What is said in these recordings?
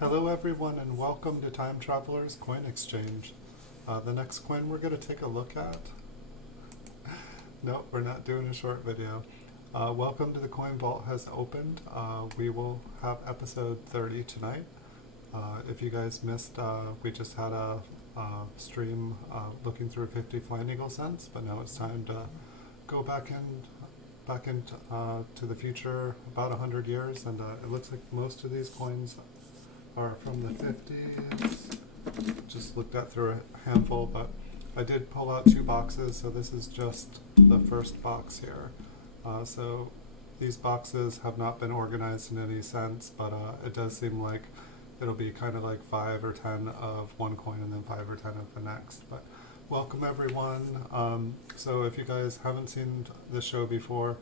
Hello everyone and welcome to Time Traveler's Coin Exchange. The next coin we're going to take a look at, no, we're not doing a short video. Welcome to the Coin Vault has opened. We will have episode 30 tonight. If you guys missed, we just had a stream looking through 50 Flying Eagle cents, but now it's time to go back into to the future about 100 years, and it looks like most of these coins are from the 50s. Just looked at through a handful, but I did pull out 2 boxes, so this is just the first box here. So these boxes have not been organized in any sense, but it does seem like it'll be kind of like 5 or 10 of one coin and then 5 or 10 of the next. But welcome everyone. So if you guys haven't seen the show before,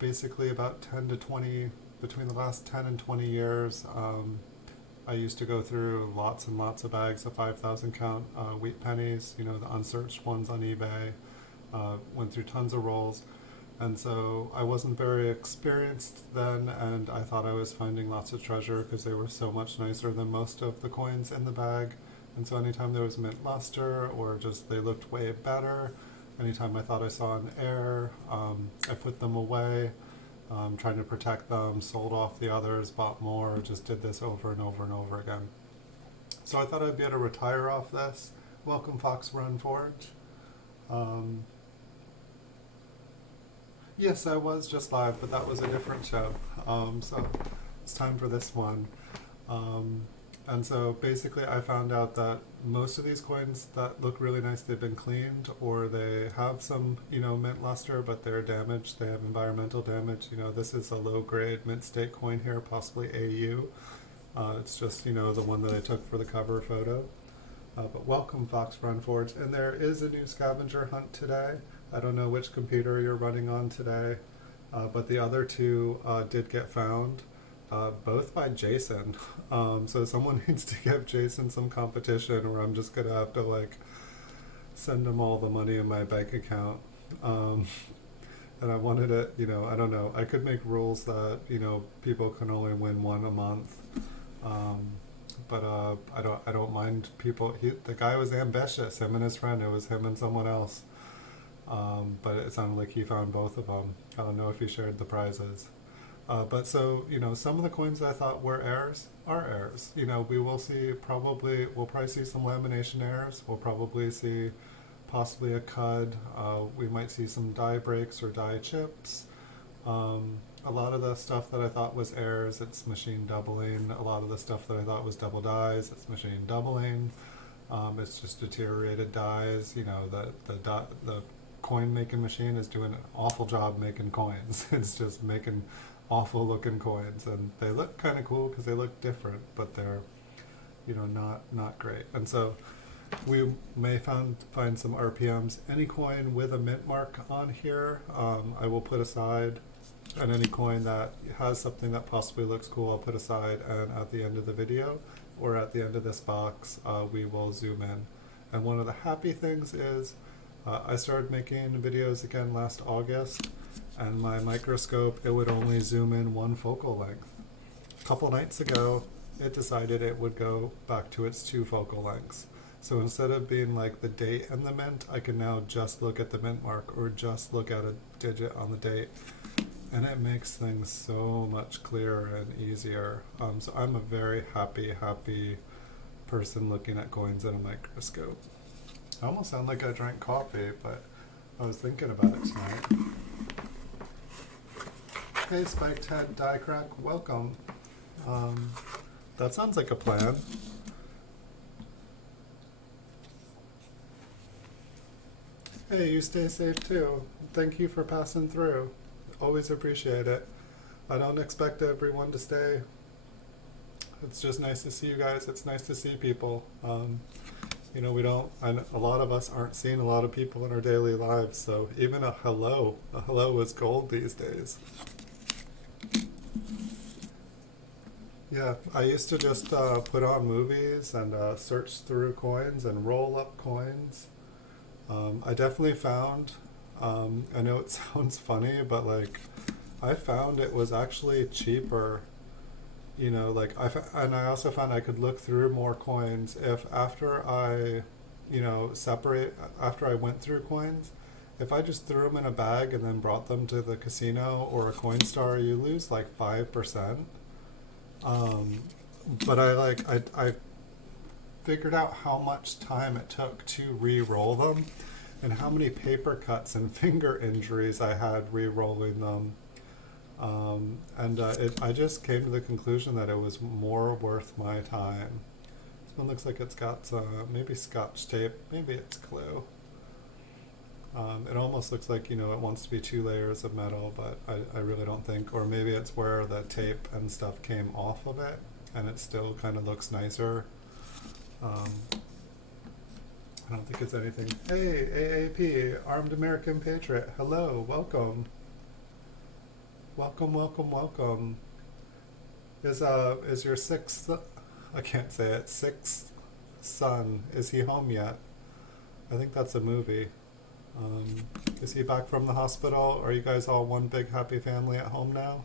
basically about 10 to 20, between the last 10 and 20 years, I used to go through lots and lots of bags of 5,000 count wheat pennies, you know, the unsearched ones on eBay, went through tons of rolls. And so I wasn't very experienced then, and I thought I was finding lots of treasure because they were so much nicer than most of the coins in the bag. And so anytime there was mint luster or just they looked way better, anytime I thought I saw an error, I put them away. Trying to protect them, sold off the others, bought more, just did this over and over and over again. So I thought I'd be able to retire off this. Welcome Fox Run Forge. Yes, I was just live, but that was a different show. So it's time for this one. And so basically I found out that most of these coins that look really nice, they've been cleaned, or they have some, you know, mint luster, but they're damaged. They have environmental damage. You know, this is a low grade mint state coin here, possibly AU. It's just, you know, the one that I took for the cover photo. But welcome Fox Run Forge. And there is a new scavenger hunt today. I don't know which computer you're running on today, but the other 2 did get found. Both by Jason. So someone needs to give Jason some competition, or I'm just gonna have to like send him all the money in my bank account. And I wanted it, you know, I don't know, I could make rules that, you know, people can only win one a month. But I don't mind people. The guy was ambitious, him and his friend. It was him and someone else. But it sounded like he found both of them. I don't know if he shared the prizes. But so, you know, some of the coins I thought were errors are errors. You know, we'll probably see some lamination errors. We'll probably see possibly a cud. We might see some die breaks or die chips. A lot of the stuff that I thought was errors, it's machine doubling. A lot of the stuff that I thought was double dies, it's machine doubling. It's just deteriorated dies. You know, the coin making machine is doing an awful job making coins. It's just making awful looking coins, and they look kind of cool because they look different, but they're, you know, not great. And so we may find some RPMs. Any coin with a mint mark on here, I will put aside, and any coin that has something that possibly looks cool, I'll put aside, and at the end of the video or at the end of this box, we will zoom in. And one of the happy things is I started making videos again last August, and my microscope, it would only zoom in 1 focal length. A couple nights ago, it decided it would go back to its 2 focal lengths. So instead of being like the date and the mint, I can now just look at the mint mark or just look at a digit on the date. And it makes things so much clearer and easier. So I'm a very happy person looking at coins in a microscope. I almost sound like I drank coffee, but I was thinking about it tonight. Hey, Spiked Head Die Crack, welcome. That sounds like a plan. Hey, you stay safe too. Thank you for passing through. Always appreciate it. I don't expect everyone to stay. It's just nice to see you guys. It's nice to see people. You know, a lot of us aren't seeing a lot of people in our daily lives, so even a hello is gold these days. Yeah, I used to just put on movies and search through coins and roll up coins. I definitely found, I know it sounds funny, but like I found it was actually cheaper you know, like and I also found I could look through more coins if after I, you know, after I went through coins, if I just threw them in a bag and then brought them to the casino or a coin store, you lose like 5%. Um, but I figured out how much time it took to re-roll them and how many paper cuts and finger injuries I had re-rolling them. I just came to the conclusion that it was more worth my time. This one looks like it's got maybe scotch tape, maybe it's glue. It almost looks like, you know, it wants to be 2 layers of metal, but I really don't think, or maybe it's where the tape and stuff came off of it and it still kind of looks nicer. Um, I don't think it's anything. Hey, AAP, Armed American Patriot, hello, welcome. Welcome, welcome, welcome. Is your sixth, I can't say it, sixth son, is he home yet? I think that's a movie. Is he back from the hospital? Are you guys all one big happy family at home now?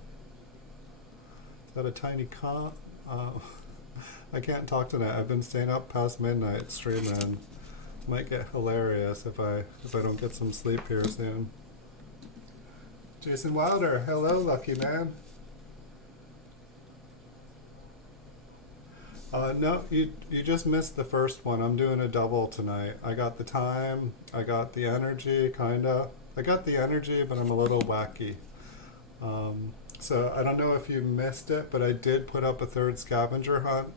Is that a tiny cot? I can't talk tonight. I've been staying up past midnight streaming. Might get hilarious if I don't get some sleep here soon. Jason Wilder, hello, lucky man. No, you just missed the first one. I'm doing a double tonight. I got the time, I got the energy, kinda. I got the energy, but I'm a little wacky. So I don't know if you missed it, but I did put up a third scavenger hunt.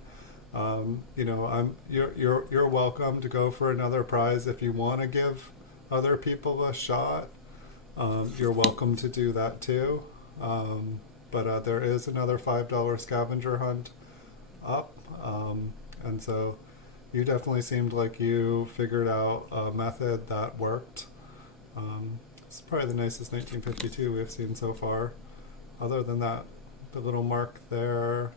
You know, you're welcome to go for another prize if you want to give other people a shot. You're welcome to do that too. But there is another $5 scavenger hunt up. And so you definitely seemed like you figured out a method that worked. It's probably the nicest 1952 we've seen so far. Other than that, the little mark there,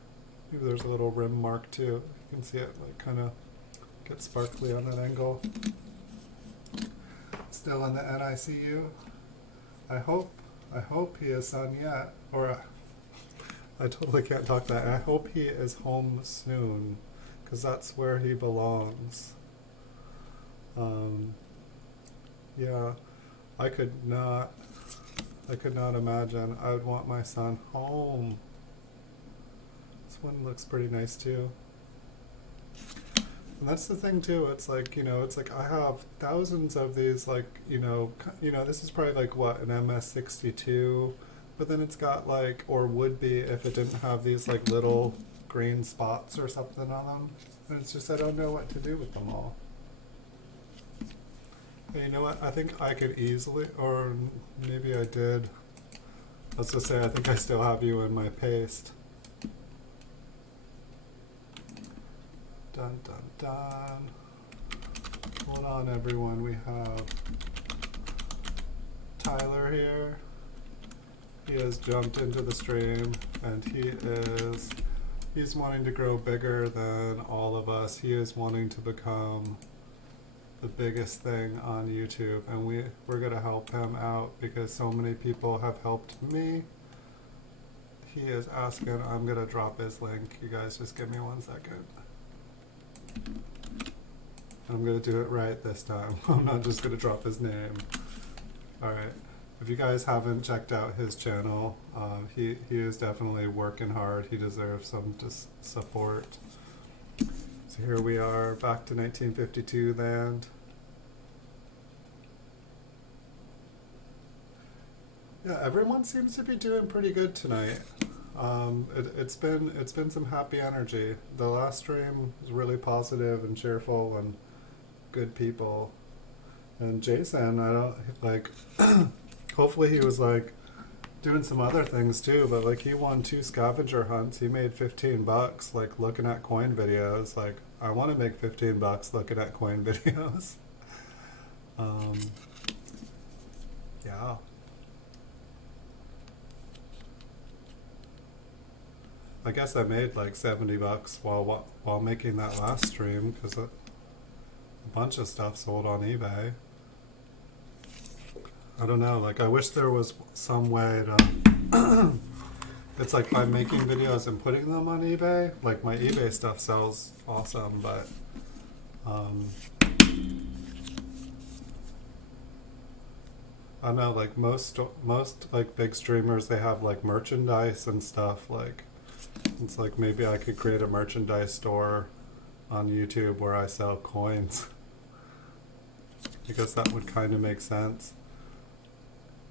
maybe there's a little rim mark too. You can see it like kind of get sparkly on that angle. Still in the NICU. I hope he is son yet, or I totally can't talk that. I hope he is home soon, because that's where he belongs. Yeah, I could not imagine. I would want my son home. This one looks pretty nice too. And that's the thing too. It's like, you know, it's like I have thousands of these, like, you know, this is probably like what, an MS62, but then it's got like, or would be if it didn't have these like little green spots or something on them. And it's just I don't know what to do with them all. Hey, you know what? I think I could easily, or maybe I did. Let's just say I think I still have you in my paste. Dun dun dun. Hold on, everyone. We have Tyler here. He has jumped into the stream, and he's wanting to grow bigger than all of us. He is wanting to become the biggest thing on YouTube, and we're gonna help him out because so many people have helped me. He is asking. I'm gonna drop his link. You guys just give me 1 second. I'm gonna do it right this time. I'm not just gonna drop his name. Alright. If you guys haven't checked out his channel, he is definitely working hard. He deserves some support. So here we are, back to 1952 land. Yeah, everyone seems to be doing pretty good tonight. It's been some happy energy. The last stream was really positive and cheerful and good people. And Jason, I don't like. Hopefully he was like doing some other things too, but like he won 2 scavenger hunts. He made $15 like looking at coin videos. Like I want to make $15 looking at coin videos. Yeah. I guess I made like $70 while making that last stream because a bunch of stuff sold on eBay. I don't know, like I wish there was some way to it's like by making videos and putting them on eBay, like my eBay stuff sells awesome, but um, I don't know, like most like big streamers, they have like merchandise and stuff. Like it's like maybe I could create a merchandise store on YouTube where I sell coins. Because that would kind of make sense.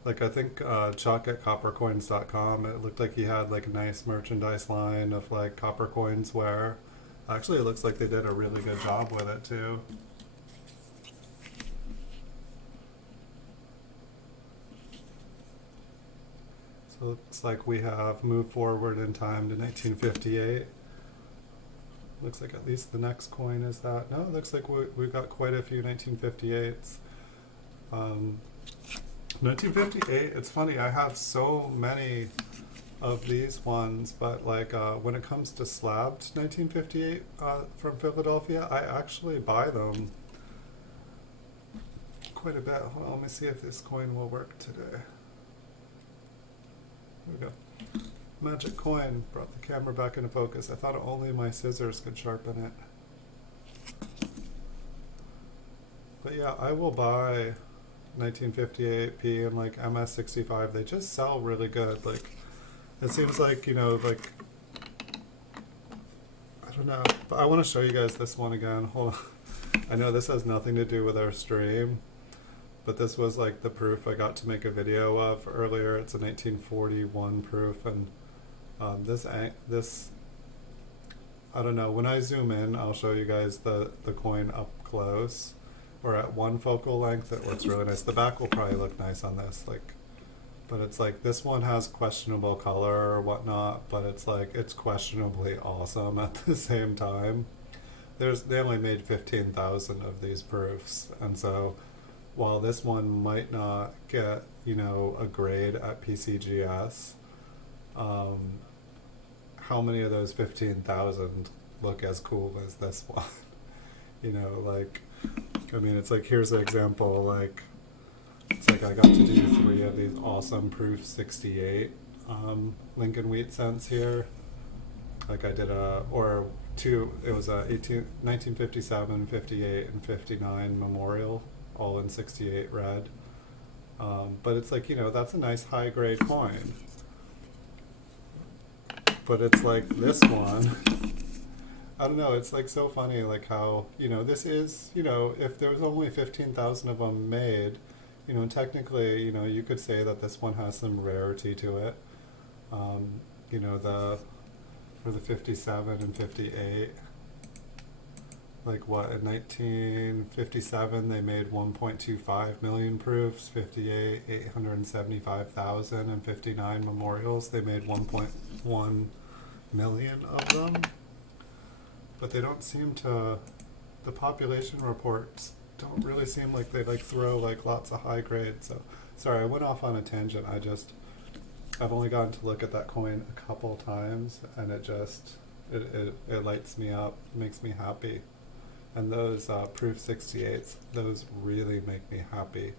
Like I think Chuck at coppercoins.com, it looked like he had like a nice merchandise line of like copper coins where actually it looks like they did a really good job with it too. So it looks like we have moved forward in time to 1958. Looks like at least the next coin is that. No, it looks like we've got quite a few 1958s. 1958, it's funny, I have so many of these ones, but like when it comes to slabbed 1958 from Philadelphia, I actually buy them quite a bit. Hold on, let me see if this coin will work today. Here we go. Magic coin brought the camera back into focus. I thought only my scissors could sharpen it. But yeah, I will buy 1958p and like MS65. They just sell really good. Like it seems like, you know, like I don't know, but I want to show you guys this one again. Hold on. I know this has nothing to do with our stream, but this was like the proof I got to make a video of earlier. It's a 1941 proof, and this I don't know, when I zoom in I'll show you guys the coin up close or at one focal length. It looks really nice. The back will probably look nice on this, like, but it's like this one has questionable color or whatnot, but it's like it's questionably awesome at the same time. They only made 15,000 of these proofs, and so while this one might not get, you know, a grade at PCGS, how many of those 15,000 look as cool as this one? You know, like, I mean, it's like, here's an example, like, it's like I got to do 3 of these awesome proof 68 Lincoln Wheat cents here. Like I did or 2, it was a 1957, 58, and 59 memorial, all in 68 red. But it's like, you know, that's a nice high grade coin. But it's like this one, I don't know, it's like so funny, like how, you know, this is, you know, if there was only 15,000 of them made, you know, technically, you know, you could say that this one has some rarity to it. You know, for the 57 and 58, like what, in 1957 they made 1.25 million proofs, 58 875,000, and 59 memorials they made 1.1 million of them. But they don't seem to, the population reports don't really seem like they like throw like lots of high grade. So sorry, I went off on a tangent. I've only gotten to look at that coin a couple times, and it lights me up, makes me happy. And those proof 68s, those really make me happy.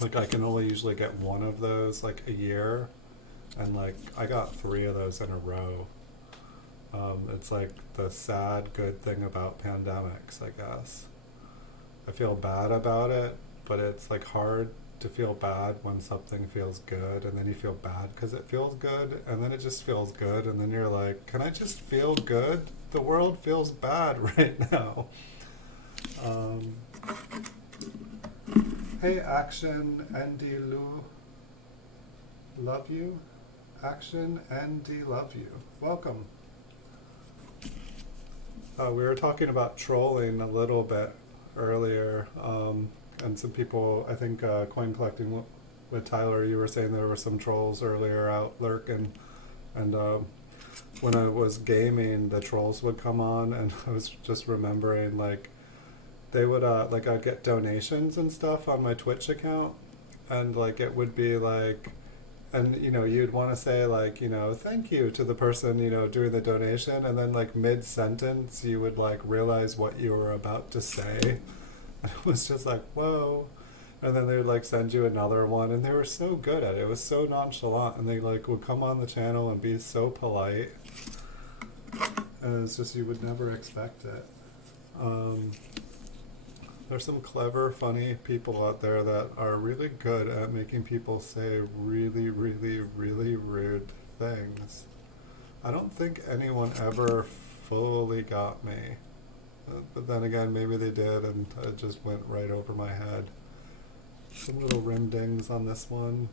Like I can only usually get one of those like a year, and like I got 3 of those in a row. It's like the sad good thing about pandemics, I guess. I feel bad about it, but it's like hard to feel bad when something feels good, and then you feel bad because it feels good, and then it just feels good, and then you're like, can I just feel good? The world feels bad right now. Hey, Action Andy Lou, love you. Action Andy, love you. Welcome. We were talking about trolling a little bit earlier, and some people, I think coin collecting with Tyler, you were saying there were some trolls earlier out lurking, and when I was gaming, the trolls would come on, and I was just remembering, like, they would, like, I'd get donations and stuff on my Twitch account, and, like, it would be, like, and, you know, you'd want to say, like, you know, thank you to the person, you know, doing the donation, and then, like, mid-sentence, you would, like, realize what you were about to say. It was just like, whoa. And then they would like send you another one, and they were so good at it. It was so nonchalant, and they like would come on the channel and be so polite. And it's just you would never expect it. There's some clever, funny people out there that are really good at making people say really, really, really rude things. I don't think anyone ever fully got me. But then again, maybe they did, and it just went right over my head. Some little rim dings on this one.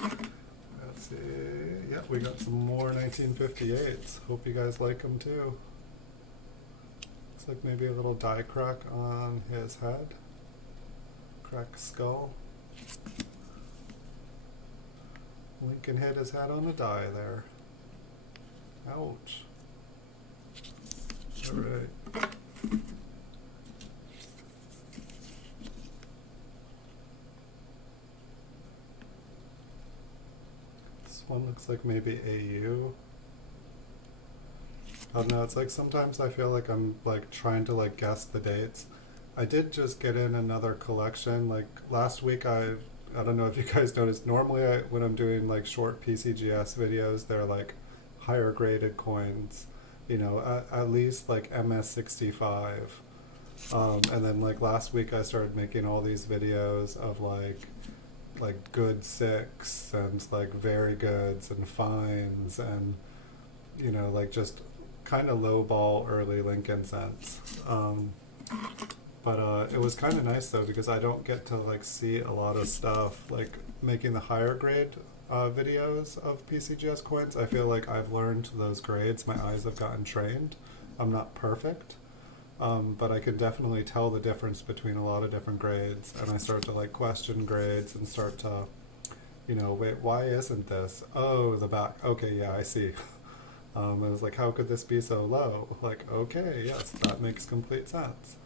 Let's see. Yeah, we got some more 1958s. Hope you guys like them too. Looks like maybe a little die crack on his head. Cracked skull. Lincoln hit his head on a die there. Ouch. Alright. This one looks like maybe AU. I don't know, it's like sometimes I feel like I'm like trying to like guess the dates. I did just get in another collection. Like last week I don't know if you guys noticed, normally when I'm doing like short PCGS videos, they're like higher graded coins, you know, at least like MS65. And then like last week I started making all these videos of like good six and like very goods and fines and, you know, like just kind of low ball early Lincoln cents. But it was kind of nice though, because I don't get to like see a lot of stuff like making the higher grade videos of PCGS coins. I feel like I've learned those grades. My eyes have gotten trained. I'm not perfect, but I can definitely tell the difference between a lot of different grades, and I start to like question grades and start to, you know, wait, why isn't this? Oh, the back. Okay, yeah, I see. I was like, how could this be so low? Like, okay, yes, that makes complete sense.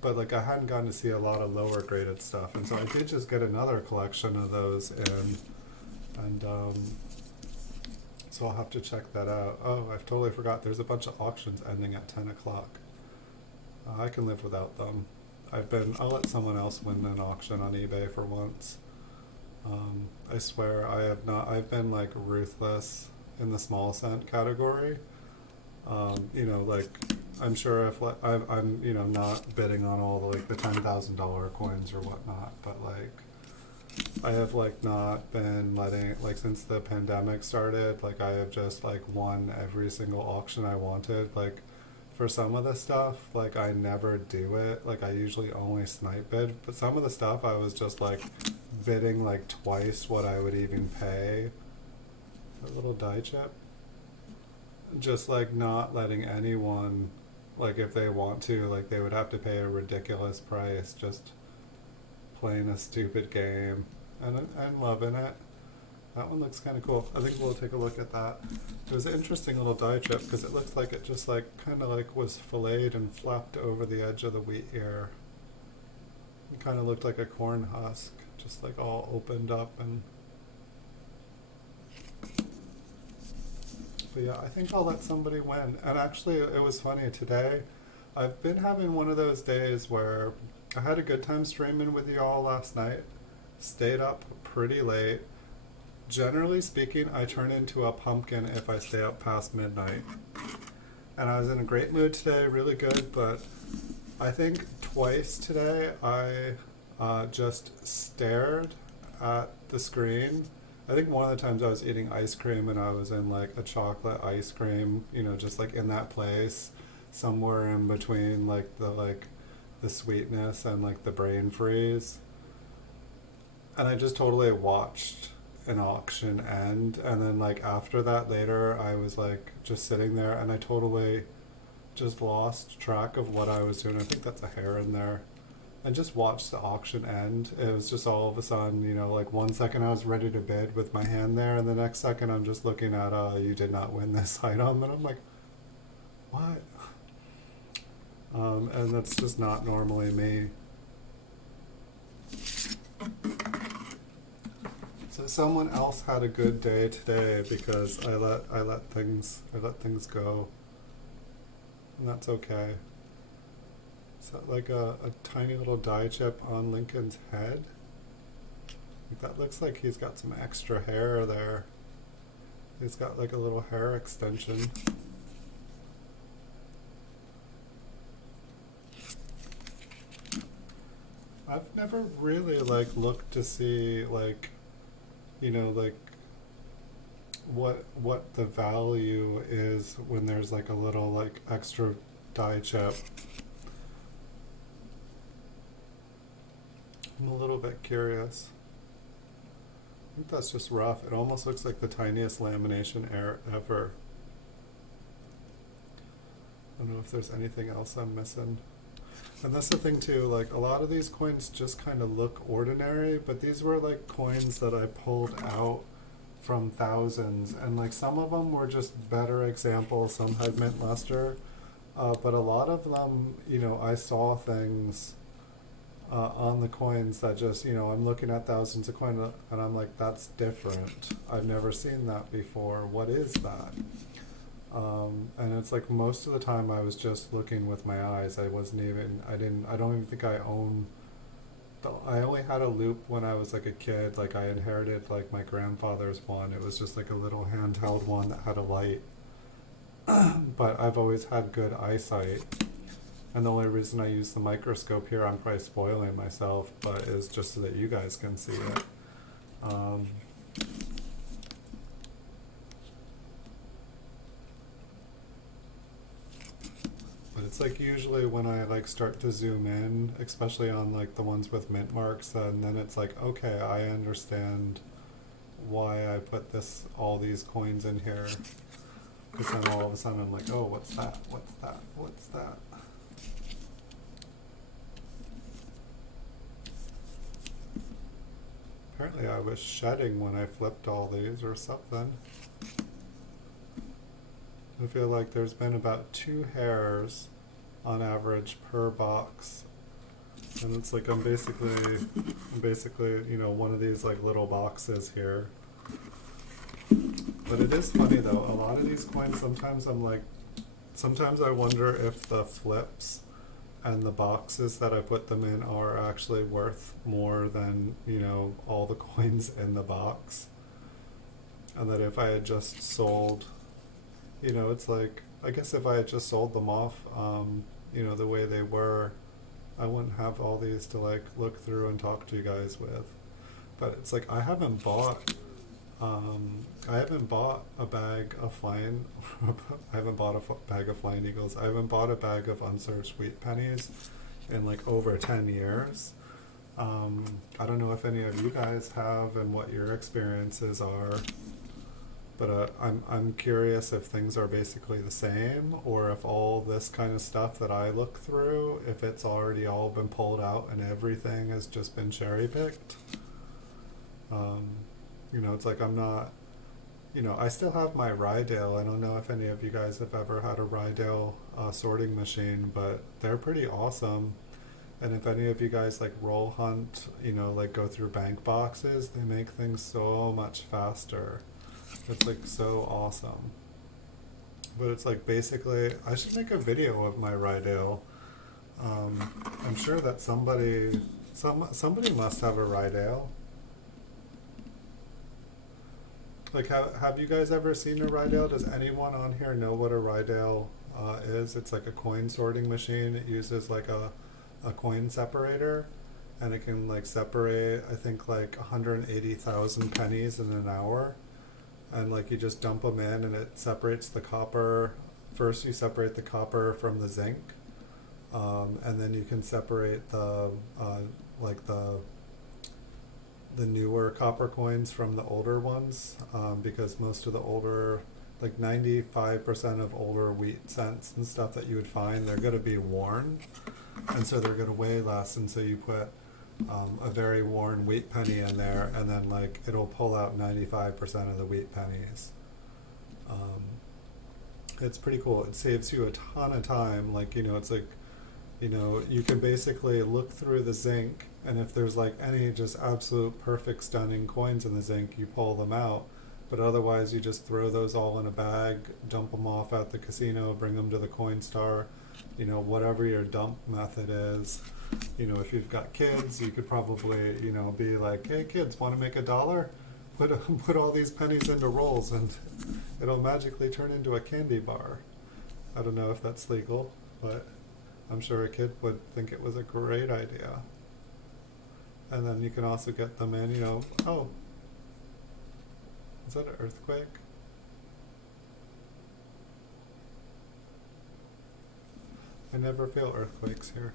But like I hadn't gotten to see a lot of lower graded stuff, and so I did just get another collection of those in, and so I'll have to check that out. Oh, I've totally forgot, there's a bunch of auctions ending at 10 o'clock. I can live without them. I'll let someone else win an auction on eBay for once. I swear I've been like ruthless in the small cent category. You know, like I'm sure if I'm you know not bidding on all the like the $10,000 coins or whatnot, but like I have like not been letting, like since the pandemic started, like I have just like won every single auction I wanted. Like for some of the stuff, like I never do it. Like I usually only snipe bid, but some of the stuff I was just like bidding like twice what I would even pay. A little die chip. Just like not letting anyone, like if they want to, like they would have to pay a ridiculous price just playing a stupid game, and I'm loving it. That one looks kind of cool. I think we'll take a look at that. It was an interesting little die chip because it looks like it just like kind of like was filleted and flapped over the edge of the wheat ear. It kind of looked like a corn husk, just like all opened up. And but yeah, I think I'll let somebody win. And actually, it was funny today. I've been having one of those days where I had a good time streaming with you all last night. Stayed up pretty late. Generally speaking, I turn into a pumpkin if I stay up past midnight. And I was in a great mood today, really good, but I think twice today I just stared at the screen. I think one of the times I was eating ice cream and I was in like a chocolate ice cream, you know, just like in that place, somewhere in between like the sweetness and like the brain freeze. And I just totally watched an auction end, and then like after that later I was like just sitting there and I totally just lost track of what I was doing. I think that's a hair in there. And just watched the auction end. It was just all of a sudden, you know, like 1 second I was ready to bid with my hand there, and the next second I'm just looking at, you did not win this item, and I'm like, what? And that's just not normally me. So someone else had a good day today because I let things go, and that's okay. that like a tiny little die chip on Lincoln's head? Like that looks like he's got some extra hair there. He's got like a little hair extension. I've never really like looked to see like, you know, like what the value is when there's like a little like extra die chip. I'm a little bit curious. I think that's just rough. It almost looks like the tiniest lamination ever. I don't know if there's anything else I'm missing. And that's the thing too, like a lot of these coins just kind of look ordinary, but these were like coins that I pulled out from thousands, and like some of them were just better examples, some had mint luster, but a lot of them, you know, I saw things on the coins that just, you know, I'm looking at thousands of coins and I'm like, that's different. I've never seen that before. What is that? And it's like most of the time I was just looking with my eyes. I don't even think I own, I only had a loop when I was like a kid. Like I inherited like my grandfather's one. It was just like a little handheld one that had a light. But I've always had good eyesight. And the only reason I use the microscope here, I'm probably spoiling myself, but is just so that you guys can see it. But it's like usually when I like start to zoom in, especially on like the ones with mint marks, and then it's like, okay, I understand why I put all these coins in here. Because then all of a sudden I'm like, oh, what's that? What's that? What's that? Apparently I was shedding when I flipped all these or something. I feel like there's been about 2 hairs on average per box. And it's like I'm basically, you know, one of these like little boxes here. But it is funny though, a lot of these coins, sometimes I wonder if the flips and the boxes that I put them in are actually worth more than, you know, all the coins in the box. And that if I had just sold, you know, it's like, I guess if I had just sold them off, you know, the way they were, I wouldn't have all these to like look through and talk to you guys with. But it's like, I haven't bought a bag of flying, I haven't bought a bag of flying eagles. I haven't bought a bag of unsearched wheat pennies in like over 10 years. I don't know if any of you guys have and what your experiences are, but I'm curious if things are basically the same, or if all this kind of stuff that I look through, if it's already all been pulled out and everything has just been cherry picked. You know, it's like I'm not, you know, I still have my Rydale. I don't know if any of you guys have ever had a Rydale sorting machine, but they're pretty awesome. And if any of you guys like roll hunt, you know, like go through bank boxes, they make things so much faster. It's like so awesome. But it's like basically, I should make a video of my Rydale. I'm sure that somebody must have a Rydale. Like, have you guys ever seen a Rydale? Does anyone on here know what a Rydale is? It's like a coin sorting machine. It uses like a coin separator, and it can like separate, I think, like 180,000 pennies in an hour. And like you just dump them in and it separates the copper. First you separate the copper from the zinc, and then you can separate the like the newer copper coins from the older ones, because most of the older, like 95% of older wheat cents and stuff that you would find, they're going to be worn, and so they're going to weigh less, and so you put a very worn wheat penny in there, and then like it'll pull out 95% of the wheat pennies. It's pretty cool. It saves you a ton of time. Like, you know, it's like, you know, you can basically look through the zinc, and if there's like any just absolute perfect stunning coins in the zinc, you pull them out. But otherwise you just throw those all in a bag, dump them off at the casino, bring them to the Coinstar, you know, whatever your dump method is. You know, if you've got kids, you could probably, you know, be like, hey kids, want to make $1? Put all these pennies into rolls and it'll magically turn into a candy bar. I don't know if that's legal, but I'm sure a kid would think it was a great idea. And then you can also get them in, you know, oh, is that an earthquake? I never feel earthquakes here.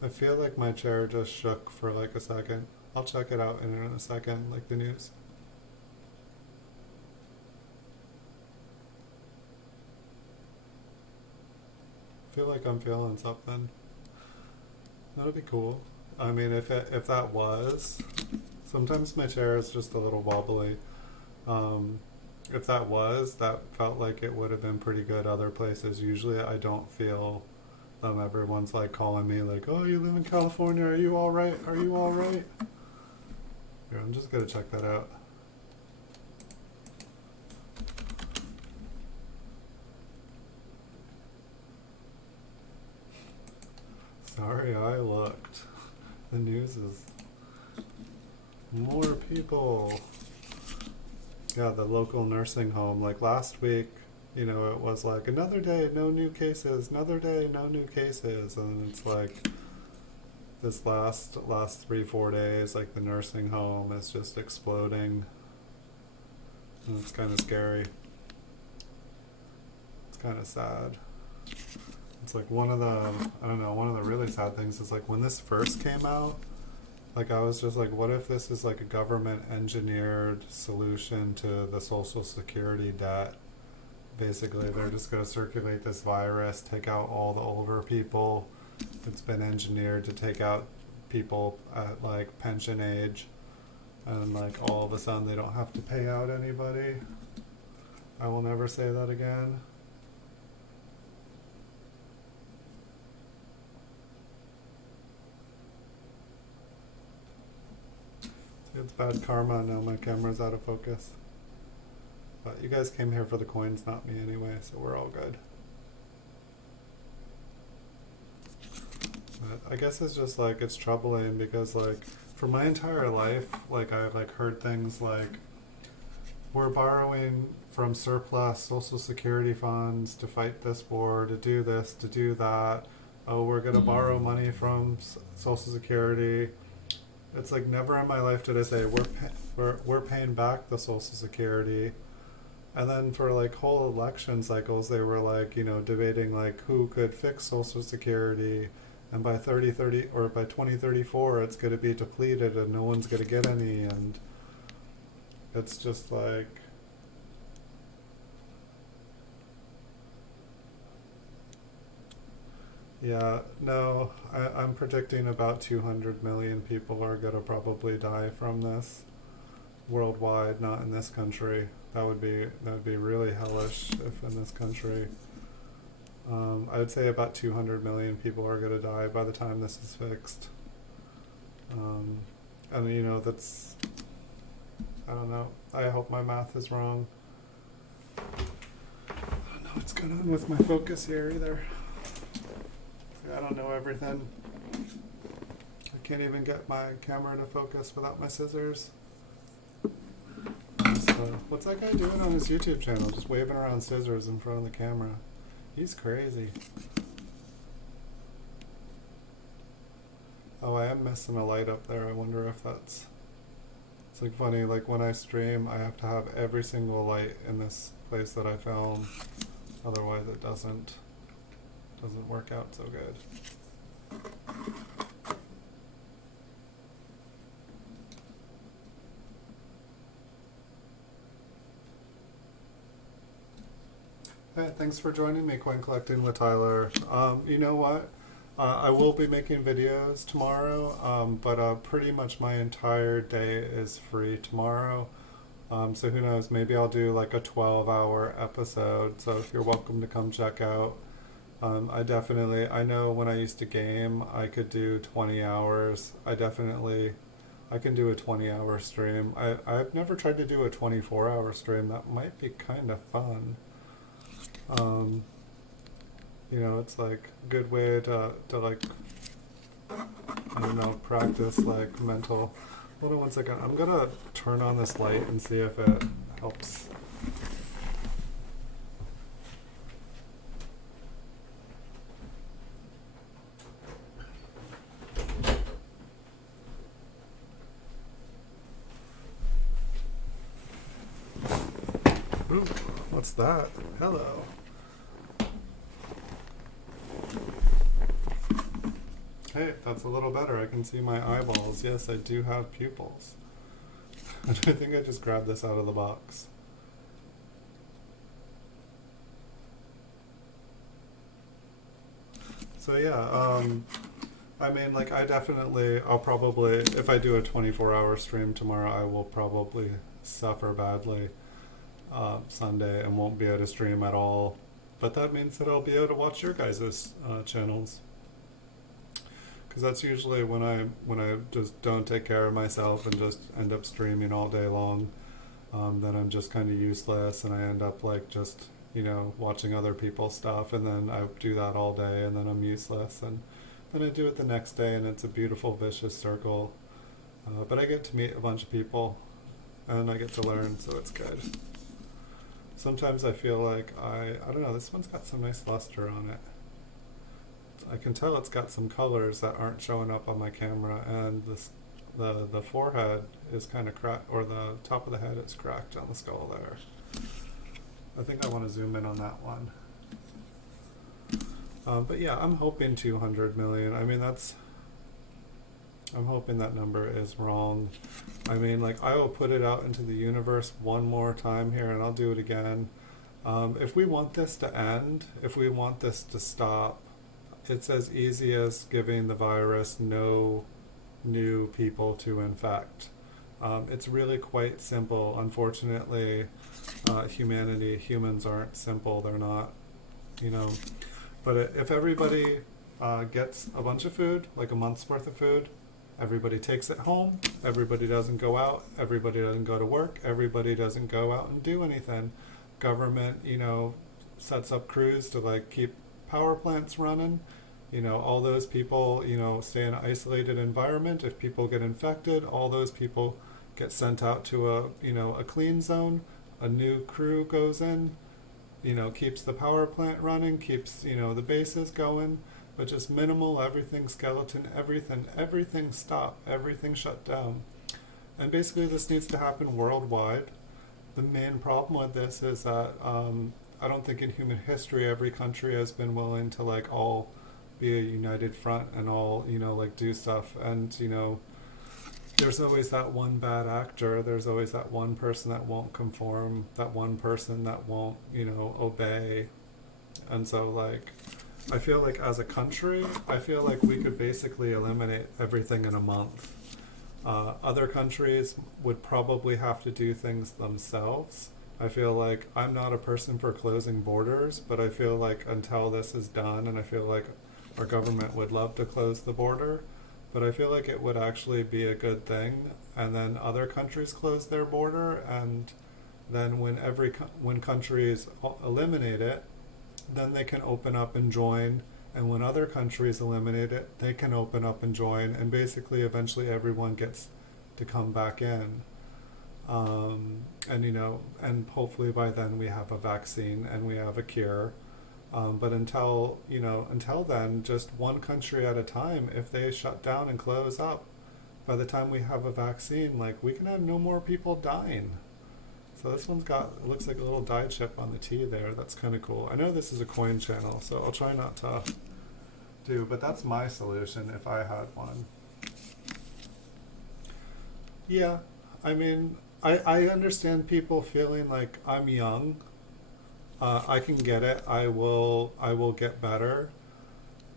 I feel like my chair just shook for like a second. I'll check it out in a second, like the news. I feel like I'm feeling something. That'll be cool. I mean, if that was, sometimes my chair is just a little wobbly. Um, if that felt like it would have been pretty good other places. Usually I don't feel them. Everyone's like calling me like, oh, you live in California, are you all right? Are you all right? Here, I'm just gonna check that out. Sorry, I looked. The news is more people. Yeah, the local nursing home, like last week, you know, it was like another day, no new cases, another day, no new cases, and it's like this last 3-4 days, like the nursing home is just exploding, and it's kind of scary. It's kind of sad. It's like one of the really sad things is like when this first came out, like I was just like, what if this is like a government engineered solution to the Social Security debt? Basically, they're just going to circulate this virus, take out all the older people. It's been engineered to take out people at like pension age, and like all of a sudden they don't have to pay out anybody. I will never say that again. It's bad karma. Now my camera's out of focus. But you guys came here for the coins, not me anyway, so we're all good. But I guess it's just like, it's troubling because like for my entire life, like I've like heard things like, we're borrowing from surplus Social Security funds to fight this war, to do this, to do that. Oh, we're gonna borrow money from Social Security. It's like never in my life did I say we're paying back the Social Security. And then for like whole election cycles, they were like, you know, debating like who could fix Social Security, and by 3030 or by 2034 it's going to be depleted and no one's going to get any, and it's just like, yeah, no, I'm predicting about 200 million people are going to probably die from this worldwide, not in this country. That would be really hellish if in this country. I would say about 200 million people are going to die by the time this is fixed. And you know, that's, I don't know. I hope my math is wrong. I don't know what's going on with my focus here either. I don't know everything. I can't even get my camera to focus without my scissors. What's that guy doing on his YouTube channel? Just waving around scissors in front of the camera. He's crazy. Oh, I am missing a light up there. I wonder if that's... It's like funny, like when I stream, I have to have every single light in this place that I film. Otherwise it doesn't work out so good. Hey, thanks for joining me, Coin Collecting with Tyler. You know what? I will be making videos tomorrow, but pretty much my entire day is free tomorrow. So who knows, maybe I'll do like a 12-hour episode, so you're welcome to come check out. I know when I used to game, I could do 20 hours. I can do a 20-hour stream. I've never tried to do a 24-hour stream. That might be kind of fun. You know, it's like a good way to like, I don't know, practice like mental. Hold on one second. I'm gonna turn on this light and see if it helps. Ooh, what's that? Hello. Hey, that's a little better. I can see my eyeballs. Yes, I do have pupils. I think I just grabbed this out of the box. So yeah, I mean, like, I'll probably, if I do a 24-hour stream tomorrow, I will probably suffer badly Sunday and won't be able to stream at all. But that means that I'll be able to watch your guys' channels. Because that's usually when I just don't take care of myself and just end up streaming all day long. Then I'm just kind of useless, and I end up like just watching other people's stuff, and then I do that all day, and then I'm useless, and then I do it the next day, and it's a beautiful vicious circle. But I get to meet a bunch of people, and I get to learn, so it's good. Sometimes I feel like I don't know. This one's got some nice luster on it. I can tell it's got some colors that aren't showing up on my camera, and the forehead is kind of cracked, or the top of the head is cracked on the skull there. I think I want to zoom in on that one. But yeah, I'm hoping 200 million. I mean, I'm hoping that number is wrong. I mean, like, I will put it out into the universe one more time here, and I'll do it again. If we want this to end, if we want this to stop, it's as easy as giving the virus no new people to infect. It's really quite simple. Unfortunately, humans aren't simple. They're not, you know. But if everybody gets a bunch of food, like a month's worth of food, everybody takes it home, everybody doesn't go out, everybody doesn't go to work, everybody doesn't go out and do anything. Government, sets up crews to like keep power plants running. All those people, stay in an isolated environment. If people get infected, all those people get sent out to a clean zone. A new crew goes in, keeps the power plant running, keeps, the bases going, but just minimal, everything skeleton, everything stop, everything shut down. And basically this needs to happen worldwide. The main problem with this is that I don't think in human history every country has been willing to like all be a united front and all, like do stuff. And, there's always that one bad actor. There's always that one person that won't conform, that one person that won't, obey. And so, like, I feel like as a country, I feel like we could basically eliminate everything in a month. Other countries would probably have to do things themselves. I feel like I'm not a person for closing borders, but I feel like until this is done, and I feel like our government would love to close the border, but I feel like it would actually be a good thing. And then other countries close their border, and then when countries eliminate it, then they can open up and join. And when other countries eliminate it, they can open up and join. And basically, eventually, everyone gets to come back in. And hopefully by then we have a vaccine and we have a cure. But until then, just one country at a time. If they shut down and close up, by the time we have a vaccine, like, we can have no more people dying. So this one's got, it looks like a little dye chip on the T there. That's kind of cool. I know this is a coin channel, so I'll try not to do, but that's my solution if I had one. Yeah, I mean, I understand people feeling like I'm young. I can get it. I will get better.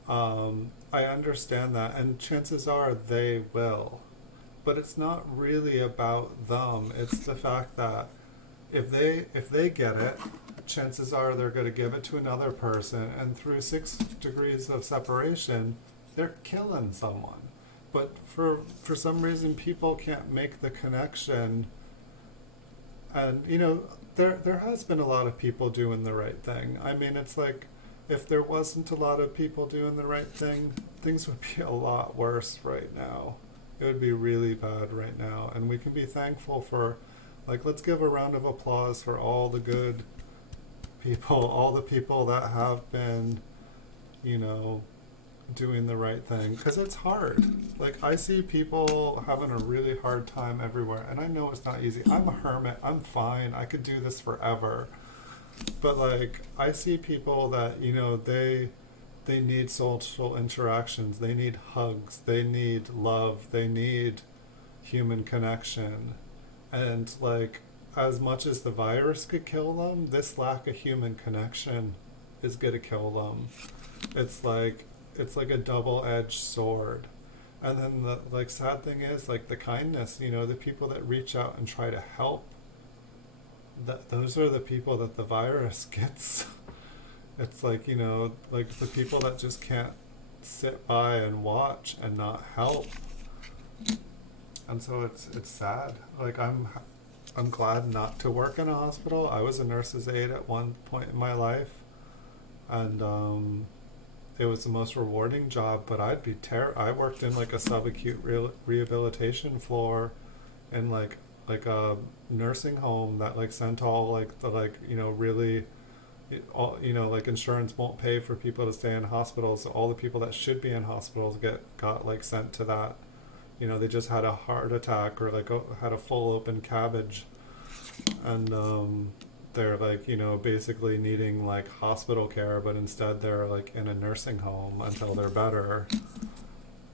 I understand that, and chances are they will. But it's not really about them. It's the fact that if they get it, chances are they're going to give it to another person, and through 6 degrees of separation, they're killing someone. But for some reason, people can't make the connection. And there has been a lot of people doing the right thing. I mean, it's like if there wasn't a lot of people doing the right thing, things would be a lot worse right now. It would be really bad right now. And we can be thankful for, like, let's give a round of applause for all the good people, all the people that have been, you know, doing the right thing. Because it's hard. Like, I see people having a really hard time everywhere. And I know it's not easy. I'm a hermit. I'm fine. I could do this forever. But like I see people that, you know, they need social interactions, they need hugs, they need love, they need human connection. And like as much as the virus could kill them, this lack of human connection is going to kill them. It's like a double-edged sword. And then the like sad thing is like the kindness, you know, the people that reach out and try to help, that those are the people that the virus gets. It's like, you know, like the people that just can't sit by and watch and not help. And so it's sad. Like I'm glad not to work in a hospital. I was a nurse's aide at one point in my life, and it was the most rewarding job. But I worked in like a subacute rehabilitation floor, and like a nursing home that like sent all like the like, you know, really all, you know, like insurance won't pay for people to stay in hospitals, so all the people that should be in hospitals got like sent to that. You know, they just had a heart attack or like had a full open cabbage, and they're like, you know, basically needing like hospital care, but instead they're like in a nursing home until they're better.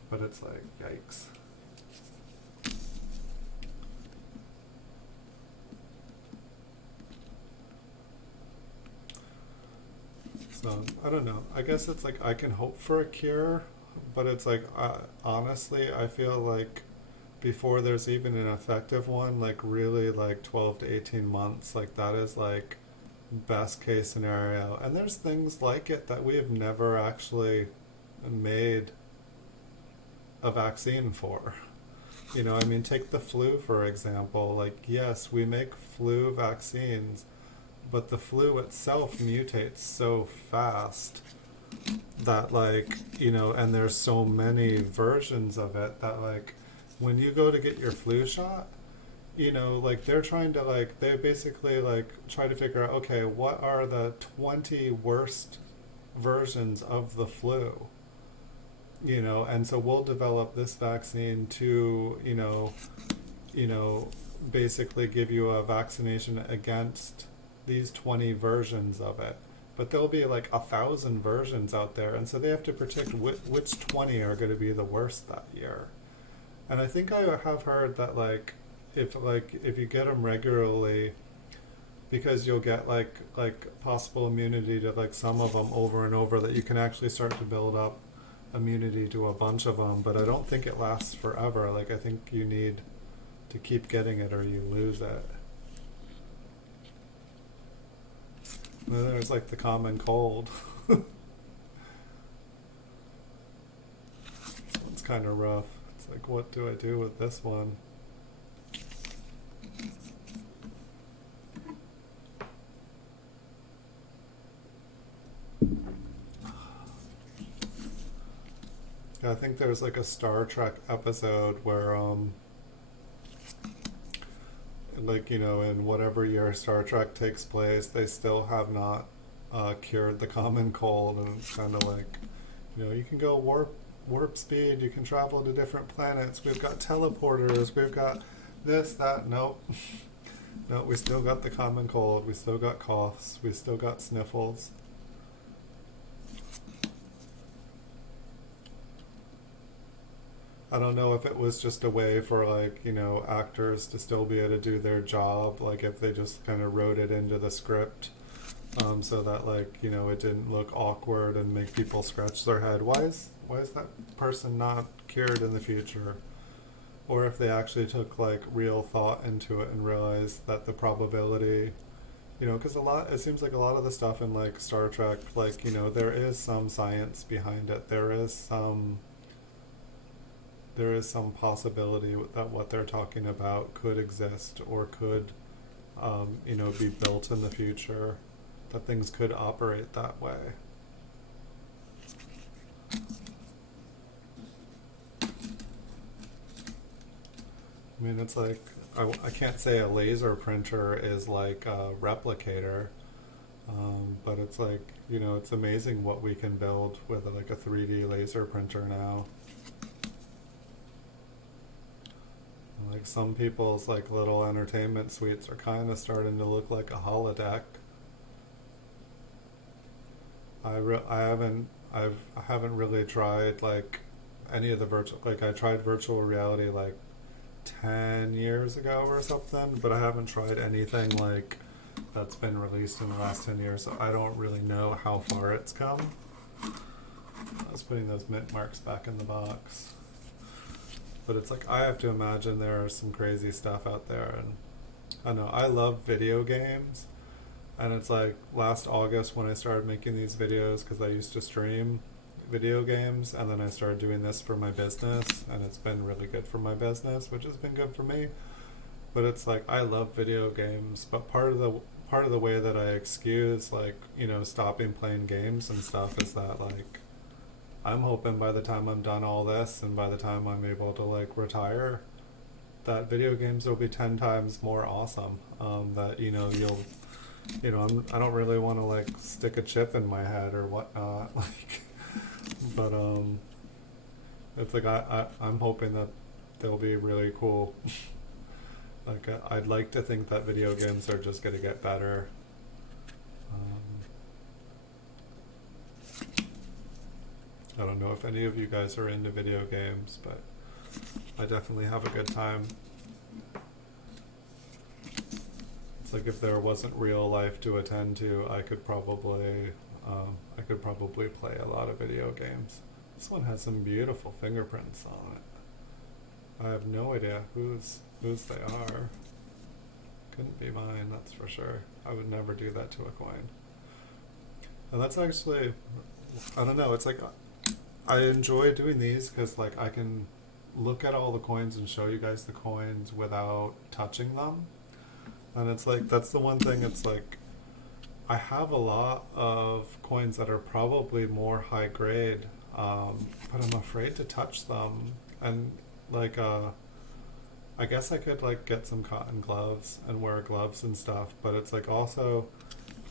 But it's like, yikes. So I don't know. I guess it's like I can hope for a cure, but it's like honestly, I feel like before there's even an effective one, like really like 12 to 18 months, like that is like best case scenario. And there's things like it that we have never actually made a vaccine for. You know, I mean, take the flu for example. Like, yes, we make flu vaccines, but the flu itself mutates so fast that like, you know, and there's so many versions of it that like when you go to get your flu shot, you know, like they're trying to like, they basically like try to figure out, okay, what are the 20 worst versions of the flu, you know, and so we'll develop this vaccine to, you know, basically give you a vaccination against these 20 versions of it. But there'll be like 1,000 versions out there, and so they have to predict which 20 are going to be the worst that year. And I think I have heard that if you get them regularly, because you'll get like possible immunity to like some of them over and over, that you can actually start to build up immunity to a bunch of them. But I don't think it lasts forever. Like I think you need to keep getting it or you lose it. And then there's like the common cold. It's kind of rough. It's like, what do I do with this one? Yeah, I think there's like a Star Trek episode where like, you know, in whatever year Star Trek takes place, they still have not cured the common cold, and it's kind of like, you know, you can go warp speed, you can travel to different planets, we've got teleporters, we've got this, that, nope. No, we still got the common cold, we still got coughs, we still got sniffles. I don't know if it was just a way for like, you know, actors to still be able to do their job, like if they just kind of wrote it into the script, so that like, you know, it didn't look awkward and make people scratch their head. Why is that person not cured in the future? Or if they actually took like real thought into it and realized that the probability, you know, because it seems like a lot of the stuff in like Star Trek, like, you know, there is some science behind it. There is some possibility that what they're talking about could exist or could, you know, be built in the future, that things could operate that way. I mean, it's like, I can't say a laser printer is like a replicator, but it's like, you know, it's amazing what we can build with like a 3D laser printer now. Like some people's like little entertainment suites are kind of starting to look like a holodeck. I haven't really tried like any of the virtual, like I tried virtual reality like 10 years ago or something, but I haven't tried anything like that's been released in the last 10 years, so I don't really know how far it's come. I was putting those mint marks back in the box. But it's like, I have to imagine there are some crazy stuff out there, and I know, I love video games, and it's like last August when I started making these videos, because I used to stream video games, and then I started doing this for my business, and it's been really good for my business, which has been good for me. But it's like, I love video games, but part of the way that I excuse, like, you know, stopping playing games and stuff is that, like, I'm hoping by the time I'm done all this and by the time I'm able to like retire, that video games will be 10 times more awesome. That, you know, I don't really want to like stick a chip in my head or whatnot. Like, but it's like I'm hoping that they'll be really cool. Like I'd like to think that video games are just gonna get better. I don't know if any of you guys are into video games, but I definitely have a good time. It's like if there wasn't real life to attend to, I could probably play a lot of video games. This one has some beautiful fingerprints on it. I have no idea whose they are. Couldn't be mine, that's for sure. I would never do that to a coin. And that's actually, I don't know, it's like, I enjoy doing these because like I can look at all the coins and show you guys the coins without touching them. And it's like, that's the one thing, it's like, I have a lot of coins that are probably more high grade, but I'm afraid to touch them. And like, I guess I could like get some cotton gloves and wear gloves and stuff, but it's like also,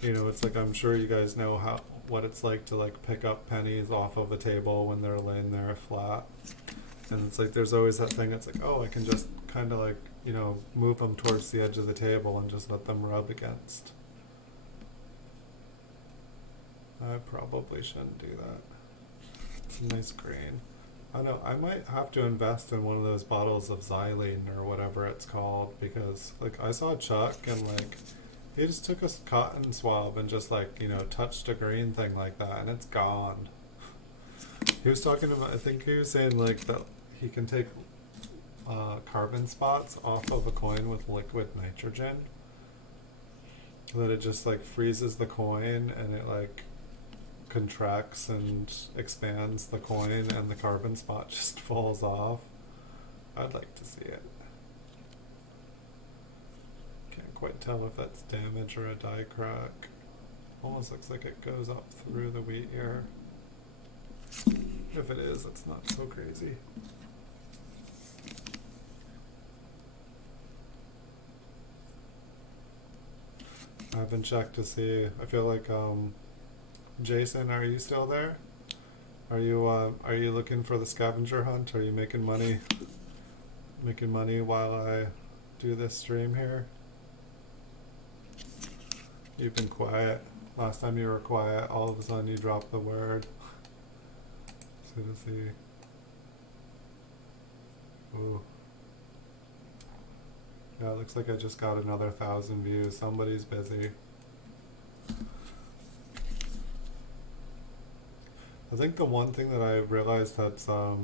you know, it's like, I'm sure you guys know what it's like to like pick up pennies off of a table when they're laying there flat. And it's like, there's always that thing, it's like, oh, I can just kind of like, you know, move them towards the edge of the table and just let them rub against. I probably shouldn't do that. It's a nice grain. I know, I might have to invest in one of those bottles of xylene or whatever it's called, because like I saw Chuck and like he just took a cotton swab and just like, you know, touched a green thing like that and it's gone. He was talking about, I think he was saying like that he can take carbon spots off of a coin with liquid nitrogen. That it just like freezes the coin and it like contracts and expands the coin and the carbon spot just falls off. I'd like to see it. Can't quite tell if that's damage or a die crack. Almost looks like it goes up through the wheat here. If it is, it's not so crazy. I haven't checked to see. I feel like Jason, are you still there? Are you looking for the scavenger hunt? Are you making money? Making money while I do this stream here? You've been quiet. Last time you were quiet, all of a sudden you dropped the word. So to see. Ooh. Yeah, it looks like I just got another 1,000 views. Somebody's busy. I think the one thing that I realized that's, I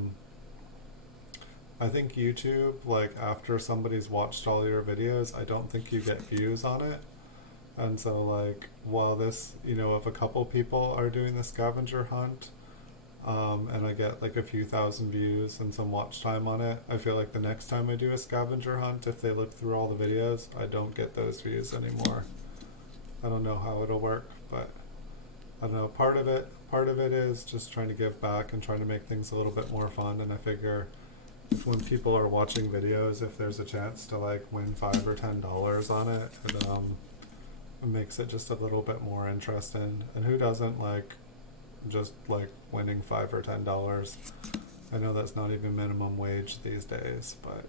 think YouTube, like after somebody's watched all your videos, I don't think you get views on it. And so like, while this, you know, if a couple people are doing the scavenger hunt, and I get like a few thousand views and some watch time on it, I feel like the next time I do a scavenger hunt, if they look through all the videos, I don't get those views anymore. I don't know how it'll work, but I don't know, part of it is just trying to give back and trying to make things a little bit more fun, and I figure if when people are watching videos, if there's a chance to like win $5 or $10 on it, it makes it just a little bit more interesting. And who doesn't like just like winning $5 or $10? I know that's not even minimum wage these days, but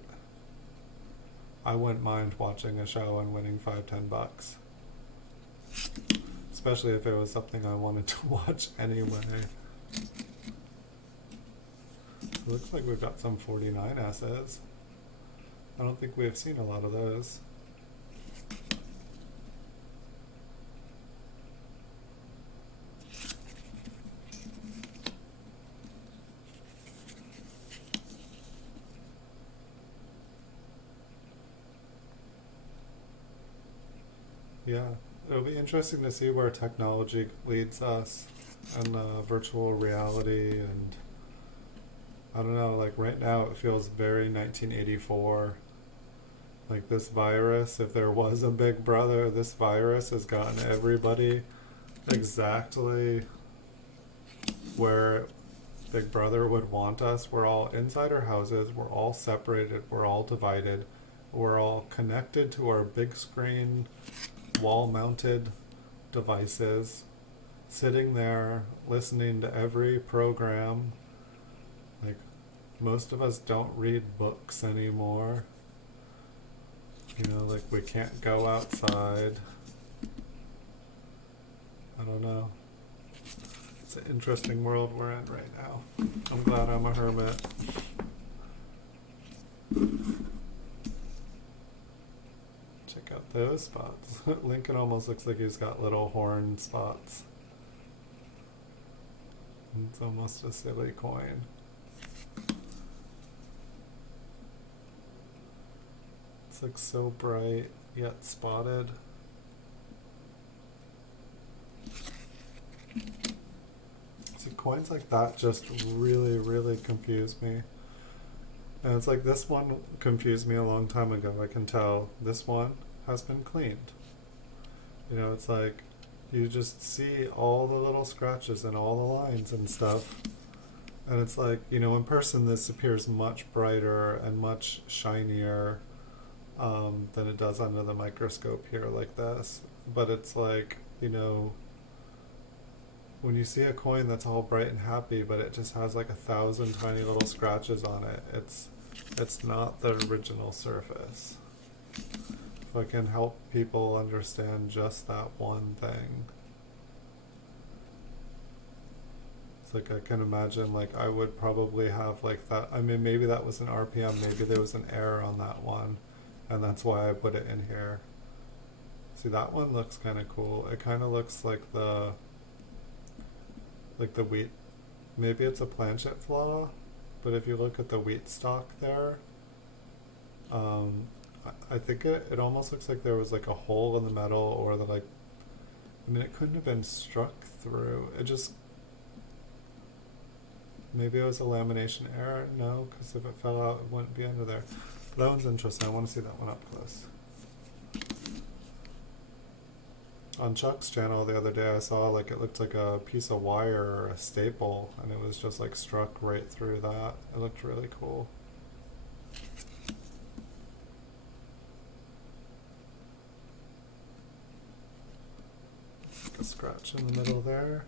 I wouldn't mind watching a show and winning $5-10. Especially if it was something I wanted to watch anyway. It looks like we've got some 49 S's. I don't think we have seen a lot of those. Yeah, it'll be interesting to see where technology leads us and virtual reality, and I don't know, like right now it feels very 1984. Like this virus, if there was a big brother, this virus has gotten everybody exactly where Big Brother would want us. We're all inside our houses, we're all separated, we're all divided, we're all connected to our big screen wall mounted devices, sitting there listening to every program. Like most of us don't read books anymore. You know, like we can't go outside. I don't know. It's an interesting world we're in right now. I'm glad I'm a hermit. Check out those spots. Lincoln almost looks like he's got little horn spots. It's almost a silly coin. It's like so bright yet spotted. See, coins like that just really, really confuse me. And it's like this one confused me a long time ago. I can tell this one has been cleaned. You know, it's like you just see all the little scratches and all the lines and stuff. And it's like, you know, in person this appears much brighter and much shinier than it does under the microscope here like this. But it's like, you know, when you see a coin that's all bright and happy but it just has like 1,000 tiny little scratches on it, it's not the original surface. If I can help people understand just that one thing. It's like I can imagine like I would probably have like that, I mean maybe that was an RPM, maybe there was an error on that one and that's why I put it in here. See, that one looks kind of cool. It kind of looks like the wheat, maybe it's a planchet flaw, but if you look at the wheat stalk there, I think it almost looks like there was like a hole in the metal, or the like, I mean it couldn't have been struck through, it just, maybe it was a lamination error, no, because if it fell out it wouldn't be under there. That one's interesting, I want to see that one up close. On Chuck's channel the other day I saw like it looked like a piece of wire or a staple, and it was just like struck right through that. It looked really cool. A scratch in the middle there.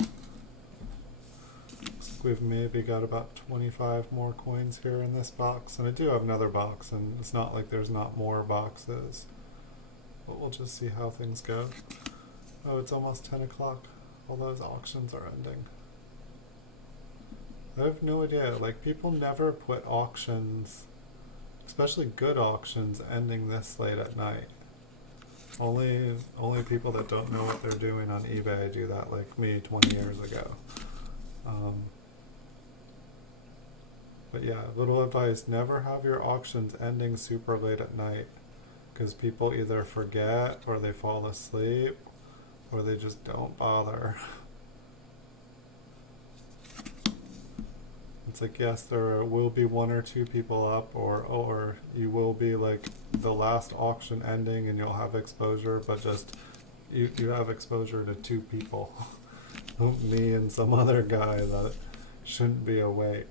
Looks like we've maybe got about 25 more coins here in this box, and I do have another box, and it's not like there's not more boxes. But we'll just see how things go. Oh, it's almost 10 o'clock. All those auctions are ending. I have no idea. Like, people never put auctions, especially good auctions, ending this late at night. Only people that don't know what they're doing on eBay do that, like me 20 years ago. But yeah, little advice, never have your auctions ending super late at night, because people either forget or they fall asleep or they just don't bother. It's like, yes, there will be one or two people up, or you will be like the last auction ending and you'll have exposure, but just you have exposure to two people, me and some other guy that shouldn't be awake.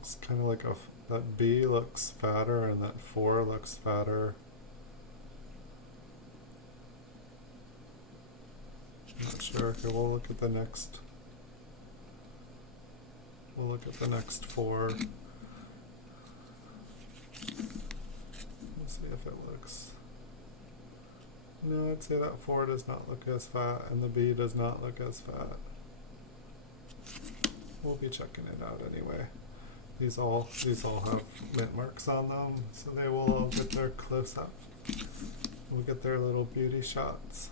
It's kind of like that B looks fatter and that 4 looks fatter. I'm not sure. Okay, we'll look at the next. We'll look at the next 4. Let's see if it looks. No, I'd say that 4 does not look as fat and the B does not look as fat. We'll be checking it out anyway. These all have mint marks on them, so they will all get their close up. We'll get their little beauty shots.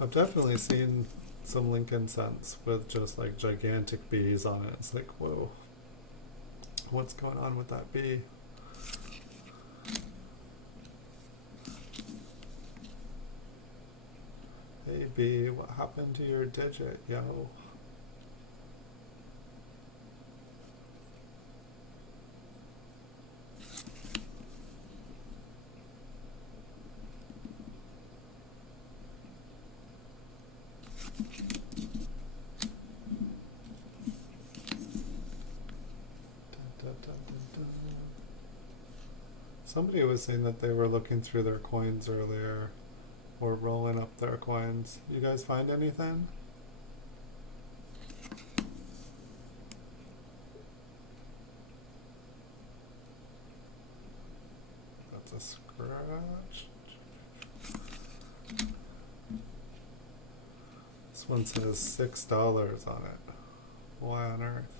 I've definitely seen some Lincoln cents with just like gigantic B's on it. It's like, whoa, what's going on with that B? Hey B, what happened to your digit, yo? Somebody was saying that they were looking through their coins earlier, or rolling up their coins. You guys find anything? That's a scratch. This one says $6 on it. Why on earth?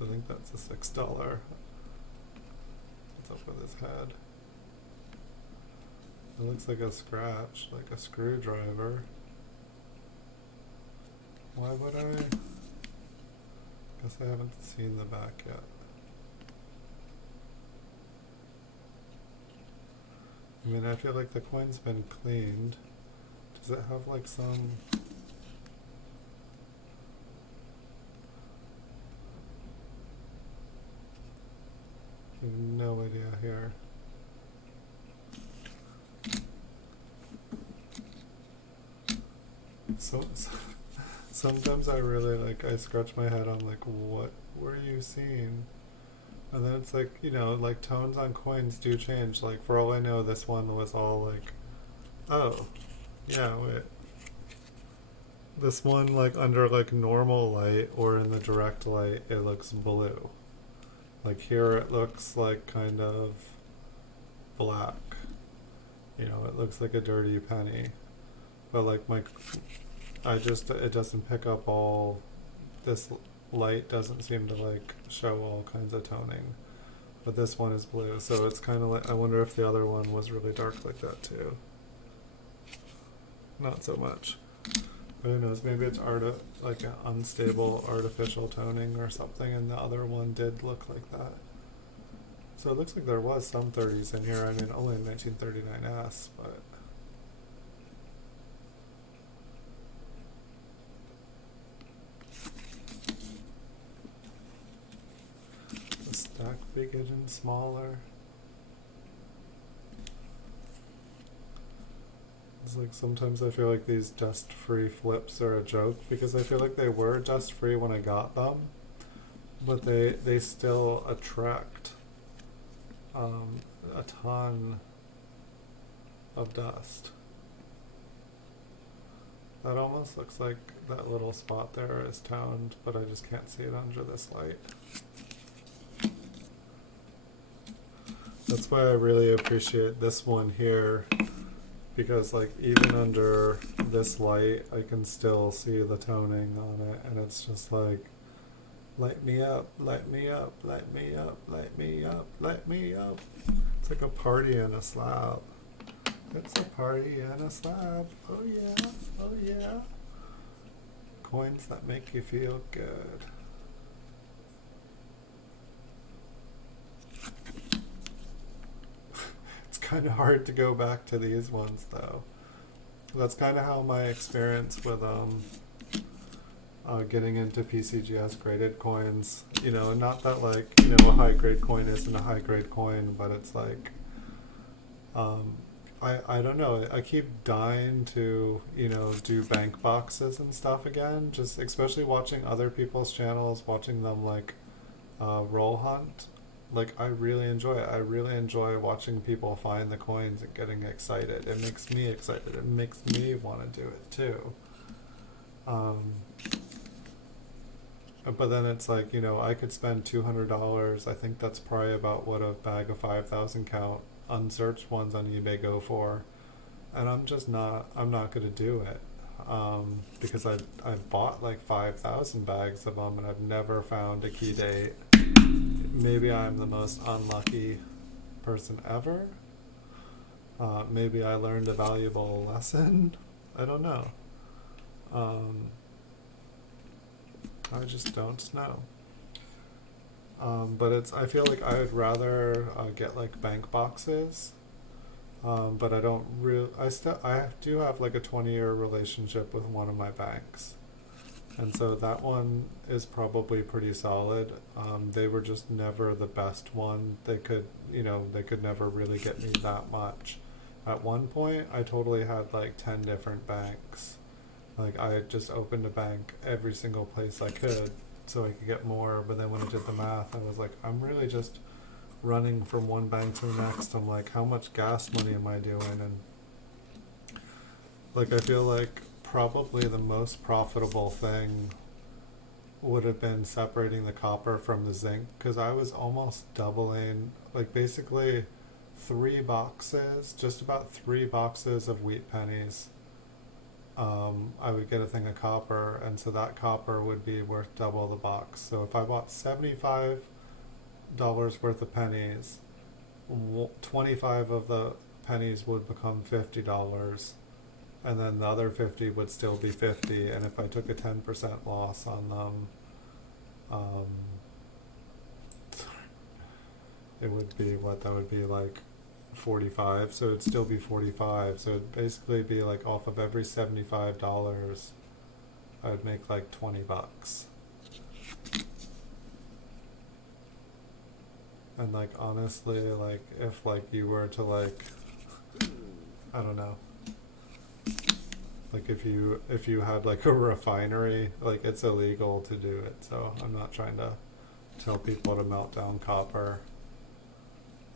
I think that's a $6. What's up with his head? It looks like a scratch, like a screwdriver. Why would I? Guess I haven't seen the back yet. I mean, I feel like the coin's been cleaned. Does it have like some... I have no idea here. So sometimes I really I scratch my head on like, what were you seeing? And then it's like, you know, like tones on coins do change. Like for all I know, this one was all like, oh, yeah, wait. This one, like under like normal light or in the direct light, it looks blue. Like here it looks like kind of black. You know, it looks like a dirty penny. But like it doesn't pick up all, this light doesn't seem to like show all kinds of toning. But this one is blue, so it's kind of like, I wonder if the other one was really dark like that too. Not so much. Who knows, maybe it's like an unstable artificial toning or something, and the other one did look like that. So it looks like there was some 30s in here. I mean, only 1939S, but... The stack bigger and smaller. It's like sometimes I feel like these dust-free flips are a joke, because I feel like they were dust-free when I got them, but they still attract a ton of dust. That almost looks like that little spot there is toned, but I just can't see it under this light. That's why I really appreciate this one here, because like even under this light I can still see the toning on it, and it's just like, light me up, light me up, light me up, light me up, light me up. It's like a party in a slab. It's a party in a slab. Oh yeah, oh yeah. Coins that make you feel good. kind of hard to go back to these ones though. That's kind of how my experience with getting into PCGS graded coins, and not that like, a high grade coin isn't a high grade coin, but it's like, I don't know, I keep dying to, do bank boxes and stuff again, just especially watching other people's channels, watching them like roll hunt. Like, I really enjoy it. I really enjoy watching people find the coins and getting excited. It makes me excited. It makes me want to do it too. But then it's like, I could spend $200. I think that's probably about what a bag of 5,000 count unsearched ones on eBay go for. And I'm not going to do it. Because I've bought like 5,000 bags of them and I've never found a key date. Maybe I'm the most unlucky person ever. Maybe I learned a valuable lesson. I don't know. I just don't know. But I feel like I would rather get like bank boxes. But I don't I do have like a 20-year relationship with one of my banks. And so that one is probably pretty solid. They were just never the best one. They could never really get me that much. At one point, I totally had like 10 different banks. Like, I had just opened a bank every single place I could so I could get more. But then when I did the math, I was like, I'm really just running from one bank to the next. I'm like, how much gas money am I doing? And like, I feel like probably the most profitable thing would have been separating the copper from the zinc, because I was almost doubling, like basically just about three boxes of wheat pennies. I would get a thing of copper, and so that copper would be worth double the box. So if I bought $75 worth of pennies, 25 of the pennies would become $50. And then the other 50 would still be 50, and if I took a 10% loss on them, it would be that would be like 45, so it'd still be 45. So it'd basically be like off of every $75, I would make like $20. And like, honestly, like if like you were to like, I don't know, like if you had like a refinery, like it's illegal to do it. So I'm not trying to tell people to melt down copper.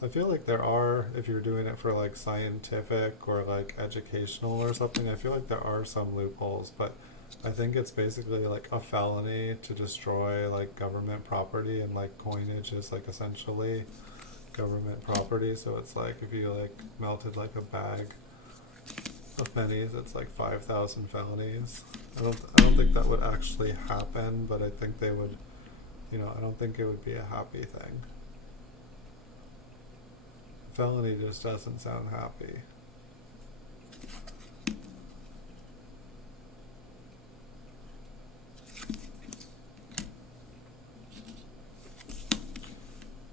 I feel like there are, if you're doing it for like scientific or like educational or something, I feel like there are some loopholes, but I think it's basically like a felony to destroy like government property, and like coinage is like essentially government property. So it's like if you like melted like a bag of pennies, it's like 5,000 felonies. I don't think that would actually happen, but I think they would, I don't think it would be a happy thing. Felony just doesn't sound happy.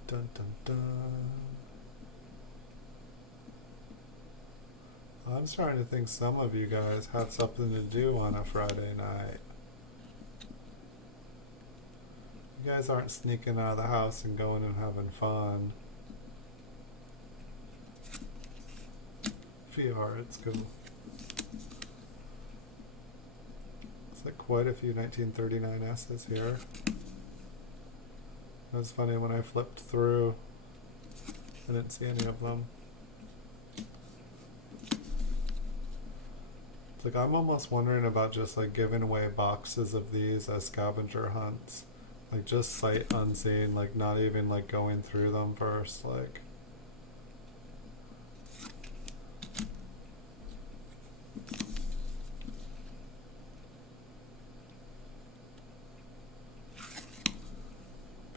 Dun dun dun. I'm starting to think some of you guys had something to do on a Friday night. You guys aren't sneaking out of the house and going and having fun. If you are, it's cool. It's like quite a few 1939 S's here. It was funny when I flipped through, I didn't see any of them. It's like, I'm almost wondering about just like giving away boxes of these as scavenger hunts. Like just sight unseen, like not even like going through them first, like.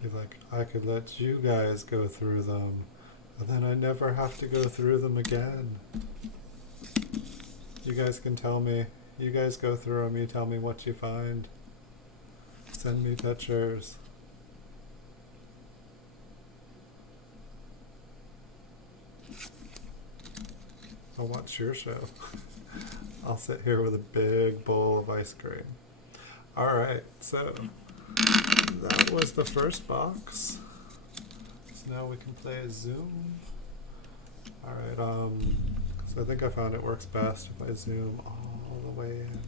Be like, I could let you guys go through them, but then I never have to go through them again. You guys can tell me. You guys go through them, you tell me what you find. Send me pictures. I'll watch your show. I'll sit here with a big bowl of ice cream. Alright, so that was the first box. So now we can play a zoom. Alright, so I think I found it works best if I zoom all the way in.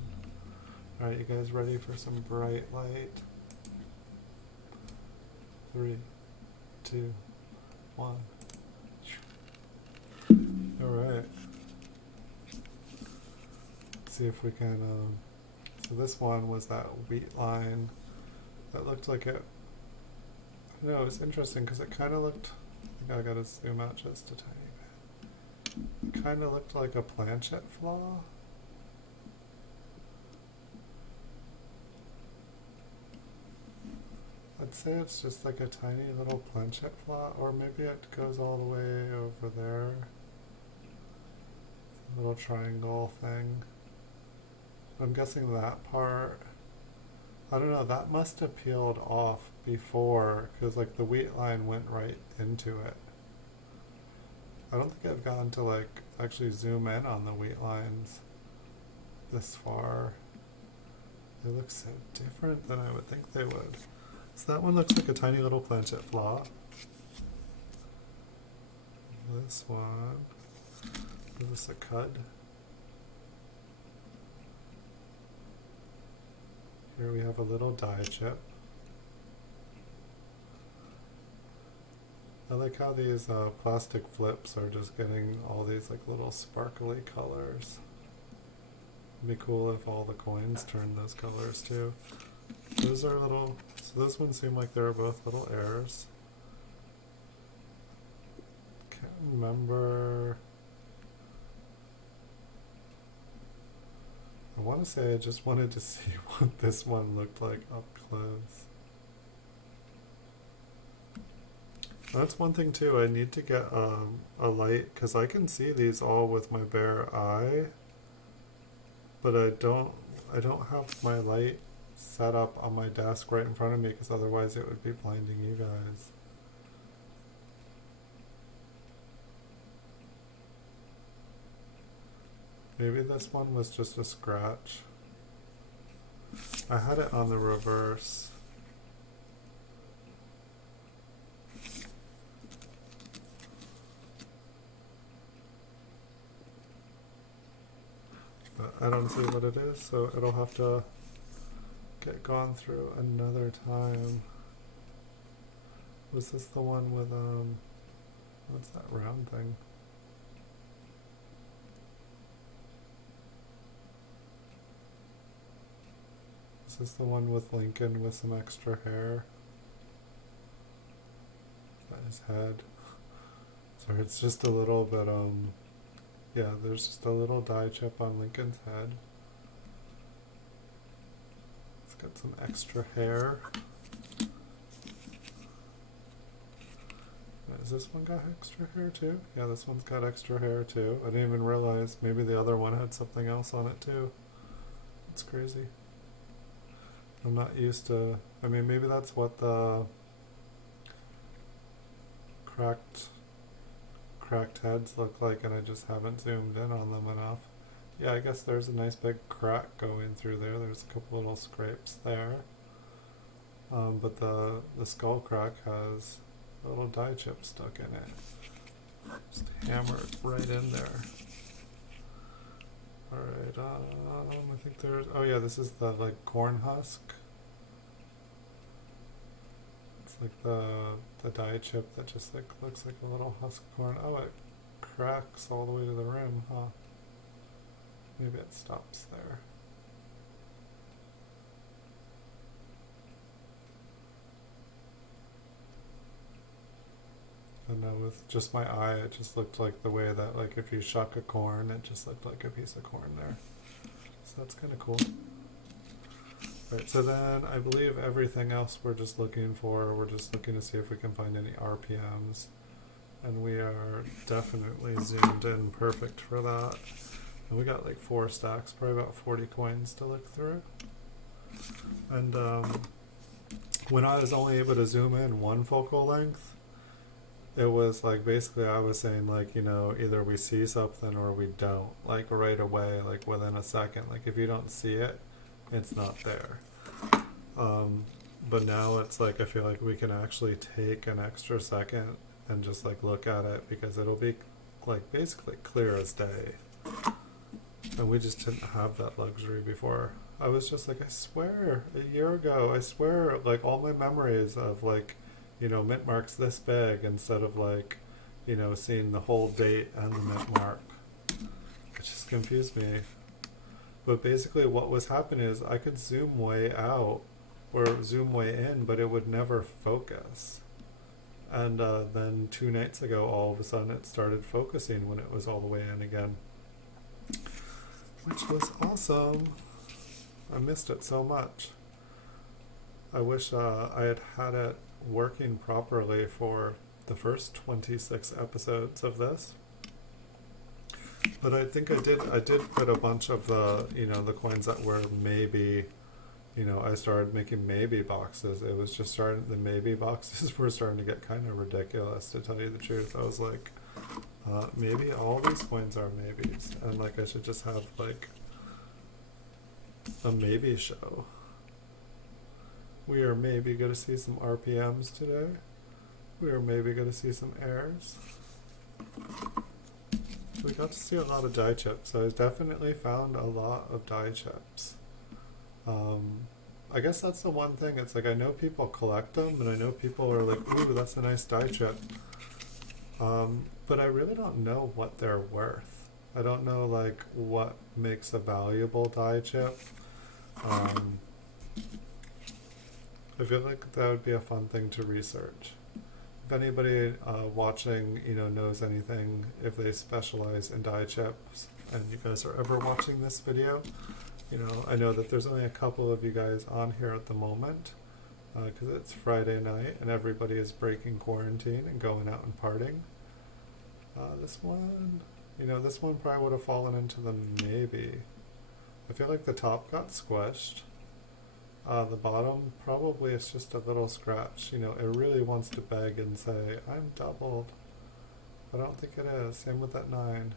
Alright, you guys ready for some bright light? 3, 2, 1. Alright. Let's see if we can, so this one was that wheat line that looked like it, I don't know, it was interesting because it kind of looked, I think I gotta zoom out just a tiny bit. It kind of looked like a planchet flaw. I'd say it's just like a tiny little planchet flaw, or maybe it goes all the way over there. A little triangle thing. I'm guessing that part, I don't know, that must have peeled off before, because like the wheat line went right into it. I don't think I've gotten to like actually zoom in on the wheat lines this far. They look so different than I would think they would. So that one looks like a tiny little planchet flaw. This one, is this a cud? Here we have a little die chip. I like how these plastic flips are just getting all these like little sparkly colors. It'd be cool if all the coins turned those colors too. Those are little, so those ones seem like they're both little airs. Can't remember. I want to say I just wanted to see what this one looked like up close. That's one thing too, I need to get a light, because I can see these all with my bare eye, but I don't have my light set up on my desk right in front of me, because otherwise it would be blinding you guys. Maybe this one was just a scratch. I had it on the reverse. But I don't see what it is, so it'll have to get gone through another time. Was this the one with, what's that round thing? Is this the one with Lincoln with some extra hair? Is that his head? Sorry, it's just a little bit, yeah, there's just a little die chip on Lincoln's head. It's got some extra hair. Has this one got extra hair too? Yeah, this one's got extra hair too. I didn't even realize maybe the other one had something else on it too. It's crazy. I'm not used to, I mean, maybe that's what the cracked heads look like, and I just haven't zoomed in on them enough. Yeah, I guess there's a nice big crack going through there. There's a couple little scrapes there. But the skull crack has a little die chip stuck in it. Just hammered right in there. Alright, I think there's, oh yeah, this is the like corn husk. It's like the die chip that just like looks like a little husk of corn. Oh, it cracks all the way to the rim, huh? Maybe it stops there. I don't know, with just my eye, it just looked like the way that, like, if you shuck a corn, it just looked like a piece of corn there. So that's kind of cool. Right, so then I believe everything else we're just looking to see if we can find any RPMs. And we are definitely zoomed in perfect for that. And we got like 4 stacks, probably about 40 coins to look through. And when I was only able to zoom in one focal length, it was like basically I was saying like, you know, either we see something or we don't, like right away, like within a second. Like if you don't see it, it's not there. Um, but now it's like I feel like we can actually take an extra second and just like look at it because it'll be like basically clear as day. And we just didn't have that luxury before. I was just like, I swear, a year ago, I swear, like all my memories of like, you know, mint marks this big instead of like, you know, seeing the whole date and the mint mark. It just confused me. But basically what was happening is I could zoom way out or zoom way in, but it would never focus. And then 2 nights ago, all of a sudden it started focusing when it was all the way in again, which was awesome. I missed it so much. I wish I had had it working properly for the first 26 episodes of this. But I think I did put a bunch of the, you know, the coins that were maybe, you know, I started making maybe boxes. It was just starting, the maybe boxes were starting to get kind of ridiculous, to tell you the truth. I was like, maybe all these coins are maybes, and like I should just have like a maybe show. We are maybe going to see some RPMs today. We are maybe going to see some airs. We got to see a lot of die chips. I definitely found a lot of die chips. I guess that's the one thing. It's like I know people collect them, and I know people are like, "Ooh, that's a nice die chip." But I really don't know what they're worth. I don't know like what makes a valuable die chip. I feel like that would be a fun thing to research. If anybody watching, you know, knows anything, if they specialize in die chips, and you guys are ever watching this video, you know, I know that there's only a couple of you guys on here at the moment, because it's Friday night and everybody is breaking quarantine and going out and partying. This one, you know, this one probably would have fallen into the maybe. I feel like the top got squished. The bottom probably is just a little scratch. You know, it really wants to beg and say, I'm doubled. But I don't think it is. Same with that 9.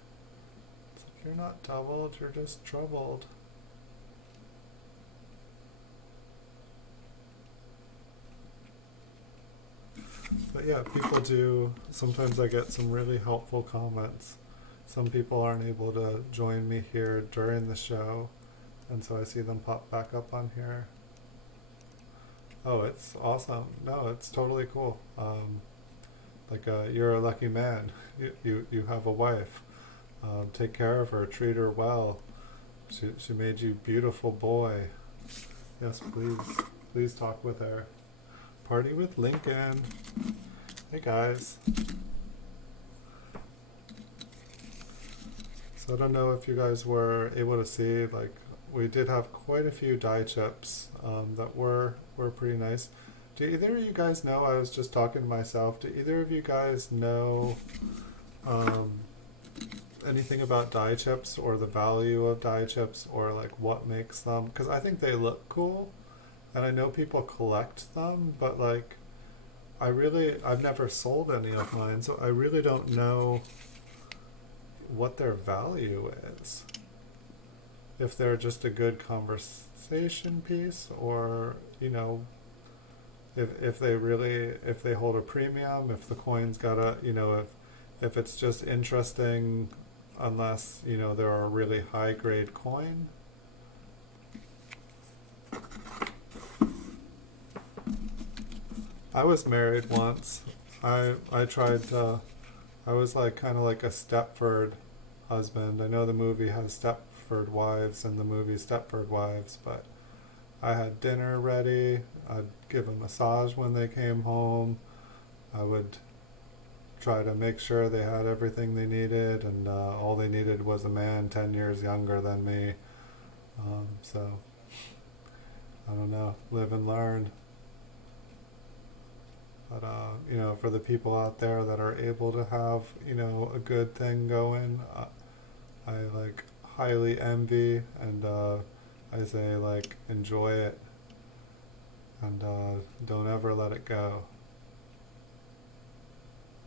It's like, you're not doubled, you're just troubled. But yeah, people do. Sometimes I get some really helpful comments. Some people aren't able to join me here during the show, and so I see them pop back up on here. Oh, it's awesome. No, it's totally cool. You're a lucky man. You have a wife. Take care of her. Treat her well. She made you beautiful boy. Yes, please talk with her. Party with Lincoln. Hey guys. So I don't know if you guys were able to see, like, we did have quite a few die chips that were pretty nice. Do either of you guys know, I was just talking to myself, do either of you guys know anything about die chips or the value of die chips or like what makes them? Because I think they look cool and I know people collect them, but like I've never sold any of mine, so I really don't know what their value is. If they're just a good conversation piece, or, you know, if they hold a premium, if the coin's got a, you know, if it's just interesting, unless, you know, they're a really high grade coin. I was married once. I tried to, I was like kind of like a Stepford husband. I know the movie has Stepford Wives and the movie Stepford Wives, but I had dinner ready. I'd give a massage when they came home. I would try to make sure they had everything they needed, and all they needed was a man 10 years younger than me. So, I don't know, live and learn. But, you know, for the people out there that are able to have, you know, a good thing going, I like highly envy, and I say like enjoy it, and don't ever let it go.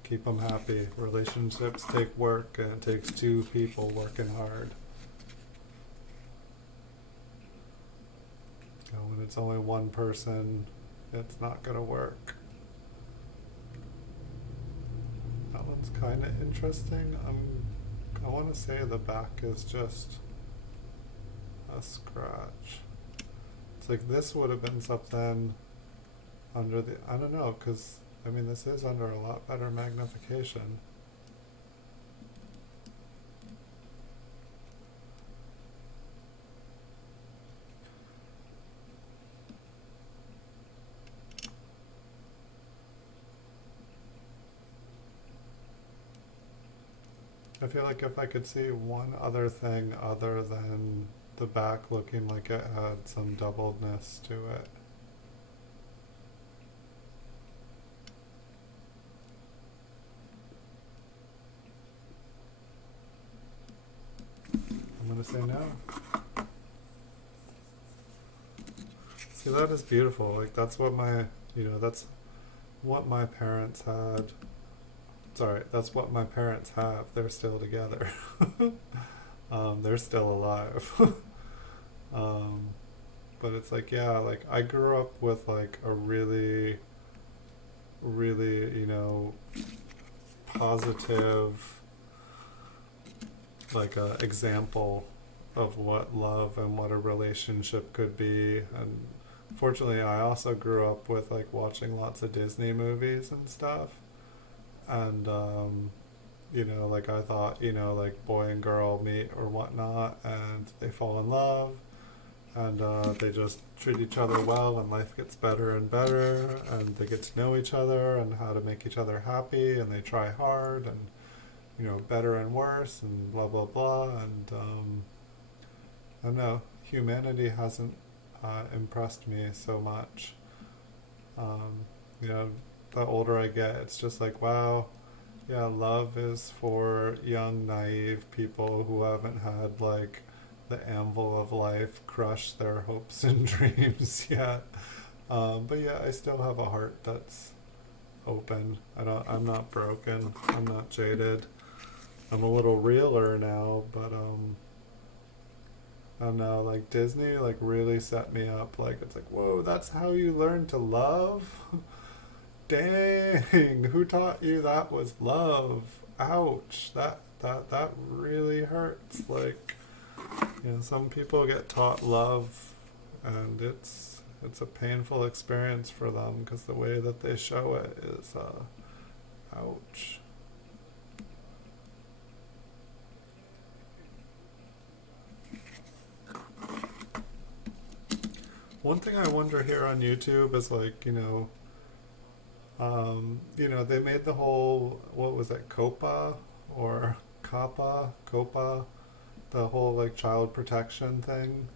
keep them happy. Relationships take work, and it takes two people working hard. You know, when it's only one person, it's not gonna work. That one's kind of interesting. I want to say the back is just a scratch. It's like this would have been something under the, I don't know, because I mean this is under a lot better magnification. I feel like if I could see one other thing other than the back looking like it had some doubledness to it. I'm gonna say no. See, that is beautiful. Like that's what my, that's what my parents had. Sorry, that's what my parents have. They're still together. They're still alive. But it's like, yeah, like I grew up with like a really, really, positive, like a example of what love and what a relationship could be. And fortunately, I also grew up with like watching lots of Disney movies and stuff. And like I thought, like boy and girl meet or whatnot, and they fall in love, and they just treat each other well, and life gets better and better, and they get to know each other and how to make each other happy, and they try hard, and better and worse, and blah blah blah, and I don't know, humanity hasn't impressed me so much. You know, the older I get, it's just like, wow, yeah, love is for young, naive people who haven't had like the anvil of life crush their hopes and dreams yet. But yeah, I still have a heart that's open. I'm not broken. I'm not jaded. I'm a little realer now, but I don't know, like Disney like really set me up. Like it's like, whoa, that's how you learn to love? Dang, who taught you that was love? Ouch, that really hurts. Like, some people get taught love, and it's a painful experience for them because the way that they show it is, ouch. One thing I wonder here on YouTube is like, they made the whole, what was it, COPA or COPA, the whole like child protection thing.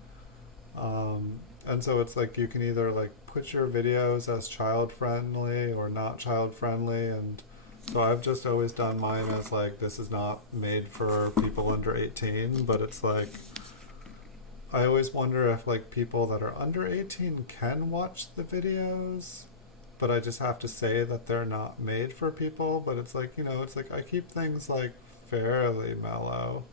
And so it's like you can either like put your videos as child friendly or not child friendly, and so I've just always done mine as like this is not made for people under 18, but it's like I always wonder if like people that are under 18 can watch the videos, but I just have to say that they're not made for people. But it's like, it's like I keep things like fairly mellow.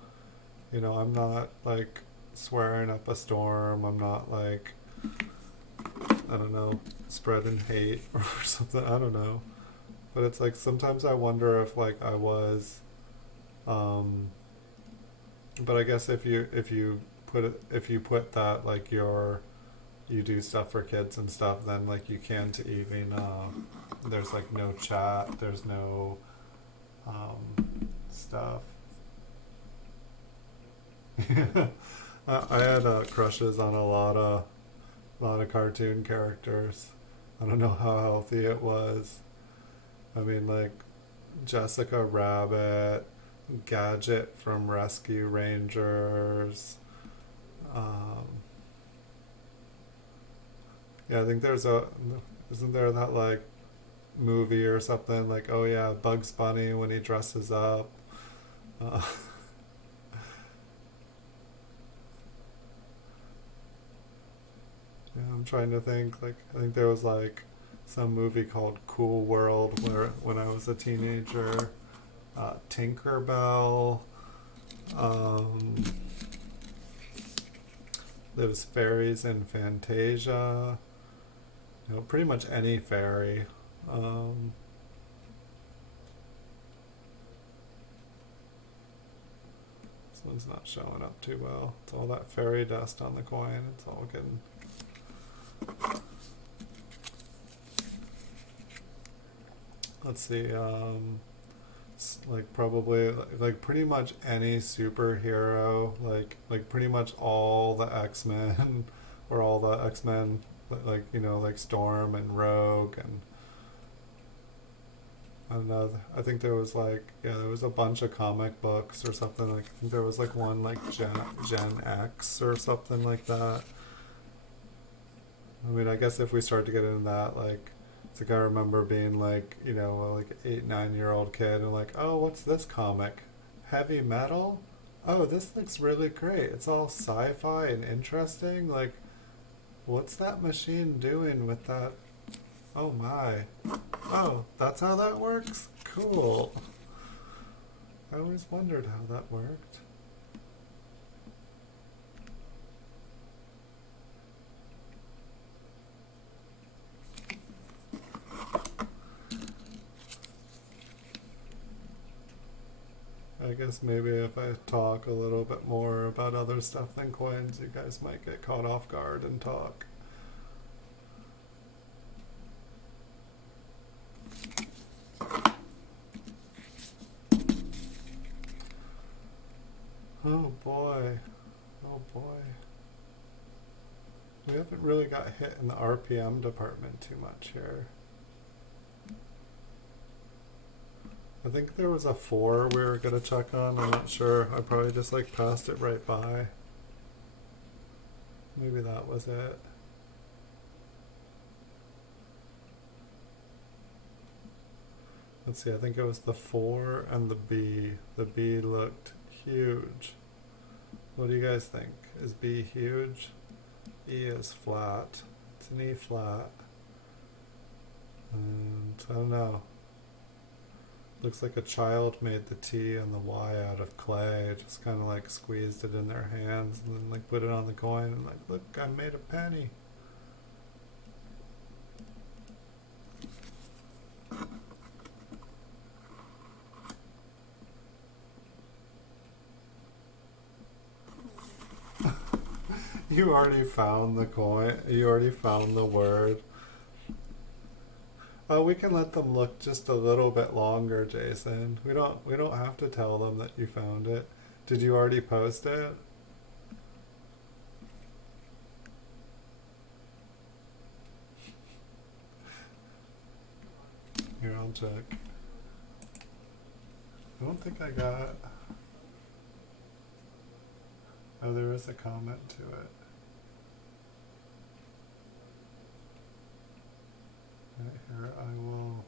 I'm not like swearing up a storm. I'm not like, I don't know, spreading hate or something. I don't know. But it's like sometimes I wonder if like I was, but I guess if you put that like you do stuff for kids and stuff, then like you can't even there's like no chat, there's no stuff. I had crushes on a lot of cartoon characters. I don't know how healthy it was. I mean, like Jessica Rabbit, Gadget from Rescue Rangers. Um, yeah, I think isn't there that like movie or something like, oh yeah, Bugs Bunny when he dresses up. Uh, yeah, I'm trying to think. Like, I think there was like some movie called Cool World where when I was a teenager. Tinkerbell. Um, there was fairies in Fantasia. You know, pretty much any fairy. Um, this one's not showing up too well. It's all that fairy dust on the coin. It's all getting. Let's see. Like probably like pretty much any superhero, like pretty much all the X-Men or all the X-Men, like you know, like Storm and Rogue and another. I think there was like there was a bunch of comic books or something. Like I think there was like one like Gen X or something like that. I mean, I guess if we start to get into that, like, it's like I remember being like, you know, like an 8, 9 year old kid and like, oh, what's this comic? Heavy metal? Oh, this looks really great. It's all sci-fi and interesting. Like, what's that machine doing with that? Oh my. Oh, that's how that works? Cool. I always wondered how that worked. I guess maybe if I talk a little bit more about other stuff than coins, you guys might get caught off guard and talk. Oh boy. Oh boy. We haven't really got hit in the RPM department too much here. I think there was a 4 we were gonna check on. I'm not sure. I probably just like passed it right by. Maybe that was it. Let's see, I think it was the 4 and the B. The B looked huge. What do you guys think? Is B huge? E is flat. It's an E flat. And I don't know. Looks like a child made the T and the Y out of clay, just kind of like squeezed it in their hands and then like put it on the coin and like, look, I made a penny. You already found the coin. You already found the word. Oh, we can let them look just a little bit longer, Jason. We don't have to tell them that you found it. Did you already post it? Here, I'll check. I don't think I got. Oh, there is a comment to it. Right here, I will.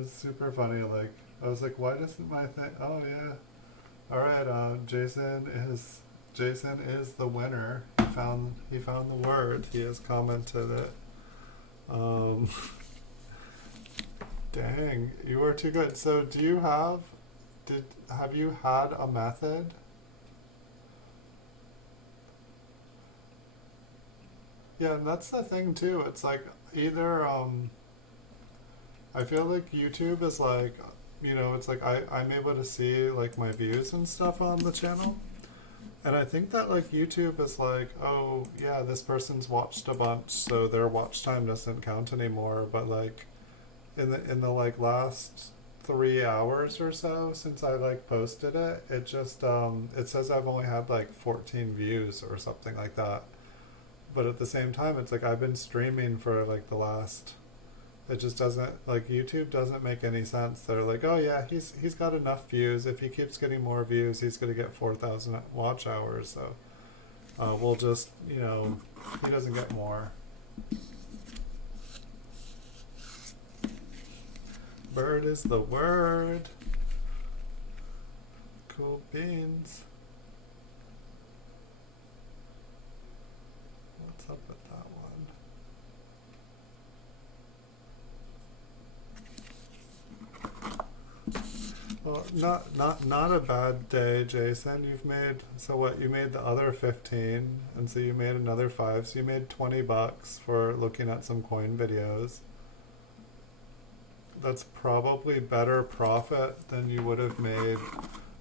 It's super funny. Like, I was like, why doesn't my thing? Oh yeah. All right. Jason is the winner. He found the word. He has commented it. Um, dang, you were too good. So, have you had a method? Yeah, and that's the thing too. It's like either I feel like YouTube is like, you know, it's like I'm able to see like my views and stuff on the channel. And I think that like YouTube is like, oh yeah, this person's watched a bunch, so their watch time doesn't count anymore. But like in the like last 3 hours or so since I like posted it, it just it says I've only had like 14 views or something like that. But at the same time, it's like I've been streaming for like the last. It just doesn't like YouTube doesn't make any sense. They're like, oh yeah, he's got enough views. If he keeps getting more views, he's gonna get 4,000 watch hours. So we'll just he doesn't get more. Bird is the word. Cool beans. Well, not a bad day, Jason. You've made, so what, you made the other 15, and so you made another 5, so you made $20 for looking at some coin videos. That's probably better profit than you would have made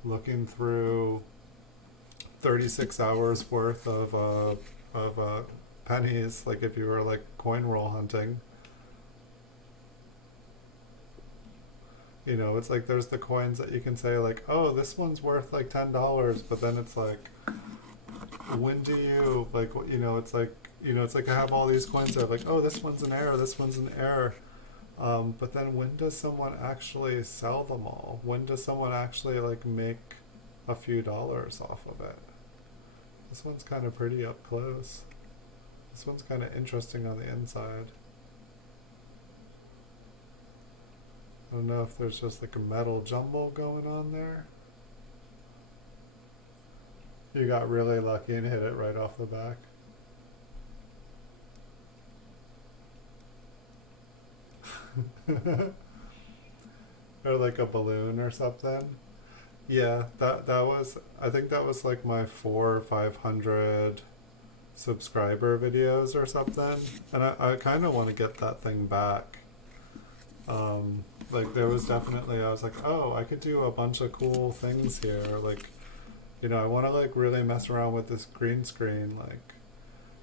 looking through 36 hours worth of pennies, like if you were like coin roll hunting. You know, it's like there's the coins that you can say like, oh, this one's worth like $10, but then it's like, when do you like, you know, it's like, you know, it's like I have all these coins that are like, oh, this one's an error, this one's an error. But then when does someone actually sell them all? When does someone actually like make a few dollars off of it? This one's kind of pretty up close. This one's kind of interesting on the inside. I don't know if there's just like a metal jumble going on there. You got really lucky and hit it right off the back. Or like a balloon or something. Yeah, that was, I think that was like my 400 or 500 subscriber videos or something. And I kind of want to get that thing back. Like there was definitely, I was like, oh, I could do a bunch of cool things here. Like, you know, I want to like really mess around with this green screen. Like,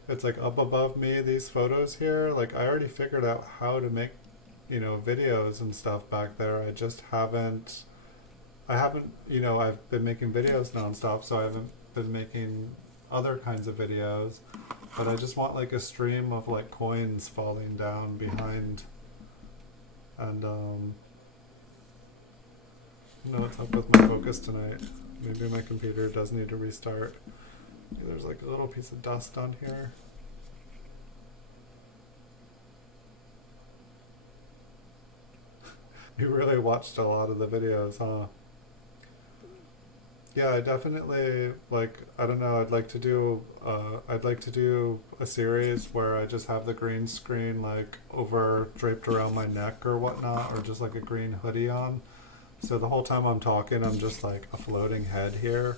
it's like up above me, these photos here. Like, I already figured out how to make, you know, videos and stuff back there. I haven't, you know, I've been making videos nonstop, so I haven't been making other kinds of videos. But I just want like a stream of like coins falling down behind. And, I don't know what's up with my focus tonight. Maybe my computer does need to restart. There's like a little piece of dust on here. You really watched a lot of the videos, huh? Yeah, I definitely like, I don't know, I'd like to do a series where I just have the green screen like over draped around my neck or whatnot, or just like a green hoodie on. So the whole time I'm talking, I'm just like a floating head here.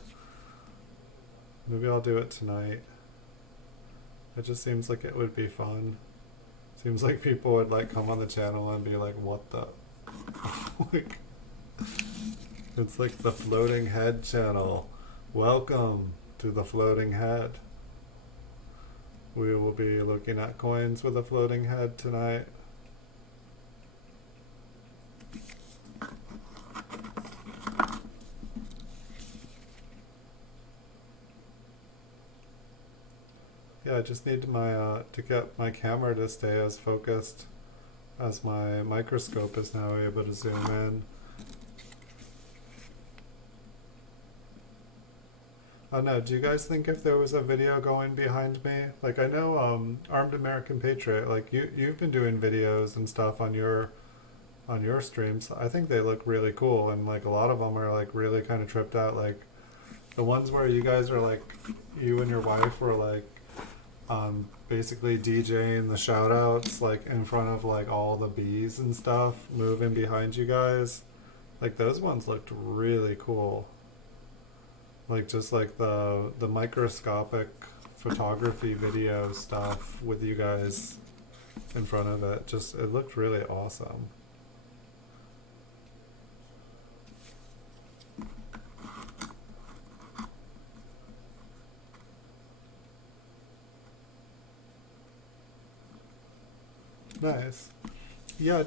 Maybe I'll do it tonight. It just seems like it would be fun. Seems like people would like come on the channel and be like, what the like, it's like the floating head channel. Welcome to the floating head. We will be looking at coins with a floating head tonight. Yeah, I just need my to get my camera to stay as focused as my microscope is now able to zoom in. I don't know, do you guys think if there was a video going behind me? Like I know Armed American Patriot, like you've been doing videos and stuff on your streams. I think they look really cool, and like a lot of them are like really kind of tripped out. Like the ones where you guys are like, you and your wife were like basically DJing the shout outs like in front of like all the bees and stuff moving behind you guys. Like those ones looked really cool. Like just like the microscopic photography video stuff with you guys in front of it. Just it looked really awesome. Nice. Yeah,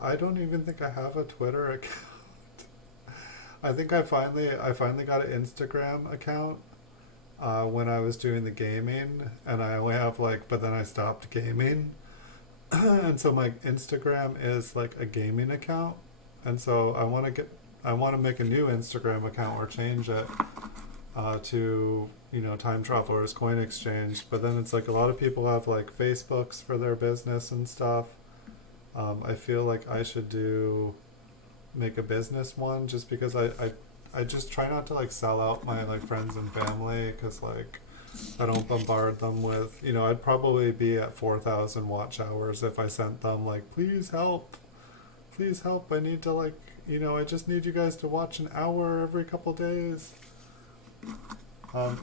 I don't even think I have a Twitter account. I finally got an Instagram account when I was doing the gaming, and I only have like, but then I stopped gaming. And so my Instagram is like a gaming account, and so I want to make a new Instagram account or change it to, you know, Time Travelers Coin Exchange. But then it's like a lot of people have like Facebooks for their business and stuff. I feel like I should make a business one, just because I just try not to like sell out my like friends and family, because like I don't bombard them with, you know, I'd probably be at 4,000 watch hours if I sent them like, please help, I need to like, I just need you guys to watch an hour every couple days.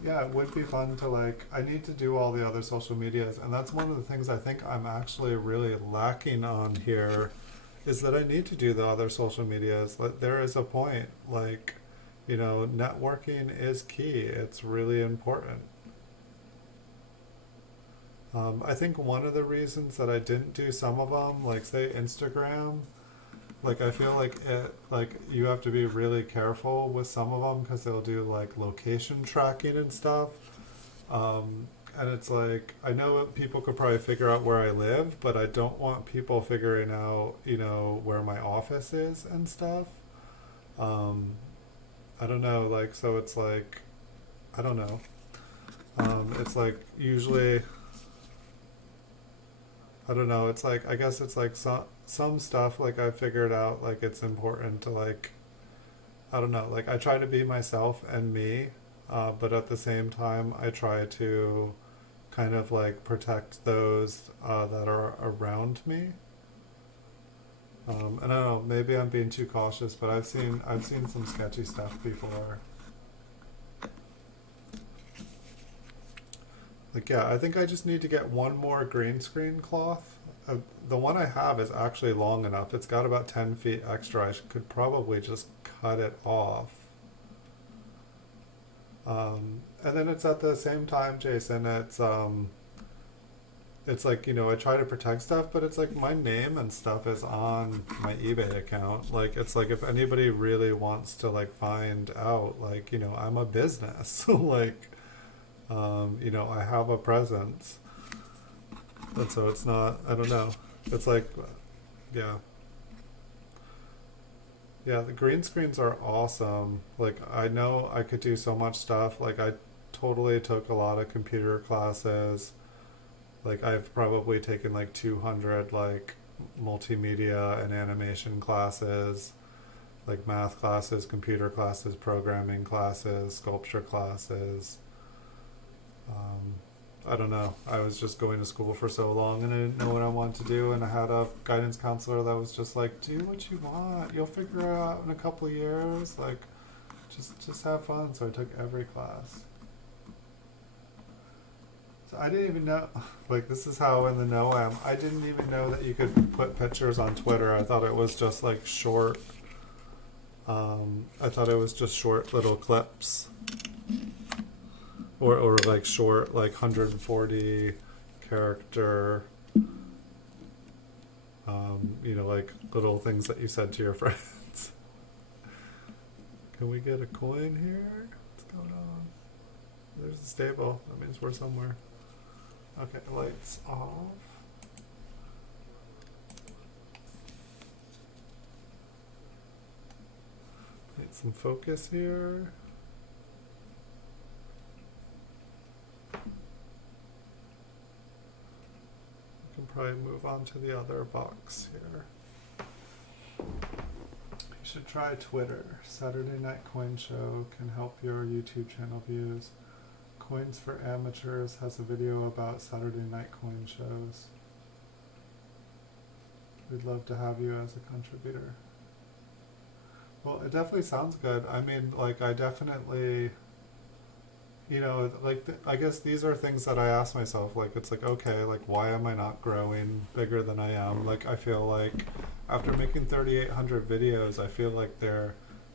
Yeah, it would be fun to I need to do all the other social medias, and that's one of the things I think I'm actually really lacking on here, is that I need to do the other social medias. There is a point, networking is key. It's really important. I think one of the reasons that I didn't do some of them, like say Instagram, I feel you have to be really careful with some of them because they'll do location tracking and stuff. And it's I know people could probably figure out where I live, but I don't want people figuring out, where my office is and stuff. Um, I don't know, so it's I don't know. It's usually, I don't know, it's I guess it's some stuff I figured out it's important to I don't know, I try to be myself and me, but at the same time I try to kind of protect those that are around me. And I don't know, maybe I'm being too cautious, but I've seen some sketchy stuff before. Yeah, I think I just need to get one more green screen cloth. The one I have is actually long enough. It's got about 10 feet extra. Could probably just cut it off. And then it's at the same time, Jason, it's I try to protect stuff, but it's my name and stuff is on my eBay account. It's if anybody really wants to find out, I'm a business. I have a presence. And so it's not, I don't know. It's yeah. Yeah, the green screens are awesome. I know I could do so much stuff. I totally took a lot of computer classes. I've probably taken 200 multimedia and animation classes, math classes, computer classes, programming classes, sculpture classes. I don't know. I was just going to school for so long and I didn't know what I wanted to do, and I had a guidance counselor that was just do what you want. You'll figure it out in a couple of years. Just have fun. So I took every class. So I didn't even know, this is how in the know I am. I didn't even know that you could put pictures on Twitter. I thought it was just short, I thought it was just short little clips. Or short, 140 character, little things that you said to your friends. Can we get a coin here? What's going on? There's a stable. That means we're somewhere. Okay, lights off. Need some focus here. Probably move on to the other box here. You should try Twitter. Saturday Night Coin Show can help your YouTube channel views. Coins for Amateurs has a video about Saturday Night Coin shows. We'd love to have you as a contributor. Well, it definitely sounds good. I mean, I definitely, I guess these are things that I ask myself, it's okay, why am I not growing bigger than I am? I feel after making 3,800 videos, I feel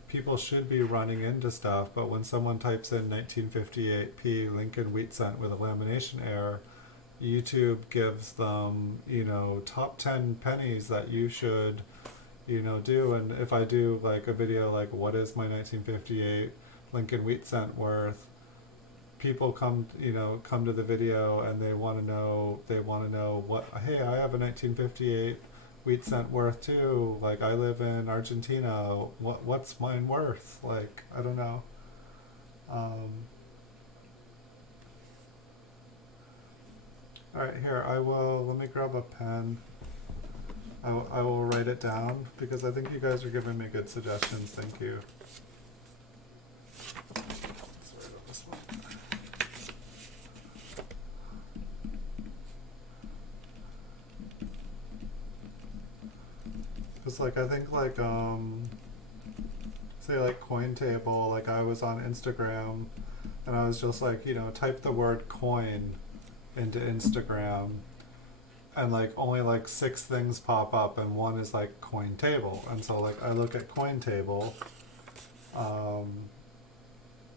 people should be running into stuff, but when someone types in 1958p Lincoln wheat cent with a lamination error, YouTube gives them, top 10 pennies that you should, do. And if I do a video what is my 1958 Lincoln wheat cent worth, people come to the video and they want to know what, hey, I have a 1958 wheat cent worth too. I live in Argentina. What's mine worth? I don't know. All right, here, let me grab a pen. I will write it down because I think you guys are giving me good suggestions. Thank you. Because I think say like coin table, like I was on Instagram and I was just like, you know, type the word coin into Instagram and like only like 6 things pop up and one is like coin table. And so like I look at coin table,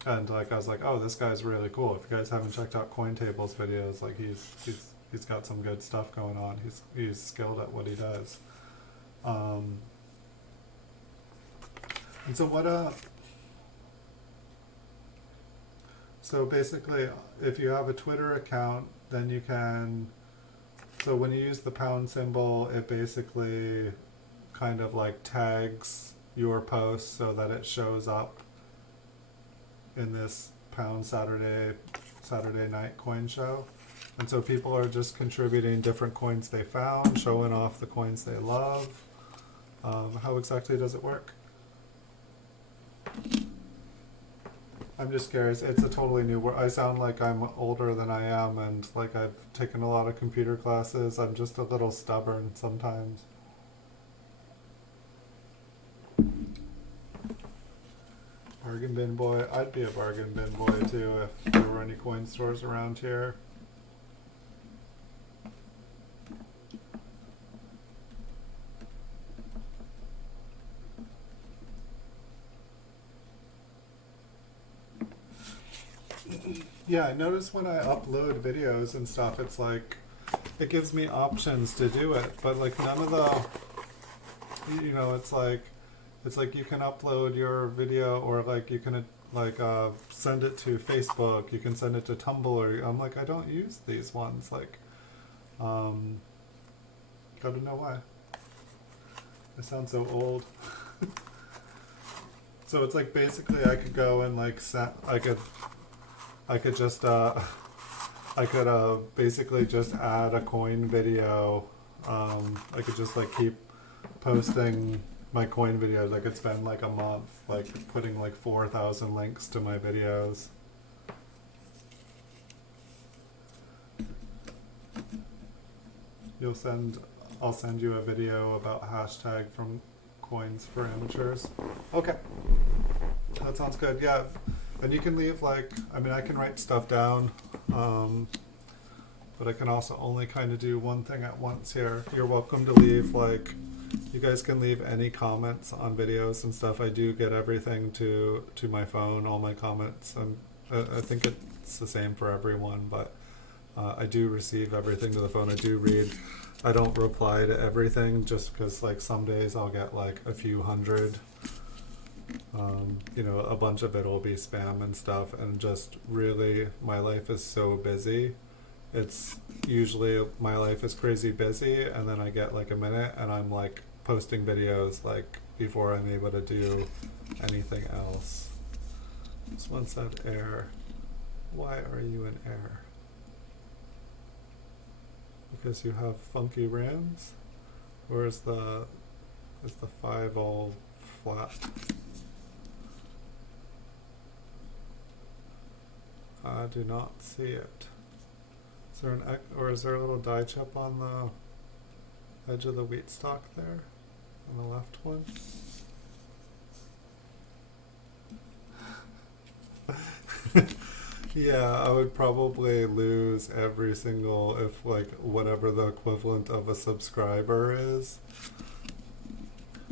and like I was like, oh, this guy's really cool. If you guys haven't checked out coin table's videos, like he's got some good stuff going on. He's skilled at what he does. And so so basically, if you have a Twitter account, then you can, so when you use the pound symbol, it basically kind of like tags your post so that it shows up in this pound Saturday night coin show. And so people are just contributing different coins they found, showing off the coins they love. How exactly does it work? I'm just curious. It's a totally new word. I sound like I'm older than I am, and like I've taken a lot of computer classes. I'm just a little stubborn sometimes. Bargain bin boy. I'd be a bargain bin boy too if there were any coin stores around here. Yeah, I notice when I upload videos and stuff, it's like, it gives me options to do it, but like none of the, you know, it's like you can upload your video, or like you can like send it to Facebook, you can send it to Tumblr. I'm like, I don't use these ones, like, I don't know why. I sound so old. So it's like basically I could go and like I could just basically just add a coin video. I could just like keep posting my coin videos. I could spend like a month like putting like 4,000 links to my videos. I'll send you a video about hashtag from coins for amateurs. Okay, that sounds good. Yeah. And you can leave like, I mean, I can write stuff down, but I can also only kind of do one thing at once here. You're welcome to leave, like, you guys can leave any comments on videos and stuff. I do get everything to my phone, all my comments. I think it's the same for everyone, but I do receive everything to the phone. I do read. I don't reply to everything just because like some days I'll get like a few hundred. You know, a bunch of it will be spam and stuff, and just really my life is so busy. It's usually my life is crazy busy, and then I get like a minute and I'm like posting videos like before I'm able to do anything else. This one said error. Why are you in error? Because you have funky rims? Or is the 5 all flat? I do not see it. Is there is there a little die chip on the edge of the wheat stalk there? On the left one? Yeah, I would probably lose every single, if like whatever the equivalent of a subscriber is.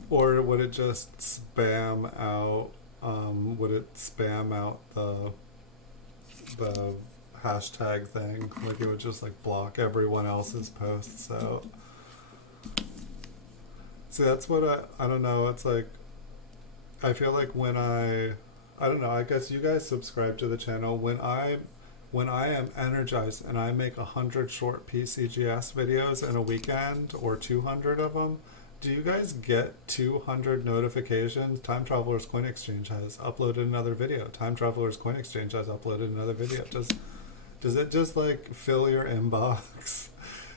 Or would it just spam out, would it spam out the hashtag thing? Like it would just like block everyone else's posts. So see, that's what I don't know. It's like, I feel like when I don't know, I guess you guys subscribe to the channel. When I am energized and I make 100 short PCGS videos in a weekend, or 200 of them, do you guys get 200 notifications? Time Traveler's Coin Exchange has uploaded another video. Time Traveler's Coin Exchange has uploaded another video. Does it just like fill your inbox?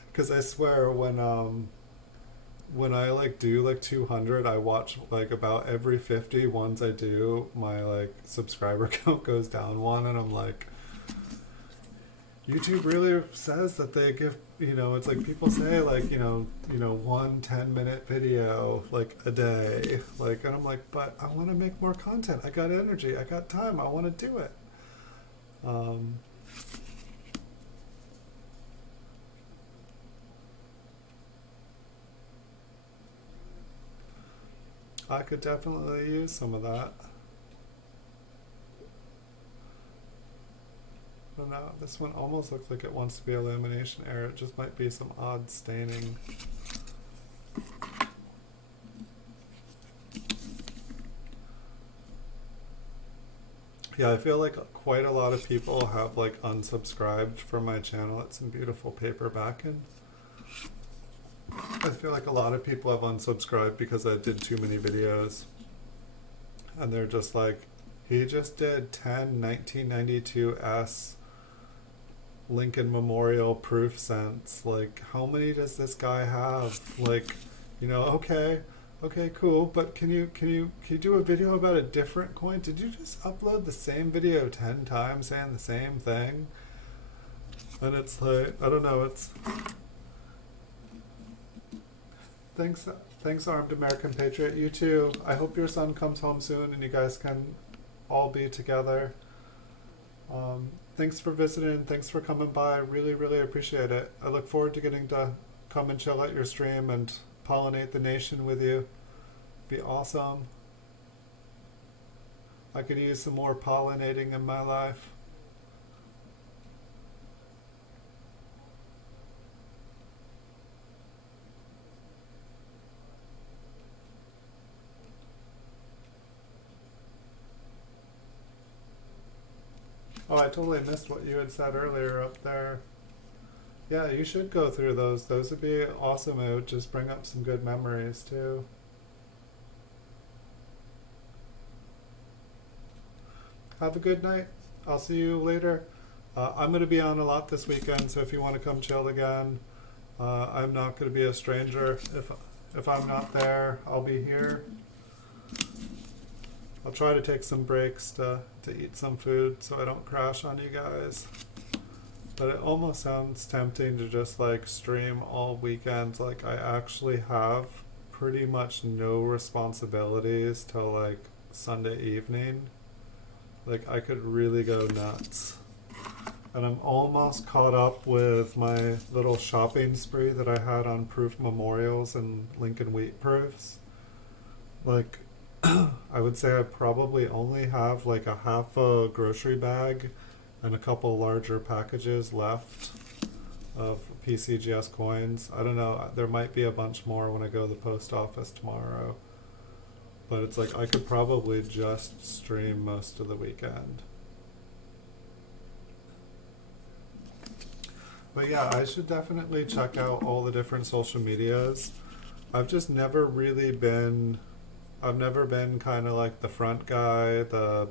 Because I swear when I like do like 200, I watch like about every 50 ones I do, my like subscriber count goes down one, and I'm like, YouTube really says that they give, it's like people say like, 1 10-minute video like a day. Like, and I'm like, but I want to make more content. I got energy. I got time. I want to do it. Um, I could definitely use some of that. I don't know. This one almost looks like it wants to be a lamination error. It just might be some odd staining. Yeah, I feel like quite a lot of people have like unsubscribed from my channel. It's some beautiful paper backing. I feel like a lot of people have unsubscribed because I did too many videos. And they're just like, he just did 10 1992S Lincoln Memorial proof cents. Like, how many does this guy have? Like, okay, cool. But can you do a video about a different coin? Did you just upload the same video 10 times saying the same thing? And it's like, I don't know. It's thanks, Armed American Patriot. You too. I hope your son comes home soon and you guys can all be together. Thanks for visiting. Thanks for coming by. Really, really appreciate it. I look forward to getting to come and chill at your stream and pollinate the nation with you. Be awesome. I could use some more pollinating in my life. Oh, I totally missed what you had said earlier up there. Yeah, you should go through those. Those would be awesome. It would just bring up some good memories too. Have a good night. I'll see you later. I'm going to be on a lot this weekend, so if you want to come chill again, I'm not going to be a stranger. If I'm not there, I'll be here. I'll try to take some breaks to eat some food so I don't crash on you guys. But it almost sounds tempting to just like stream all weekend. Like, I actually have pretty much no responsibilities till like Sunday evening. Like, I could really go nuts. And I'm almost caught up with my little shopping spree that I had on proof memorials and Lincoln wheat proofs. Like, I would say I probably only have like a half a grocery bag and a couple larger packages left of PCGS coins. I don't know, there might be a bunch more when I go to the post office tomorrow. But it's like I could probably just stream most of the weekend. But yeah, I should definitely check out all the different social medias. I've just never really been, I've never been kind of like the front guy, the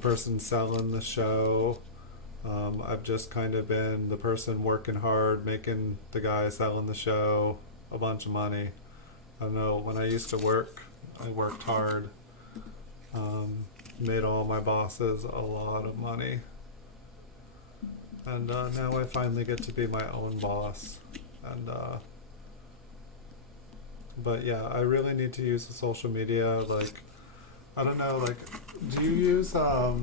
person selling the show. I've just kind of been the person working hard, making the guy selling the show a bunch of money. I don't know, when I used to work, I worked hard, made all my bosses a lot of money. And now I finally get to be my own boss. And but yeah, I really need to use the social media. Like, I don't know, like, do you use a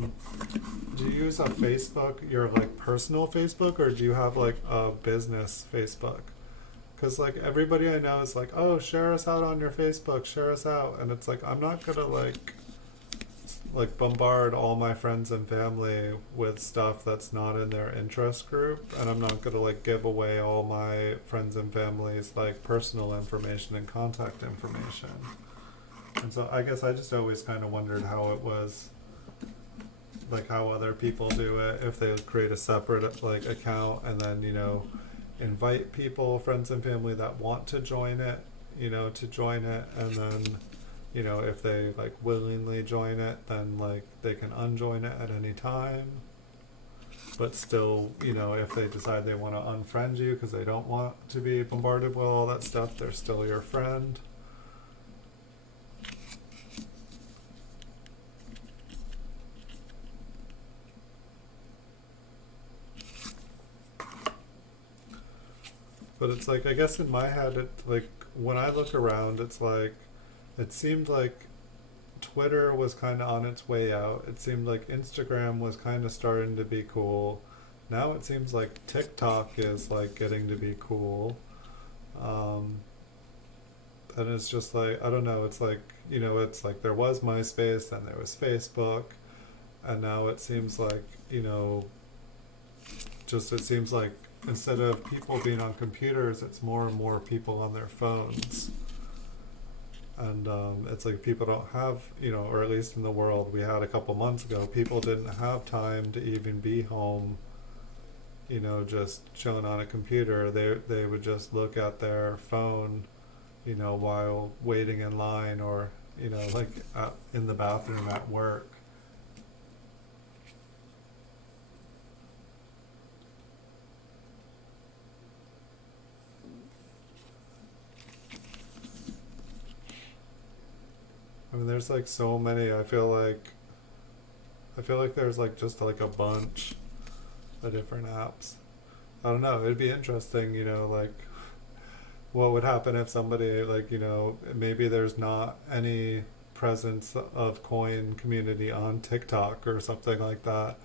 Facebook, your like personal Facebook, or do you have like a business Facebook? Because like everybody I know is like, oh, share us out on your Facebook, share us out. And it's like, I'm not gonna like bombard all my friends and family with stuff that's not in their interest group, and I'm not gonna like give away all my friends and family's like personal information and contact information. And so I guess I just always kind of wondered how it was, like how other people do it, if they create a separate like account and then, invite people, friends and family that want to join it, to join it, and then, if they like willingly join it, then like they can unjoin it at any time. But still, if they decide they want to unfriend you because they don't want to be bombarded with all that stuff, they're still your friend. But it's like, I guess in my head, it like when I look around, it's like it seemed like Twitter was kind of on its way out. It seemed like Instagram was kind of starting to be cool. Now it seems like TikTok is like getting to be cool. Um, and it's just like, I don't know, it's like, it's like there was MySpace, then there was Facebook, and now it seems like, just it seems like instead of people being on computers, it's more and more people on their phones. And it's like people don't have, or at least in the world we had a couple months ago, people didn't have time to even be home, just chilling on a computer. They would just look at their phone, while waiting in line or, like in the bathroom at work. I mean, there's like so many. I feel like there's like just like a bunch of different apps. I don't know. It'd be interesting, like what would happen if somebody like, maybe there's not any presence of coin community on TikTok or something like that.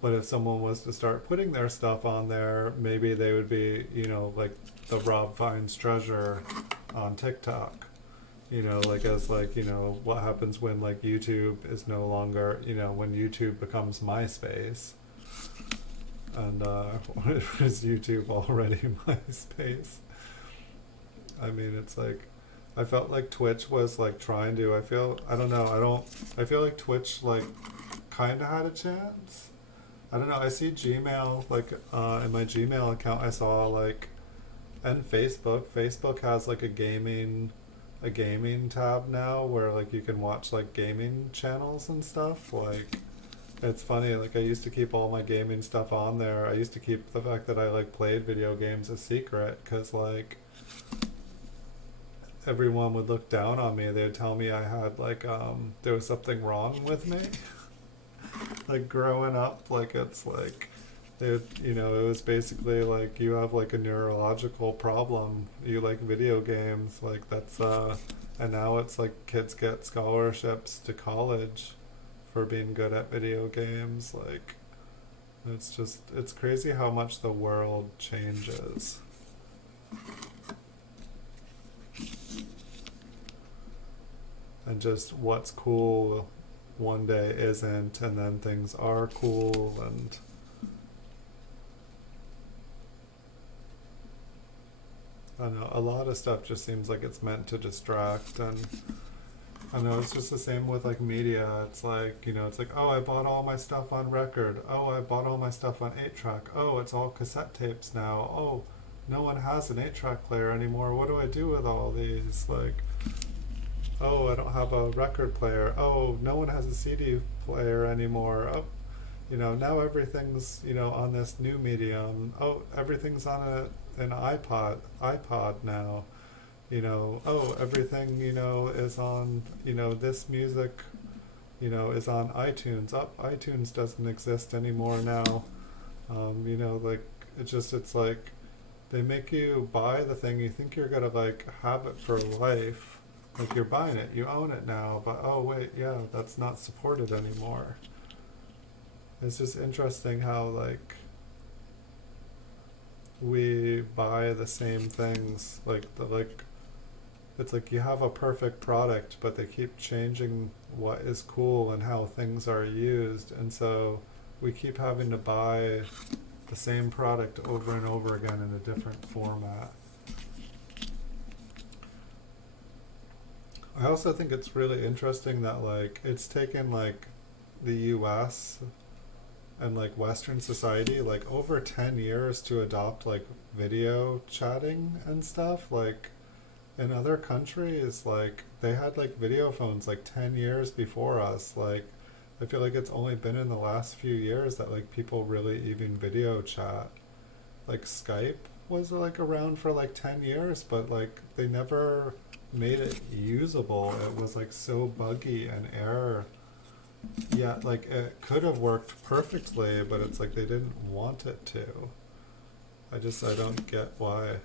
But if someone was to start putting their stuff on there, maybe they would be, like the Rob finds treasure on TikTok. Like as like, what happens when like YouTube is no longer, when YouTube becomes MySpace. And is YouTube already MySpace? I mean, it's like, I felt like Twitch was like trying to, I don't know, I feel like Twitch like kind of had a chance. I don't know, I see Gmail, like in my Gmail account I saw like, and Facebook has like a gaming tab now where like you can watch like gaming channels and stuff. Like it's funny, like I used to keep all my gaming stuff on there. I used to keep the fact that I like played video games a secret because like everyone would look down on me. They'd tell me I had like there was something wrong with me. Like growing up, like it's like it was basically like you have like a neurological problem. You like video games, like that's and now it's like kids get scholarships to college for being good at video games. Like it's crazy how much the world changes. And just what's cool one day isn't, and then things are cool. And I don't know, a lot of stuff just seems like it's meant to distract. And I know it's just the same with like media. It's like, it's like, oh, I bought all my stuff on record. Oh, I bought all my stuff on 8-track. Oh, it's all cassette tapes now. Oh, no one has an 8-track player anymore. What do I do with all these? Like, oh, I don't have a record player. Oh, no one has a CD player anymore. Oh, now everything's, on this new medium. Oh, everything's on an iPod now. Oh, everything, is on, this music, is on iTunes. Oh, iTunes doesn't exist anymore now. Like, it's like, they make you buy the thing, you think you're gonna, like, have it for life. Like, you're buying it, you own it now, but oh, wait, yeah, that's not supported anymore. It's just interesting how, like, we buy the same things, it's like you have a perfect product, but they keep changing what is cool and how things are used, and so we keep having to buy the same product over and over again in a different format. I also think it's really interesting that like it's taken like the US and like Western society like over 10 years to adopt like video chatting and stuff. Like in other countries, like they had like video phones like 10 years before us. Like I feel like it's only been in the last few years that like people really even video chat. Like Skype was like around for like 10 years, but like they never made it usable. It was like so buggy and error. Yeah, like it could have worked perfectly, but it's like they didn't want it to. I don't get why.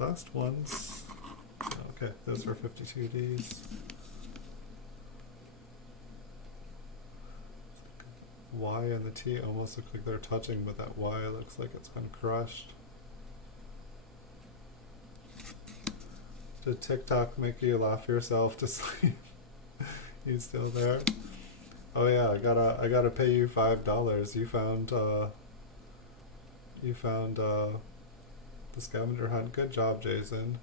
last ones. Okay, those are 52Ds. Y and the T almost look like they're touching, but that Y looks like it's been crushed. Did TikTok make you laugh yourself to sleep? You still there? Oh yeah, I gotta pay you $5. You found the scavenger hunt. Good job, Jason.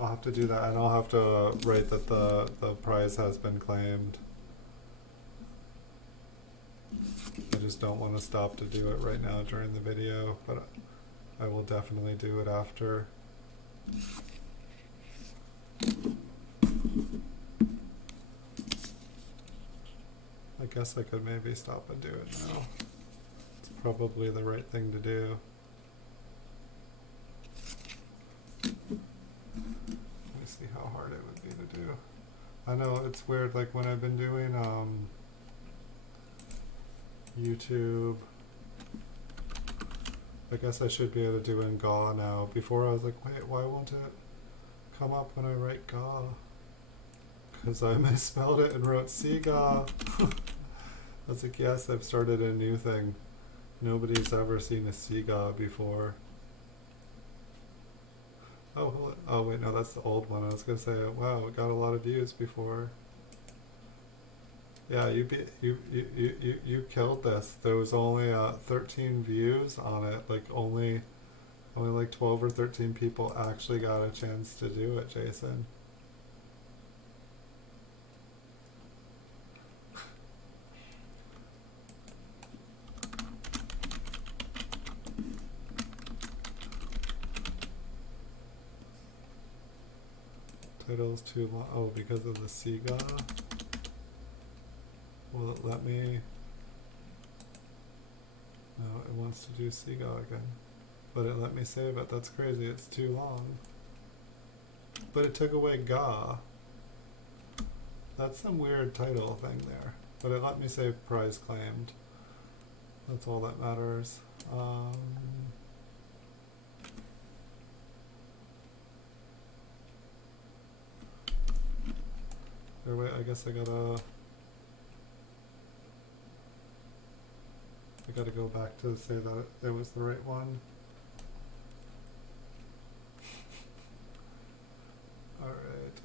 I'll have to do that, and I'll have to write that the prize has been claimed. I just don't want to stop to do it right now during the video, but I will definitely do it after. I guess I could maybe stop and do it now. It's probably the right thing to do. Let me see how hard it would be to do. I know it's weird, like when I've been doing YouTube, I guess I should be able to do it in Ga now. Before I was like, wait, why won't it come up when I write Ga? Because I misspelled it and wrote Siga. I was like, yes, I've started a new thing. Nobody's ever seen a Siga before. Oh wait, no, that's the old one. I was gonna say, wow, it got a lot of views before. Yeah, you killed this. There was only 13 views on it. Like only like 12 or 13 people actually got a chance to do it, Jason. Title's too long. Oh, because of the Siga. Will it let me? No, it wants to do Siga again. But it let me save it. That's crazy. It's too long. But it took away Ga. That's some weird title thing there. But it let me save prize claimed. That's all that matters. Wait, I guess I gotta go back to say that it was the right one. Alright,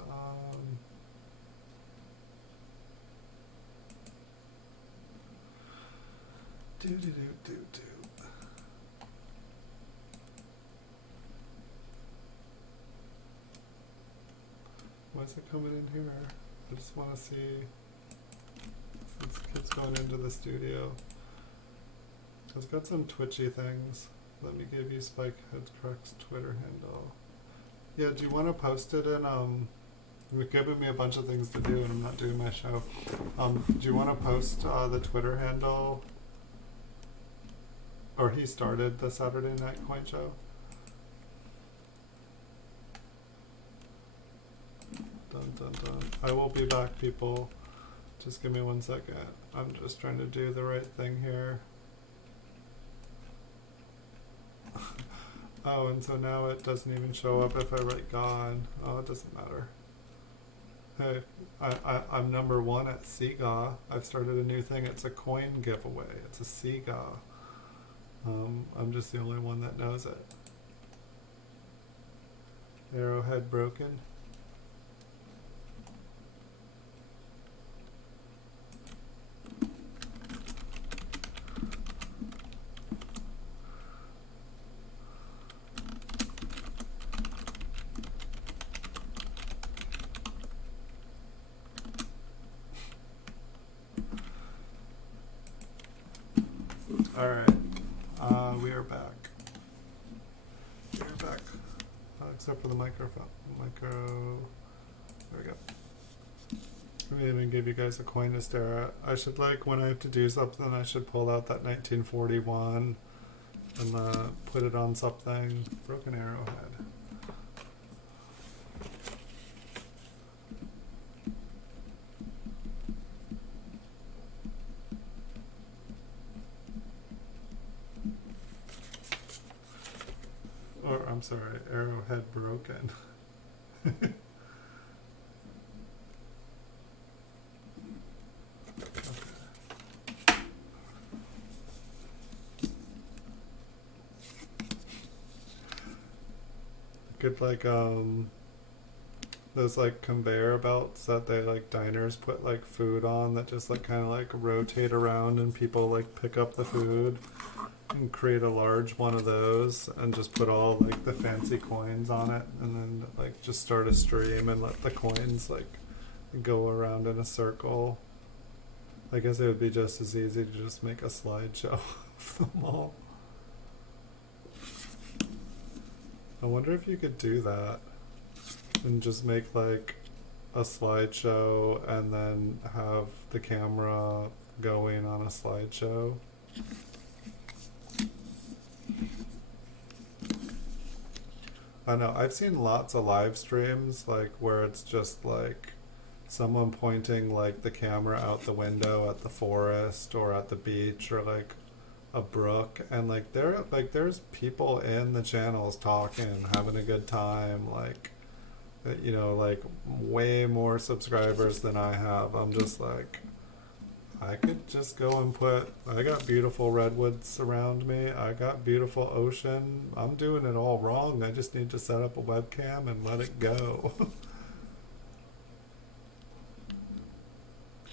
do. Why is it coming in here? I just want to see since kids going into the studio. It's got some twitchy things. Let me give you Spikehead Correct's Twitter handle. Yeah, do you want to post it in, you're giving me a bunch of things to do and I'm not doing my show. Do you want to post the Twitter handle? Or he started the Saturday Night Coin Show? Dun dun dun. I will be back, people. Just give me 1 second. I'm just trying to do the right thing here. Oh, and so now it doesn't even show up if I write gone. Oh, it doesn't matter. Hey, I'm number 1 at Siga. I've started a new thing. It's a coin giveaway. It's a Siga. I'm just the only one that knows it. Arrowhead broken. Alright, we are back. We are back. Except for the microphone. There we go. Let me even give you guys a coin to stare at. I should, like, when I have to do something, I should pull out that 1941 and put it on something. Broken arrowhead. I'm sorry, arrowhead broken. Could like those like conveyor belts that they like diners put like food on that just like kind of like rotate around and people like pick up the food, and create a large one of those and just put all like the fancy coins on it, and then like just start a stream and let the coins like go around in a circle. I guess it would be just as easy to just make a slideshow of them all. I wonder if you could do that and just make like a slideshow and then have the camera going on a slideshow. I know, I've seen lots of live streams like where it's just like someone pointing like the camera out the window at the forest or at the beach or like a brook, and like there's people in the channels talking, having a good time, like you know, like way more subscribers than I have. I'm just like, I could just go and I got beautiful redwoods around me, I got beautiful ocean, I'm doing it all wrong, I just need to set up a webcam and let it go.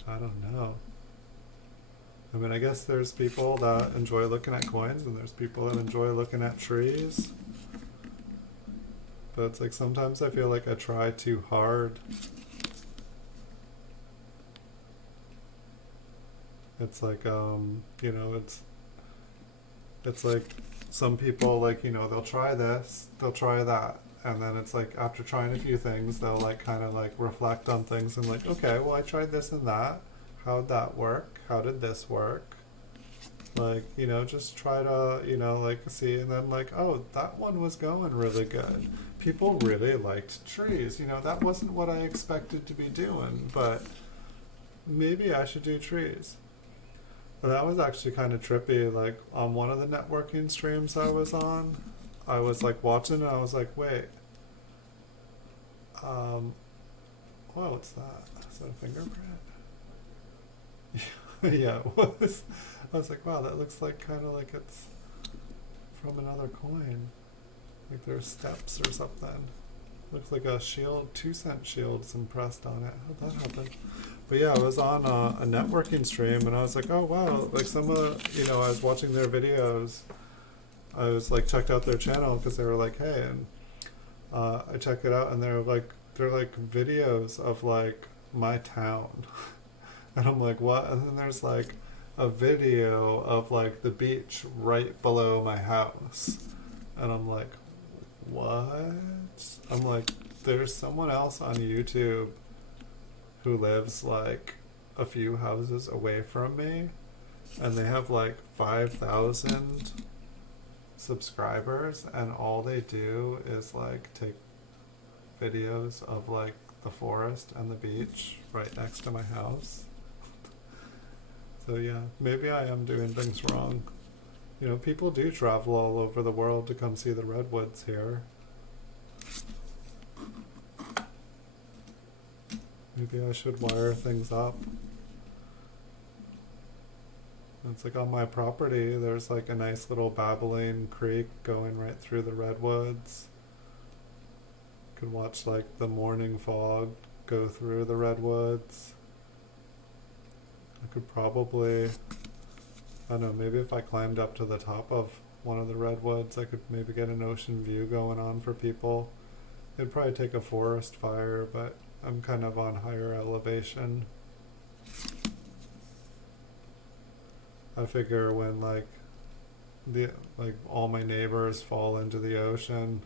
I don't know. I mean, I guess there's people that enjoy looking at coins and there's people that enjoy looking at trees. But it's like sometimes I feel like I try too hard. It's like, you know, it's like some people like, you know, they'll try this, they'll try that. And then it's like after trying a few things, they'll like kind of like reflect on things and like, okay, well I tried this and that. How'd that work? How did this work? Like, you know, just try to, you know, like see, and then like, oh, that one was going really good. People really liked trees. You know, that wasn't what I expected to be doing, but maybe I should do trees. But that was actually kind of trippy. Like on one of the networking streams I was on, I was like watching and I was like, wait, whoa, what's that? Is that a fingerprint? Yeah, it was. I was like, wow, that looks like kind of like it's from another coin. Like there's steps or something. Looks like a shield, 2-cent shield's impressed on it. How'd that happen? But yeah, I was on a networking stream and I was like, oh wow, like some of, you know, I was watching their videos. I was like, checked out their channel because they were like, hey, and I checked it out and they're like videos of like my town. And I'm like, what? And then there's like a video of like the beach right below my house. And I'm like, what? I'm like, there's someone else on YouTube who lives like a few houses away from me. And they have like 5,000 subscribers. And all they do is like take videos of like the forest and the beach right next to my house. So yeah, maybe I am doing things wrong. You know, people do travel all over the world to come see the redwoods here. Maybe I should wire things up. It's like on my property, there's like a nice little babbling creek going right through the redwoods. You can watch like the morning fog go through the redwoods. I could probably, I don't know, maybe if I climbed up to the top of one of the redwoods, I could maybe get an ocean view going on for people. It'd probably take a forest fire, but I'm kind of on higher elevation. I figure when like all my neighbors fall into the ocean,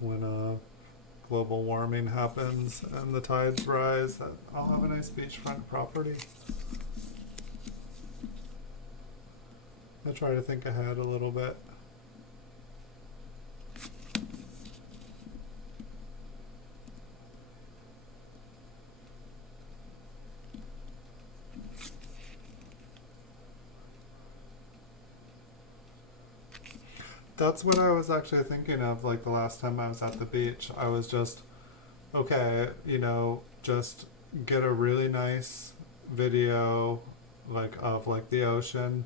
when global warming happens and the tides rise, that I'll have a nice beachfront property. I try to think ahead a little bit. That's what I was actually thinking of, like the last time I was at the beach. I was just, okay, just get a really nice video like of like the ocean.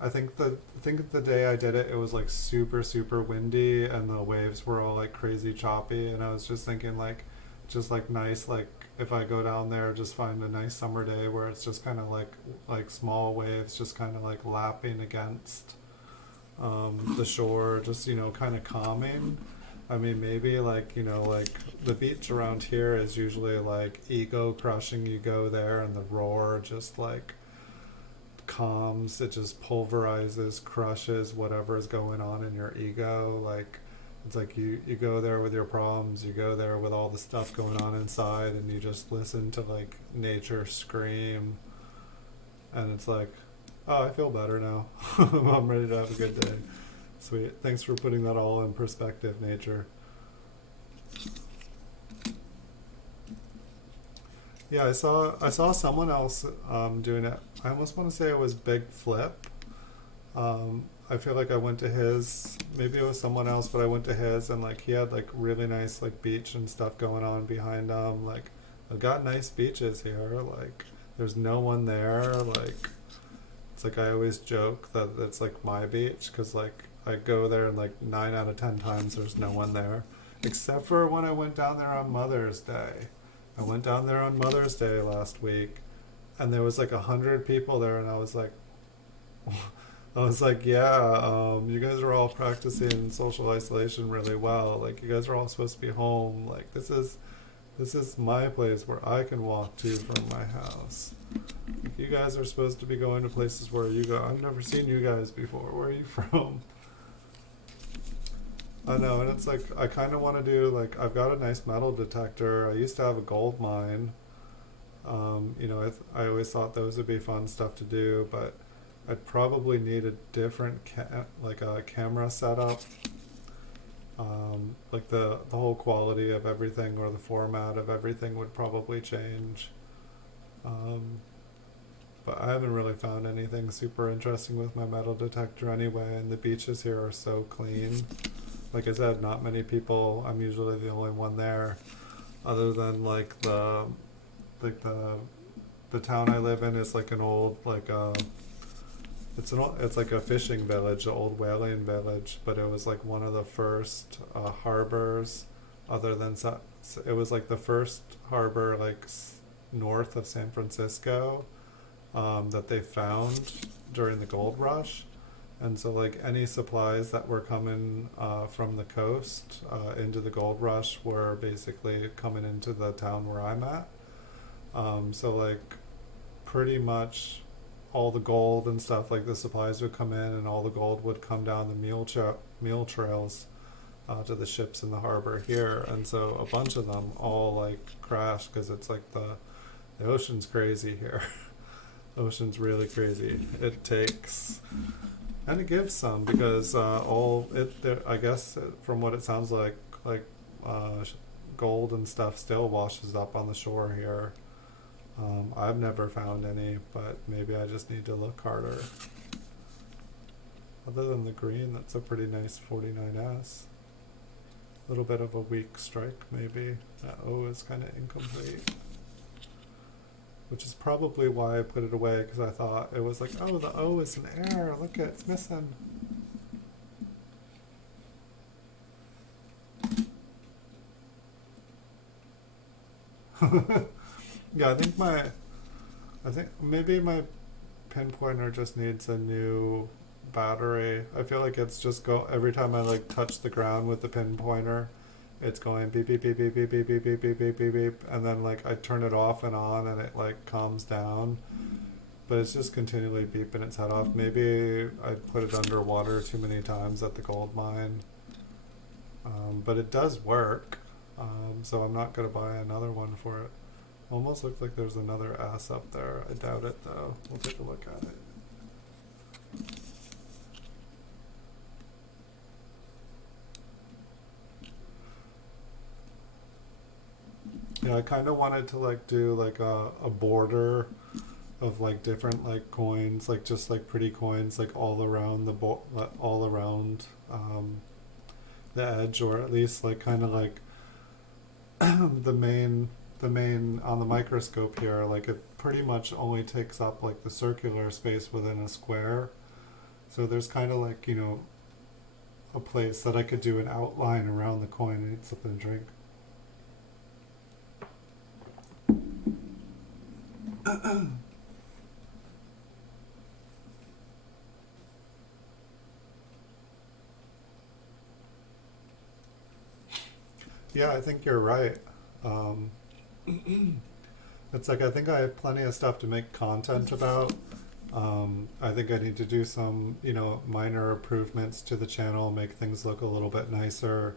I think the day I did it, it was like super super windy and the waves were all like crazy choppy, and I was just thinking like, just like nice like if I go down there, just find a nice summer day where it's just kind of like small waves, just kind of like lapping against the shore, just kind of calming. I mean, maybe like like the beach around here is usually like ego crushing. You go there and the roar just like calms, it just pulverizes, crushes whatever is going on in your ego. Like it's like you go there with your problems, you go there with all the stuff going on inside, and you just listen to like nature scream, and it's like, oh, I feel better now. I'm ready to have a good day. Sweet. Thanks for putting that all in perspective, nature. Yeah, I saw someone else doing it. I almost want to say it was Big Flip. I feel like I went to his. Maybe it was someone else, but I went to his, and like he had like really nice like beach and stuff going on behind him. Like I've got nice beaches here. Like there's no one there. Like it's like I always joke that it's like my beach because like I go there and like 9 out of 10 times there's no one there, except for when I went down there on Mother's Day. I went down there on Mother's Day last week, and there was like 100 people there, and I was like, yeah, you guys are all practicing social isolation really well. Like, you guys are all supposed to be home. Like, this is my place where I can walk to from my house. Like, you guys are supposed to be going to places where you go. I've never seen you guys before. Where are you from? I know, and it's like I kind of want to do like I've got a nice metal detector. I used to have a gold mine. I always thought those would be fun stuff to do, but I'd probably need a different like a camera setup. Like the whole quality of everything or the format of everything would probably change. Um, but I haven't really found anything super interesting with my metal detector anyway, and the beaches here are so clean. Like I said, not many people. I'm usually the only one there, other than like the town I live in is like an old it's like a fishing village, an old whaling village, but it was like one of the first harbors, other than it was like the first harbor like north of San Francisco that they found during the gold rush. And so, like any supplies that were coming from the coast into the gold rush were basically coming into the town where I'm at. So, like, pretty much all the gold and stuff, like the supplies would come in, and all the gold would come down the mule trails to the ships in the harbor here. And so, a bunch of them all like crashed because it's like the ocean's crazy here. The ocean's really crazy. It takes. And it gives some because I guess from what it sounds like gold and stuff still washes up on the shore here. I've never found any, but maybe I just need to look harder. Other than the green, that's a pretty nice 49S. A little bit of a weak strike, maybe. That O is kind of incomplete. Which is probably why I put it away, because I thought it was like, oh, the O is an error. Look, it's missing. Yeah, I think maybe my pinpointer just needs a new battery. I feel like it's just every time I like touch the ground with the pinpointer, it's going beep beep beep beep beep beep beep beep beep beep beep beep, and then like I turn it off and on, and it like calms down. But it's just continually beeping its head off. Maybe I put it underwater too many times at the gold mine. But it does work. So I'm not gonna buy another one for it. Almost looks like there's another S up there. I doubt it though. We'll take a look at it. Yeah, I kind of wanted to like do like a border of like different like coins, like just like pretty coins, like all around all around the edge, or at least like kind of like the main on the microscope here, like it pretty much only takes up like the circular space within a square. So there's kind of like, you know, a place that I could do an outline around the coin. I need something to drink. Yeah, I think you're right. Um, it's like I think I have plenty of stuff to make content about. I think I need to do some, you know, minor improvements to the channel, make things look a little bit nicer.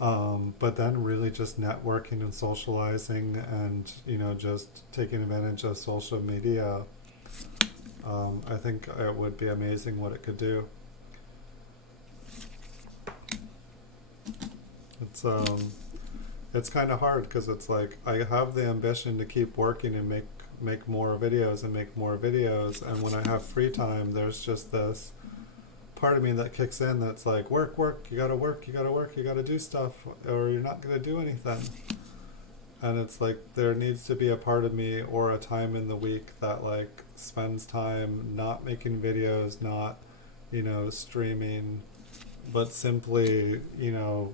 But then really just networking and socializing and, you know, just taking advantage of social media. I think it would be amazing what it could do. It's kind of hard because it's like I have the ambition to keep working and make more videos and make more videos, and when I have free time, there's just this part of me that kicks in that's like, work, you gotta work, you gotta work, you gotta do stuff, or you're not gonna do anything. And it's like there needs to be a part of me or a time in the week that like spends time not making videos, not, you know, streaming, but simply, you know,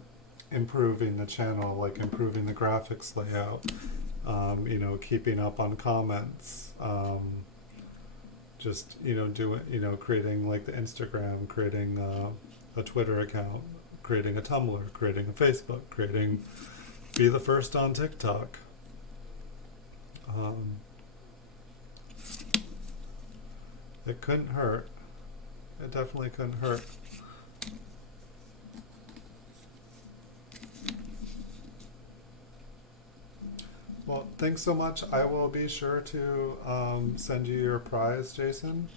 improving the channel, like improving the graphics layout, you know, keeping up on comments, just, you know, creating like the Instagram, creating a Twitter account, creating a Tumblr, creating a Facebook, be the first on TikTok. It couldn't hurt. It definitely couldn't hurt. Well, thanks so much. I will be sure to send you your prize, Jason.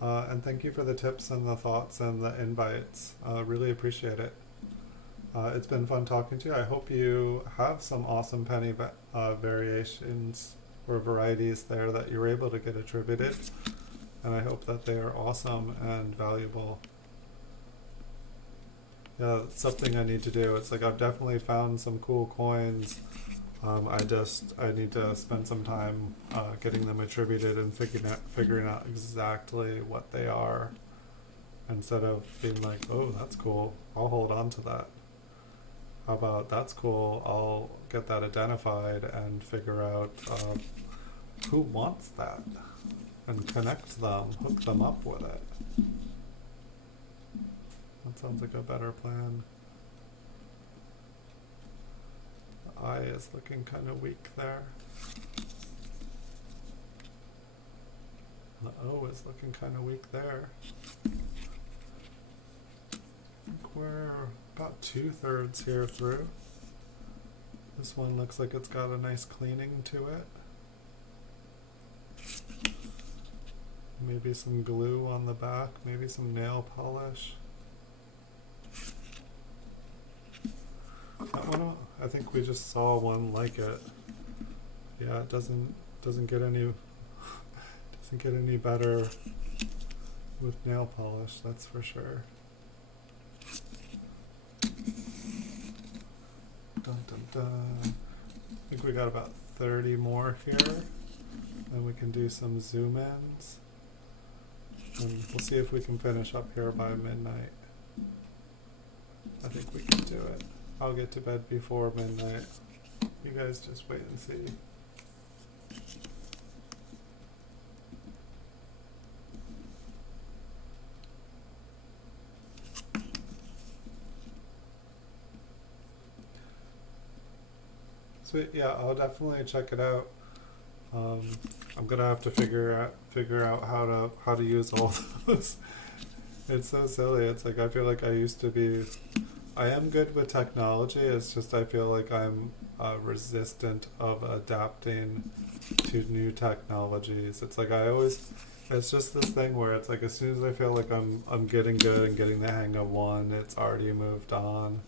And thank you for the tips and the thoughts and the invites. Really appreciate it. It's been fun talking to you. I hope you have some awesome penny variations or varieties there that you're able to get attributed. And I hope that they are awesome and valuable. Yeah, it's something I need to do. It's like I've definitely found some cool coins. I need to spend some time getting them attributed and figuring out exactly what they are, instead of being like, oh, that's cool, I'll hold on to that. How about that's cool, I'll get that identified and figure out who wants that and connect them, hook them up with it. That sounds like a better plan. I is looking kind of weak there. The O is looking kind of weak there. I think we're about 2/3 here through. This one looks like it's got a nice cleaning to it. Maybe some glue on the back, maybe some nail polish. That one, I think we just saw one like it. Yeah, it doesn't get any better with nail polish, that's for sure. Dun dun dun. I think we got about 30 more here, and we can do some zoom ins, and we'll see if we can finish up here by midnight. I think we can do it. I'll get to bed before midnight. You guys just wait and see. Sweet, yeah, I'll definitely check it out. I'm gonna have to figure out how to use all those. It's so silly. It's like I feel like I am good with technology. It's just I feel like I'm resistant of adapting to new technologies. It's like it's just this thing where it's like as soon as I feel like I'm getting good and getting the hang of one, it's already moved on.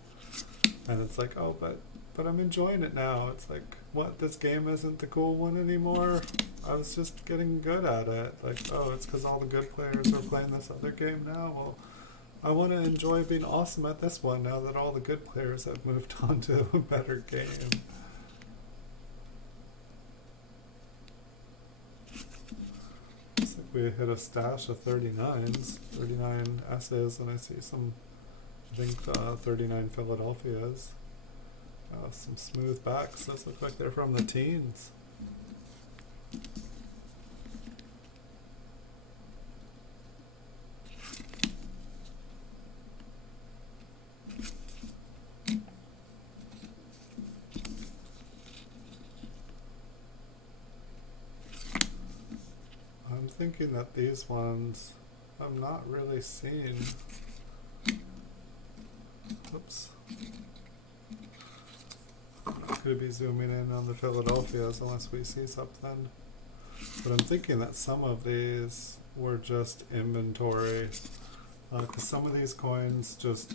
And it's like, oh, but but I'm enjoying it now. It's like, what, this game isn't the cool one anymore? I was just getting good at it. Like, oh, it's because all the good players are playing this other game now? Well, I want to enjoy being awesome at this one now that all the good players have moved on to a better game. Looks like we hit a stash of 39s, 39 S's, and I see some, I think 39 Philadelphias. Some smooth backs. Those look like they're from the teens. I'm thinking that these ones I'm not really seeing. Oops. Could be zooming in on the Philadelphias unless we see something. But I'm thinking that some of these were just inventory. Because some of these coins just,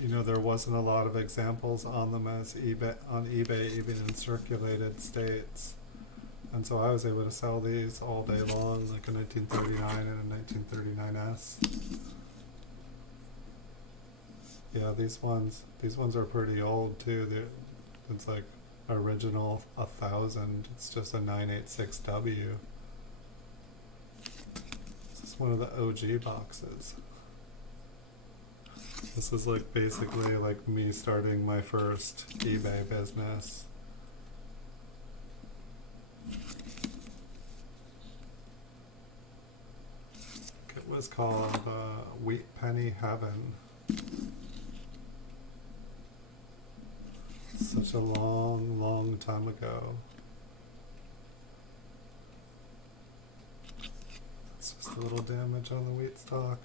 you know, there wasn't a lot of examples on them as on eBay, even in circulated states. And so I was able to sell these all day long, like a 1939 and a 1939S. Yeah, these ones are pretty old too. It's like original 1000. It's just a 986W. This is one of the OG boxes. This is like basically like me starting my first eBay business. It was called Wheat Penny Heaven. Such a long, long time ago. It's just a little damage on the wheat stock.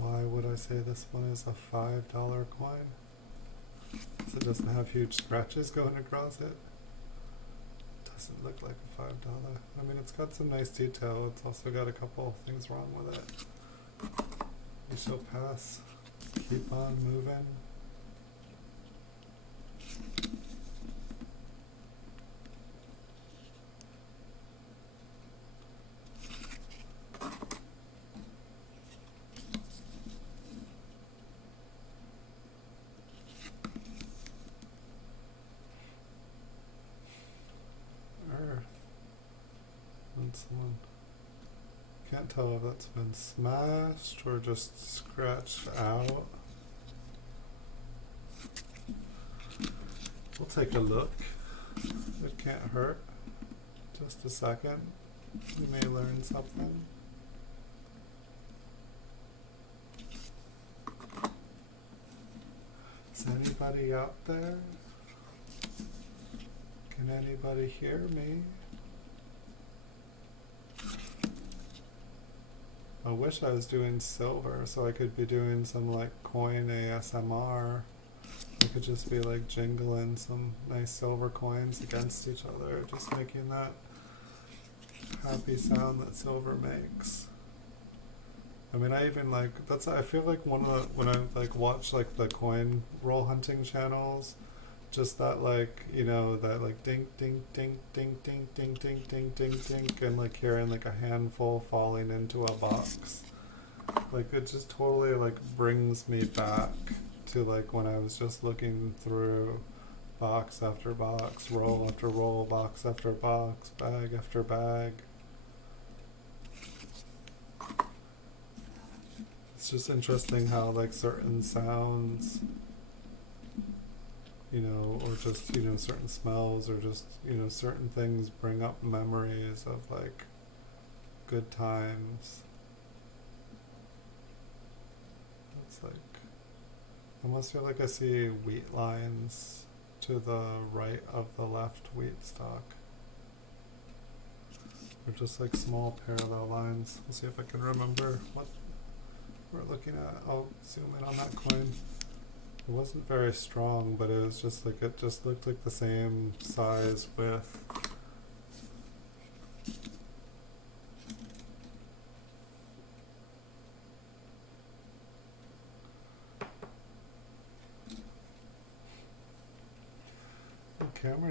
Why would I say this one is a $5 coin? Because it doesn't have huge scratches going across it. Doesn't look like a $5. I mean, it's got some nice detail. It's also got a couple things wrong with it. We shall pass. Keep on moving. Someone can't tell if that's been smashed or just scratched out. We'll take a look. It can't hurt. Just a second. You may learn something. Is anybody out there? Can anybody hear me? I wish I was doing silver so I could be doing some like coin ASMR. I could just be like jingling some nice silver coins against each other, just making that happy sound that silver makes. I mean, I even like, I feel like one of the, when I like watch like the coin roll hunting channels, just that like, you know, that like ding ding ding ding ding ding ding ding ding ding, and like hearing like a handful falling into a box, like it just totally like brings me back to like when I was just looking through box after box, roll after roll, box after box, bag after bag. It's just interesting how like certain sounds, you know, or just, you know, certain smells, or just, you know, certain things bring up memories of like good times. It's like, I almost feel like I see wheat lines to the right of the left wheat stalk. Or just like small parallel lines. We'll see if I can remember what we're looking at. I'll zoom in on that coin. It wasn't very strong, but it was just like, it just looked like the same size width.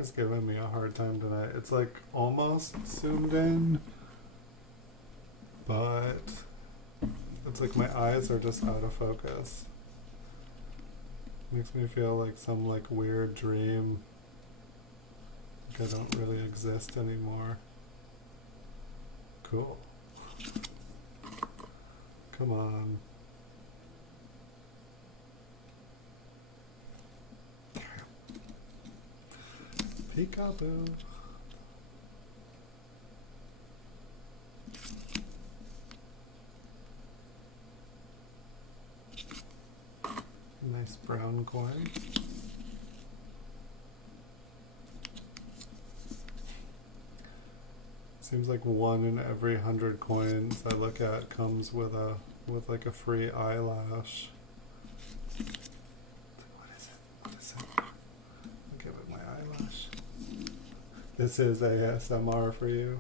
camera's giving me a hard time tonight. It's like almost zoomed in, but it's like my eyes are just out of focus. Makes me feel like some like weird dream. Like I don't really exist anymore. Cool. Come on. Peekaboo. Nice brown coin. Seems like 1 in every 100 coins I look at comes with like a free eyelash. What is it? What is it? I'll give it my eyelash. This is ASMR for you.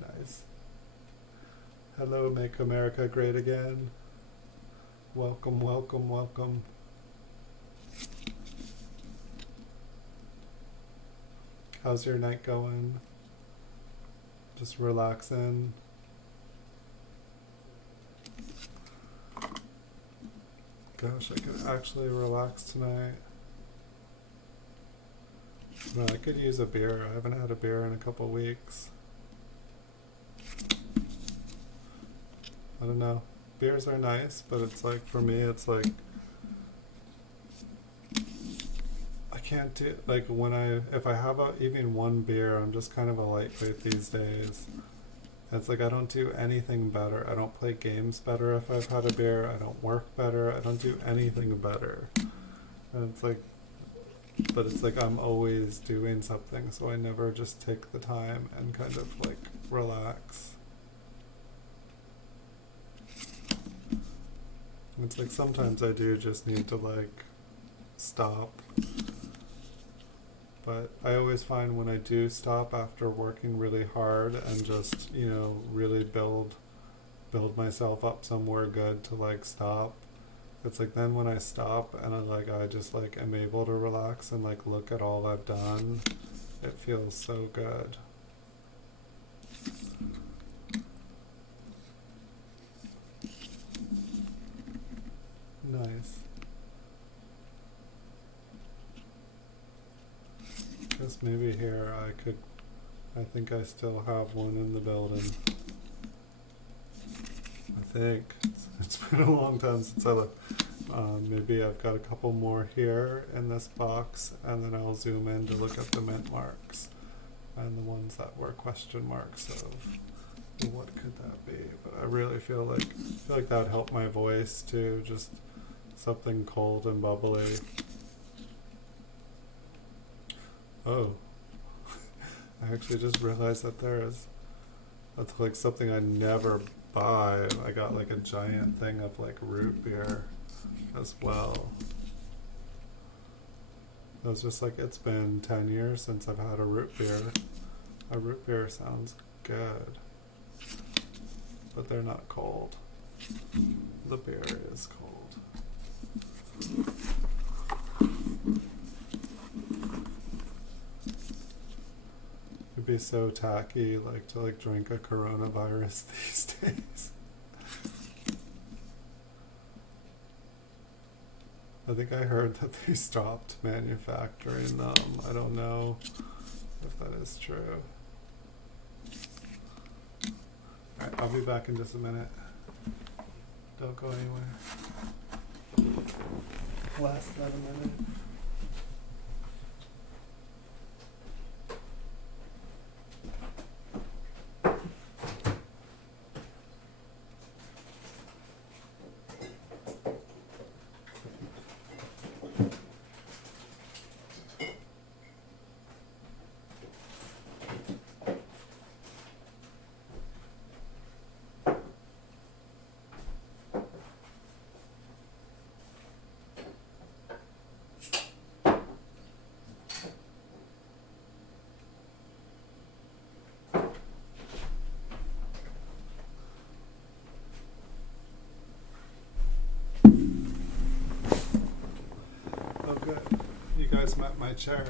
Nice. Hello, Make America Great Again. Welcome, welcome, welcome. How's your night going? Just relaxing. Gosh, I could actually relax tonight. No, I could use a beer. I haven't had a beer in a couple weeks. I don't know. Beers are nice, but it's like, for me, it's like, I can't do, like if I have even one beer, I'm just kind of a lightweight these days. It's like I don't do anything better. I don't play games better if I've had a beer. I don't work better. I don't do anything better. And it's like, but it's like I'm always doing something, so I never just take the time and kind of like relax. It's like sometimes I do just need to like stop. But I always find when I do stop after working really hard and just, you know, really build myself up somewhere good to like stop, it's like then when I stop and I just like am able to relax and like look at all I've done, it feels so good. Nice. Guess maybe here I think I still have one in the building. I think. It's been a long time since I looked. Maybe I've got a couple more here in this box, and then I'll zoom in to look at the mint marks and the ones that were question marks of what could that be. But I really feel like that would help my voice too, just something cold and bubbly. Oh, I actually just realized that that's like something I never buy. I got like a giant thing of like root beer as well. I was just like, it's been 10 years since I've had a root beer. A root beer sounds good, but they're not cold. The beer is cold. It'd be so tacky, like to like drink a coronavirus these days. I think I heard that they stopped manufacturing them. I don't know if that is true. Alright, I'll be back in just a minute. Don't go anywhere. Less than a minute. Oh good, you guys met my chair.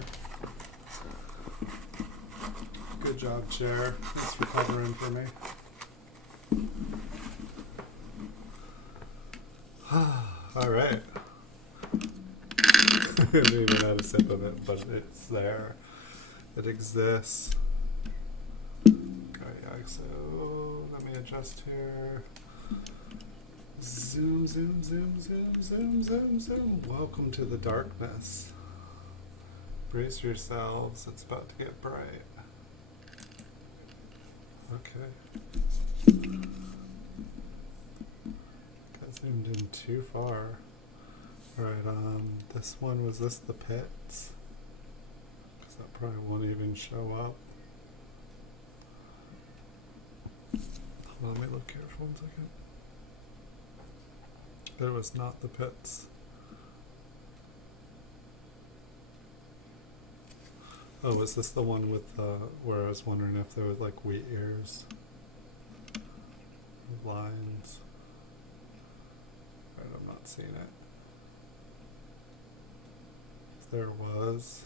Good job, chair. Thanks for covering for me. All right. I didn't even have a sip of it, but it's there. It exists. Okay, so let me adjust here. Zoom, zoom, zoom, zoom, zoom, zoom, zoom. Welcome to the darkness. Brace yourselves, it's about to get bright. Okay. Got zoomed in too far. Alright, this one, was this the pits? Because that probably won't even show up. Let me look here for 1 second. But it was not the pits. Oh, was this the one with where I was wondering if there was like wheat ears? Lines. Right, I'm not seeing it. If there was,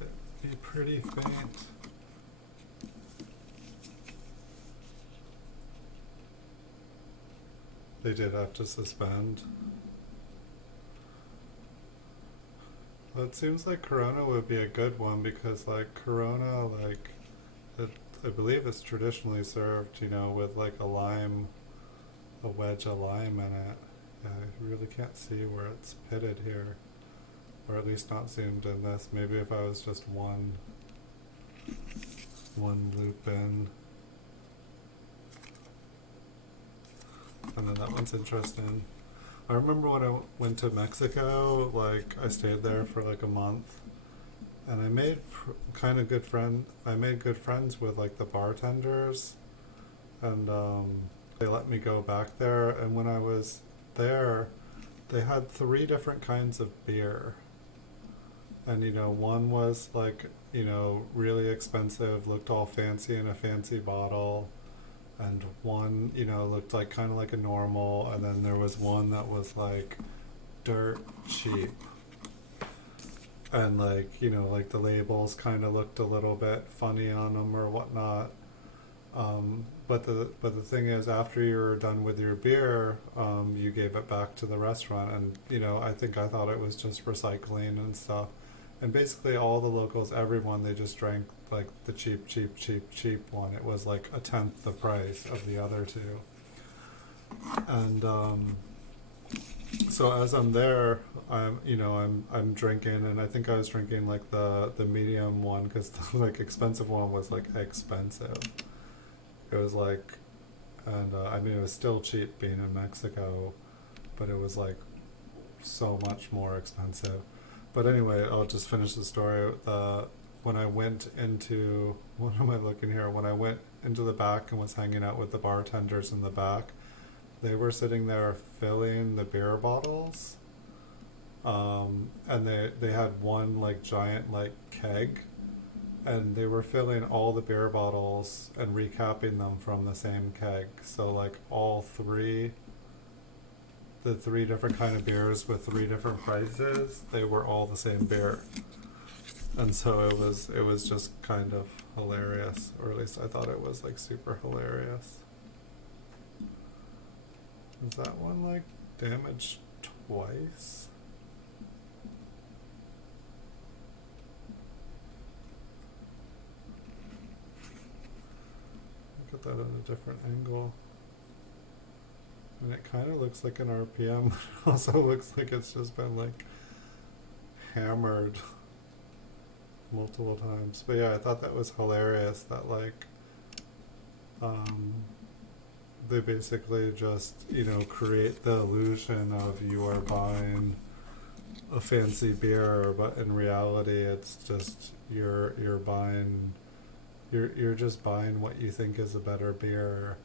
it'd be pretty faint. They did have to suspend. Well, it seems like Corona would be a good one because like Corona, like I believe it's traditionally served, you know, with like a wedge of lime in it. Yeah, I really can't see where it's pitted here, or at least not zoomed in this. Maybe if I was just one loop in. And then that one's interesting. I remember when I went to Mexico, like I stayed there for like a month, and I made good friends with like the bartenders, and they let me go back there. And when I was there, they had 3 different kinds of beer, and you know, one was like, you know, really expensive, looked all fancy in a fancy bottle. And one, you know, looked like kind of like a normal, and then there was one that was like dirt cheap. And like, you know, like the labels kind of looked a little bit funny on them or whatnot. But the thing is, after you were done with your beer, you gave it back to the restaurant, and you know, I thought it was just recycling and stuff. And basically all the locals, everyone, they just drank like the cheap one. It was like 1/10 the price of the other 2. And so as I'm there, I'm drinking, and I think I was drinking like the medium one because the like expensive one was like expensive. It was like, and I mean, it was still cheap being in Mexico, but it was like so much more expensive. But anyway, I'll just finish the story. When I went into, what am I looking here? When I went into the back and was hanging out with the bartenders in the back, they were sitting there filling the beer bottles. And they had one like giant like keg, and they were filling all the beer bottles and recapping them from the same keg. So like the 3 different kind of beers with 3 different prices, they were all the same beer. And so it was just kind of hilarious, or at least I thought it was like super hilarious. Is that one like damaged twice? Look at that at a different angle. And it kind of looks like an RPM, but it also looks like it's just been like hammered multiple times. But yeah, I thought that was hilarious that like they basically just, you know, create the illusion of you are buying a fancy beer, but in reality it's just you're just buying what you think is a better beer.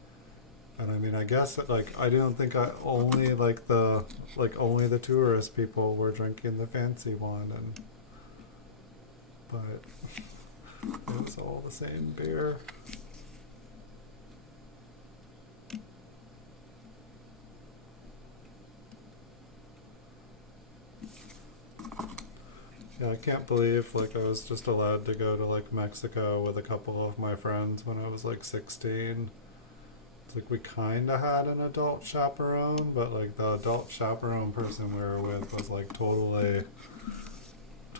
And I mean, I guess that, like, I don't think only the tourist people were drinking the fancy one, but it was all the same beer. Yeah, I can't believe like I was just allowed to go to like Mexico with a couple of my friends when I was like 16. It's like we kind of had an adult chaperone, but like the adult chaperone person we were with was like totally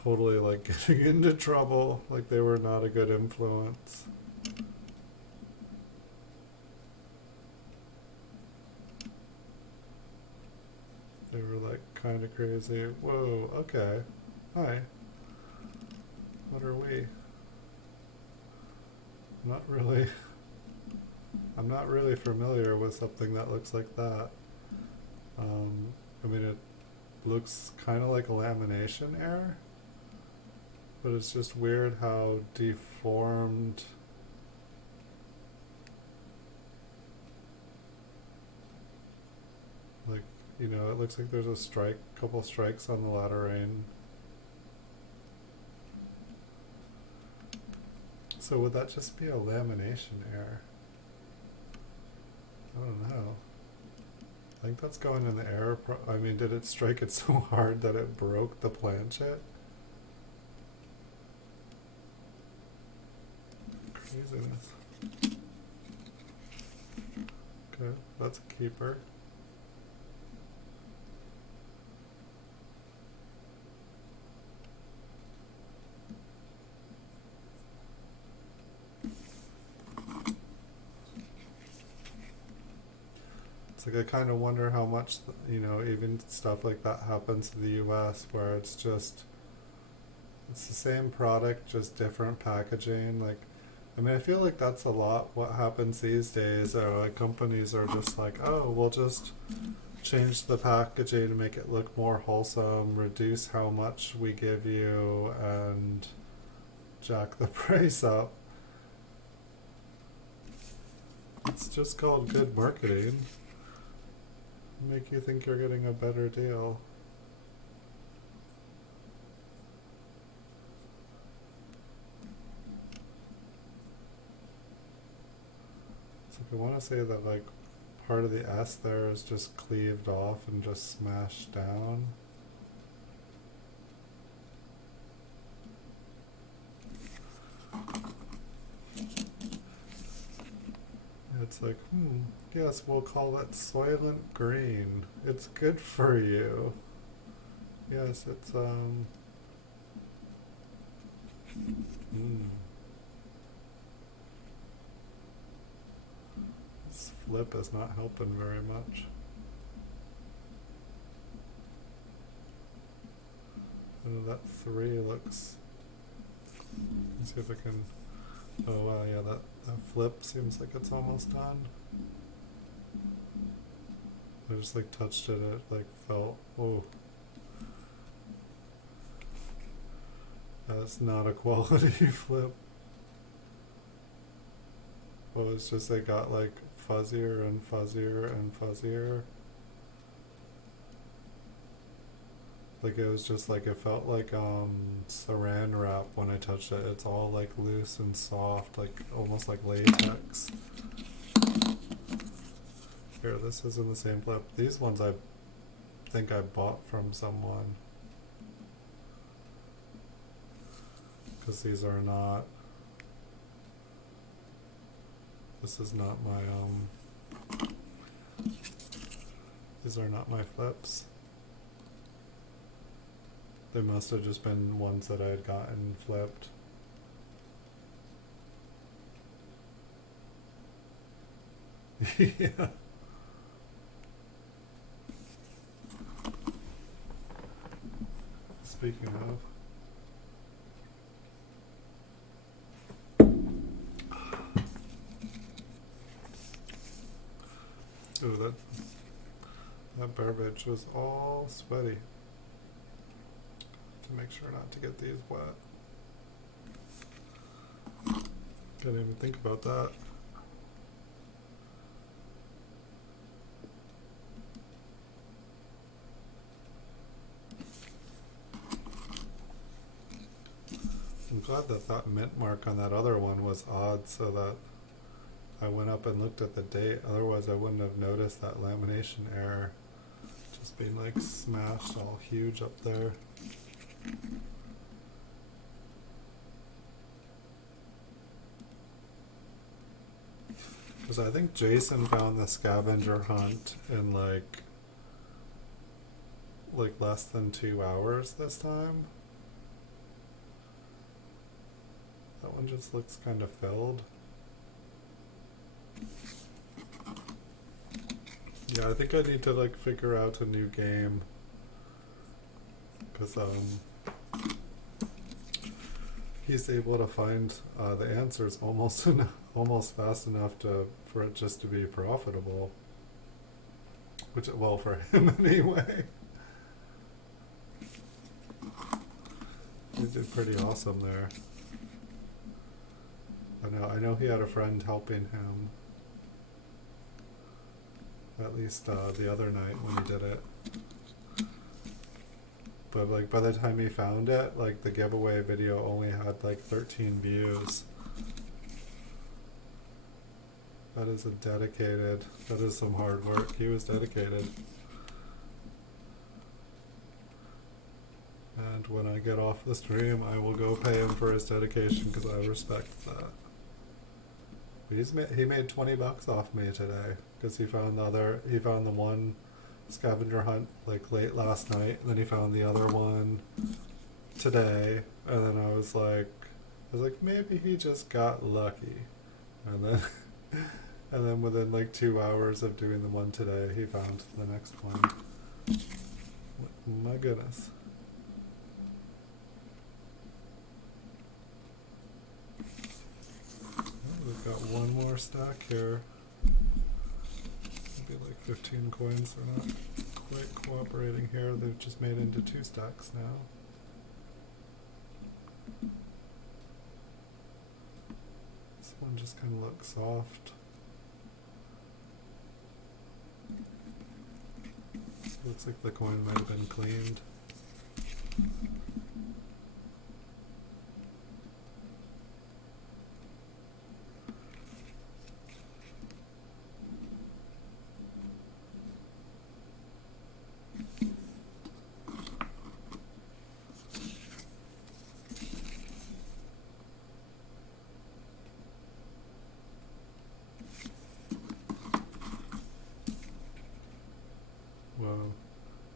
like getting into trouble. Like they were not a good influence. They were like kind of crazy. Whoa, okay. Hi. What are we? Not really. I'm not really familiar with something that looks like that. I mean, it looks kind of like a lamination error, but it's just weird how deformed. Like, you know, it looks like there's a couple strikes on the latter rain. So would that just be a lamination error? I don't know. I think that's going in the error. I mean, did it strike it so hard that it broke the planchet? Craziness. Okay, that's a keeper. It's like I kind of wonder how much, you know, even stuff like that happens in the US where it's just, it's the same product, just different packaging. Like, I mean, I feel like that's a lot what happens these days. Or like companies are just like, oh, we'll just change the packaging to make it look more wholesome, reduce how much we give you, and jack the price up. It's just called good marketing. Make you think you're getting a better deal. So if you want to say that like part of the S there is just cleaved off and just smashed down. It's like, yes, we'll call it Soylent Green. It's good for you. Yes, it's, This flip is not helping very much. That 3 looks, let's see if I can, oh wow, yeah, that flip seems like it's almost done. I just like touched it, it like felt, oh. That's not a quality flip. Oh, it's just it got like fuzzier and fuzzier and fuzzier. Like it was just like, it felt like saran wrap when I touched it. It's all like loose and soft, like almost like latex. Here, this isn't the same flip. These ones I think I bought from someone. Because these are not, this is not my, these are not my flips. They must have just been ones that I had gotten flipped. Yeah. Speaking of, ooh, that garbage was all sweaty. To make sure not to get these wet. Didn't even think about that. I'm glad that that mint mark on that other one was odd, so that I went up and looked at the date. Otherwise I wouldn't have noticed that lamination error just being like smashed all huge up there. Because I think Jason found the scavenger hunt in like less than 2 hours this time. That one just looks kind of filled. Yeah, I think I need to like figure out a new game. Because he's able to find the answers almost almost fast enough for it just to be profitable. Which, well, for him anyway. He did pretty awesome there. I know he had a friend helping him. At least the other night when he did it. But like by the time he found it, like the giveaway video only had like 13 views. That is that is some hard work. He was dedicated. And when I get off the stream, I will go pay him for his dedication because I respect that. But he made $20 off me today because he found the one scavenger hunt like late last night, and then he found the other one today, and then I was like maybe he just got lucky, and then and then within like 2 hours of doing the one today, he found the next one. My goodness. We've got one more stack here. Maybe like 15 coins. They're not quite cooperating here. They've just made into 2 stacks now. This one just kind of looks soft. Looks like the coin might have been cleaned.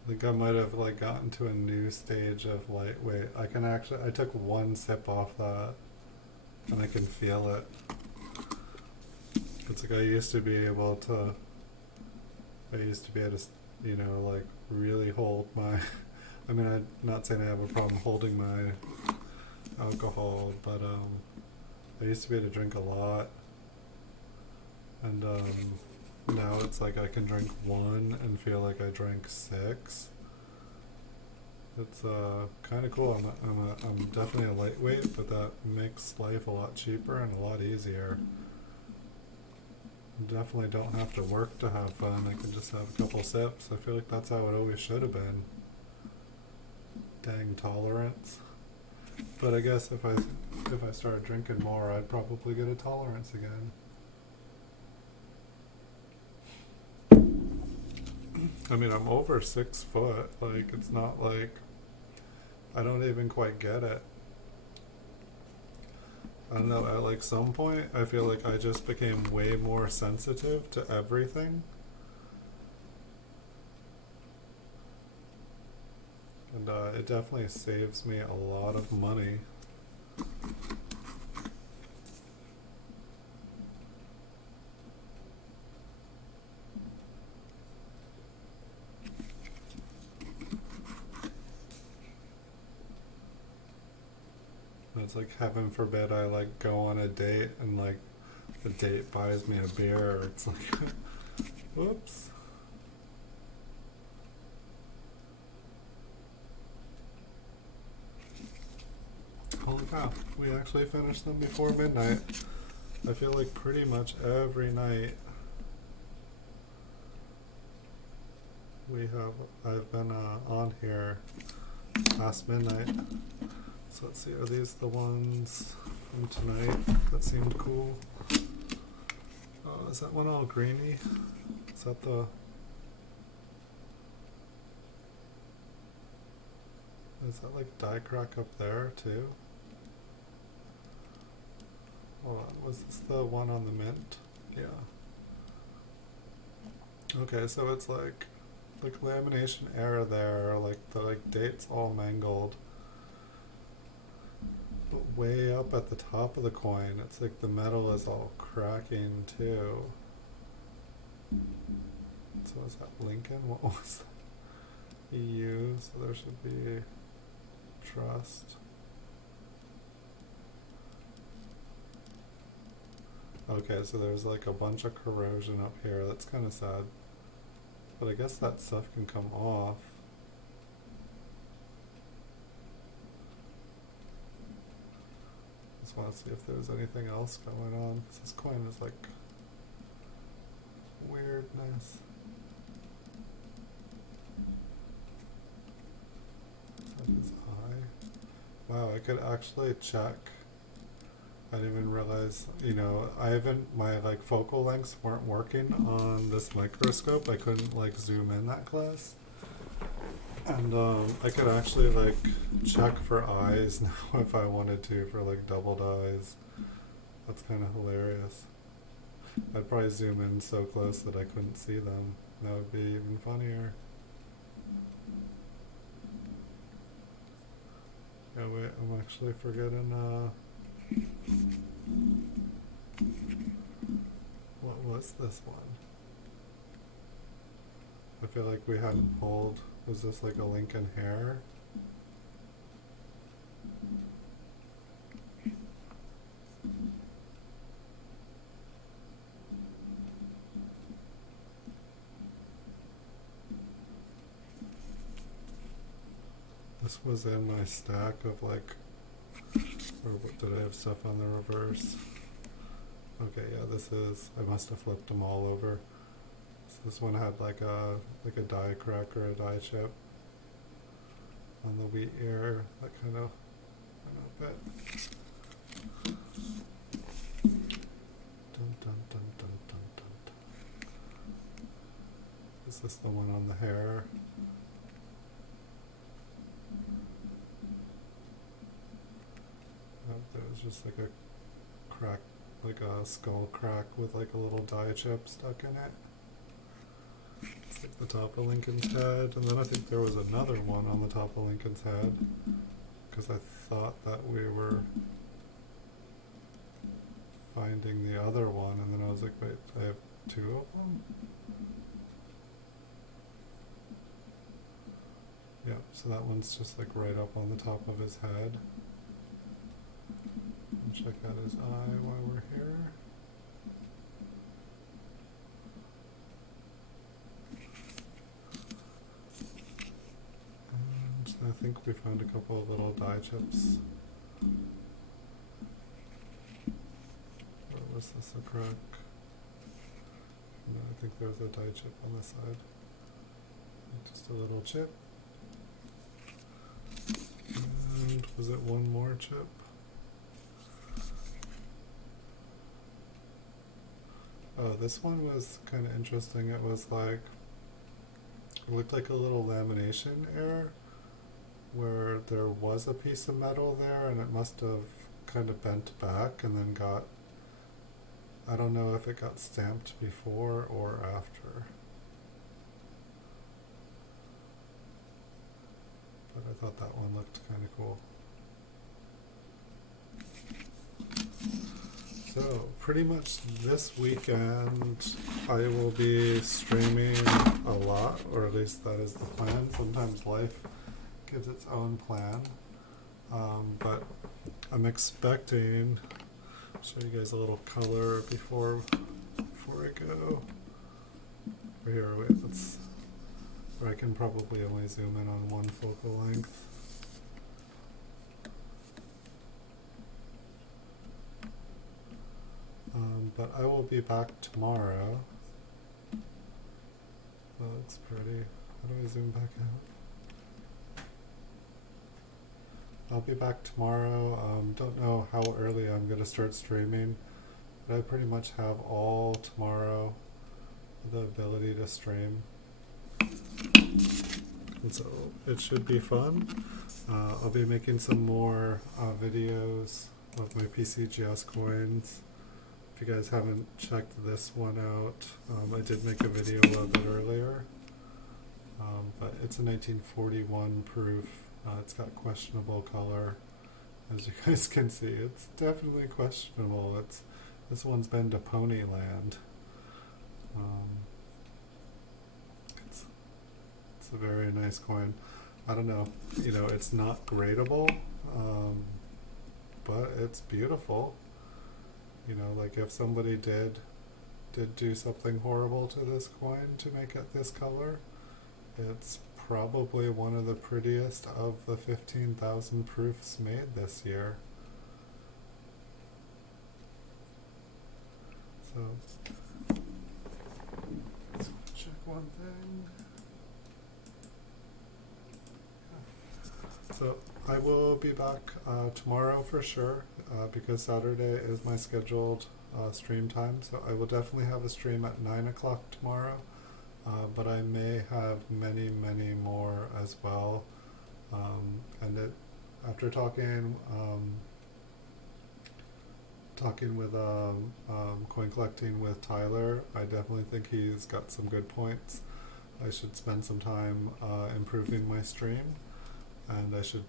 I think I might have like gotten to a new stage of lightweight. I took one sip off that and I can feel it. It's like I used to be able to, you know, like really hold my, I mean, I'm not saying I have a problem holding my alcohol, but I used to be able to drink a lot, and now it's like I can drink one and feel like I drank 6. It's kind of cool. I'm definitely a lightweight, but that makes life a lot cheaper and a lot easier. Definitely don't have to work to have fun. I can just have a couple sips. I feel like that's how it always should have been. Dang tolerance. But I guess if I started drinking more, I'd probably get a tolerance again. I mean, I'm over 6 foot. Like, it's not like I don't even quite get it. I don't know, at like some point, I feel like I just became way more sensitive to everything. And it definitely saves me a lot of money. It's like, heaven forbid I like go on a date and like the date buys me a beer. It's like, whoops. Holy cow, we actually finished them before midnight. I feel like pretty much every night I've been on here past midnight. So let's see, are these the ones from tonight that seemed cool? Is that one all greeny? Is that is that like die crack up there too? Hold on, was this the one on the mint? Yeah. Okay, so it's like lamination error there, like the date's all mangled. But way up at the top of the coin, it's like the metal is all cracking too. So is that Lincoln? What was that? EU, so there should be trust. Okay, so there's like a bunch of corrosion up here. That's kind of sad. But I guess that stuff can come off. Just want to see if there's anything else going on. This coin is like weirdness. That is eye. Wow, I could actually check. I didn't even realize, you know, my like focal lengths weren't working on this microscope. I couldn't like zoom in that close. And I could actually like check for eyes now if I wanted to, for like doubled eyes. That's kind of hilarious. I'd probably zoom in so close that I couldn't see them. That would be even funnier. Yeah, wait, I'm actually forgetting, what was this one? I feel like we hadn't pulled. Was this like a Lincoln hair? This was in my stack of like, or what, did I have stuff on the reverse? Okay, yeah, this is, I must have flipped them all over. So this one had like a die crack or a die chip on the wheat ear that kind of went up it. Dun, dun, dun, dun, dun, dun. Is this the one on the hair? Oh, there was just like a crack, like a skull crack with like a little die chip stuck in it. It's like the top of Lincoln's head, and then I think there was another one on the top of Lincoln's head, because I thought that we were finding the other one, and then I was like, wait, I have two of them? Yeah, so that one's just like right up on the top of his head. And check out his eye while we're here. And I think we found a couple of little die chips. Or was this a crack? No, I think there was a die chip on the side. Just a little chip. And was it one more chip? Oh, this one was kind of interesting. It was like, it looked like a little lamination error where there was a piece of metal there and it must have kind of bent back and then got, I don't know if it got stamped before or after. But I thought that one looked kind of cool. So pretty much this weekend I will be streaming a lot, or at least that is the plan. Sometimes life gives its own plan, but I'm expecting, I'll show you guys a little color before I go. Over here, wait, that's where I can probably only zoom in on one focal length. But I will be back tomorrow. That looks pretty. How do I zoom back out? I'll be back tomorrow. Don't know how early I'm going to start streaming, but I pretty much have all tomorrow the ability to stream. And so it should be fun. I'll be making some more videos of my PCGS coins If you guys haven't checked this one out, I did make a video a little bit earlier, but it's a 1941 proof. It's got questionable color, as you guys can see. It's definitely questionable. This one's been to Ponyland. It's a very nice coin. I don't know, it's not gradable, but it's beautiful. Like if somebody did do something horrible to this coin to make it this color, it's probably one of the prettiest of the 15,000 proofs made this year. So, let's check one thing. So I will be back tomorrow for sure, because Saturday is my scheduled stream time. So I will definitely have a stream at 9 o'clock tomorrow, but I may have many more as well. After talking with coin collecting with Tyler, I definitely think he's got some good points. I should spend some time improving my stream. And I should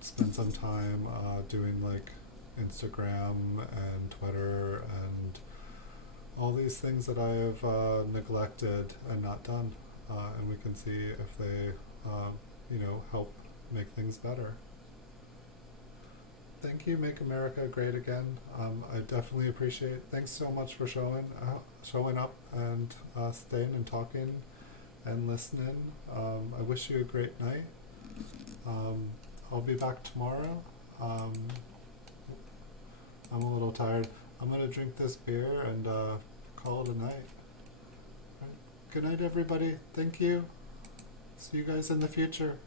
spend some time doing like Instagram and Twitter and all these things that I've neglected and not done, and we can see if they help make things better. Thank you. Make America Great Again. I definitely appreciate it. Thanks so much for showing up and staying and talking and listening. I wish you a great night. I'll be back tomorrow. I'm a little tired. I'm going to drink this beer and call it a night. Good night, everybody. Thank you. See you guys in the future.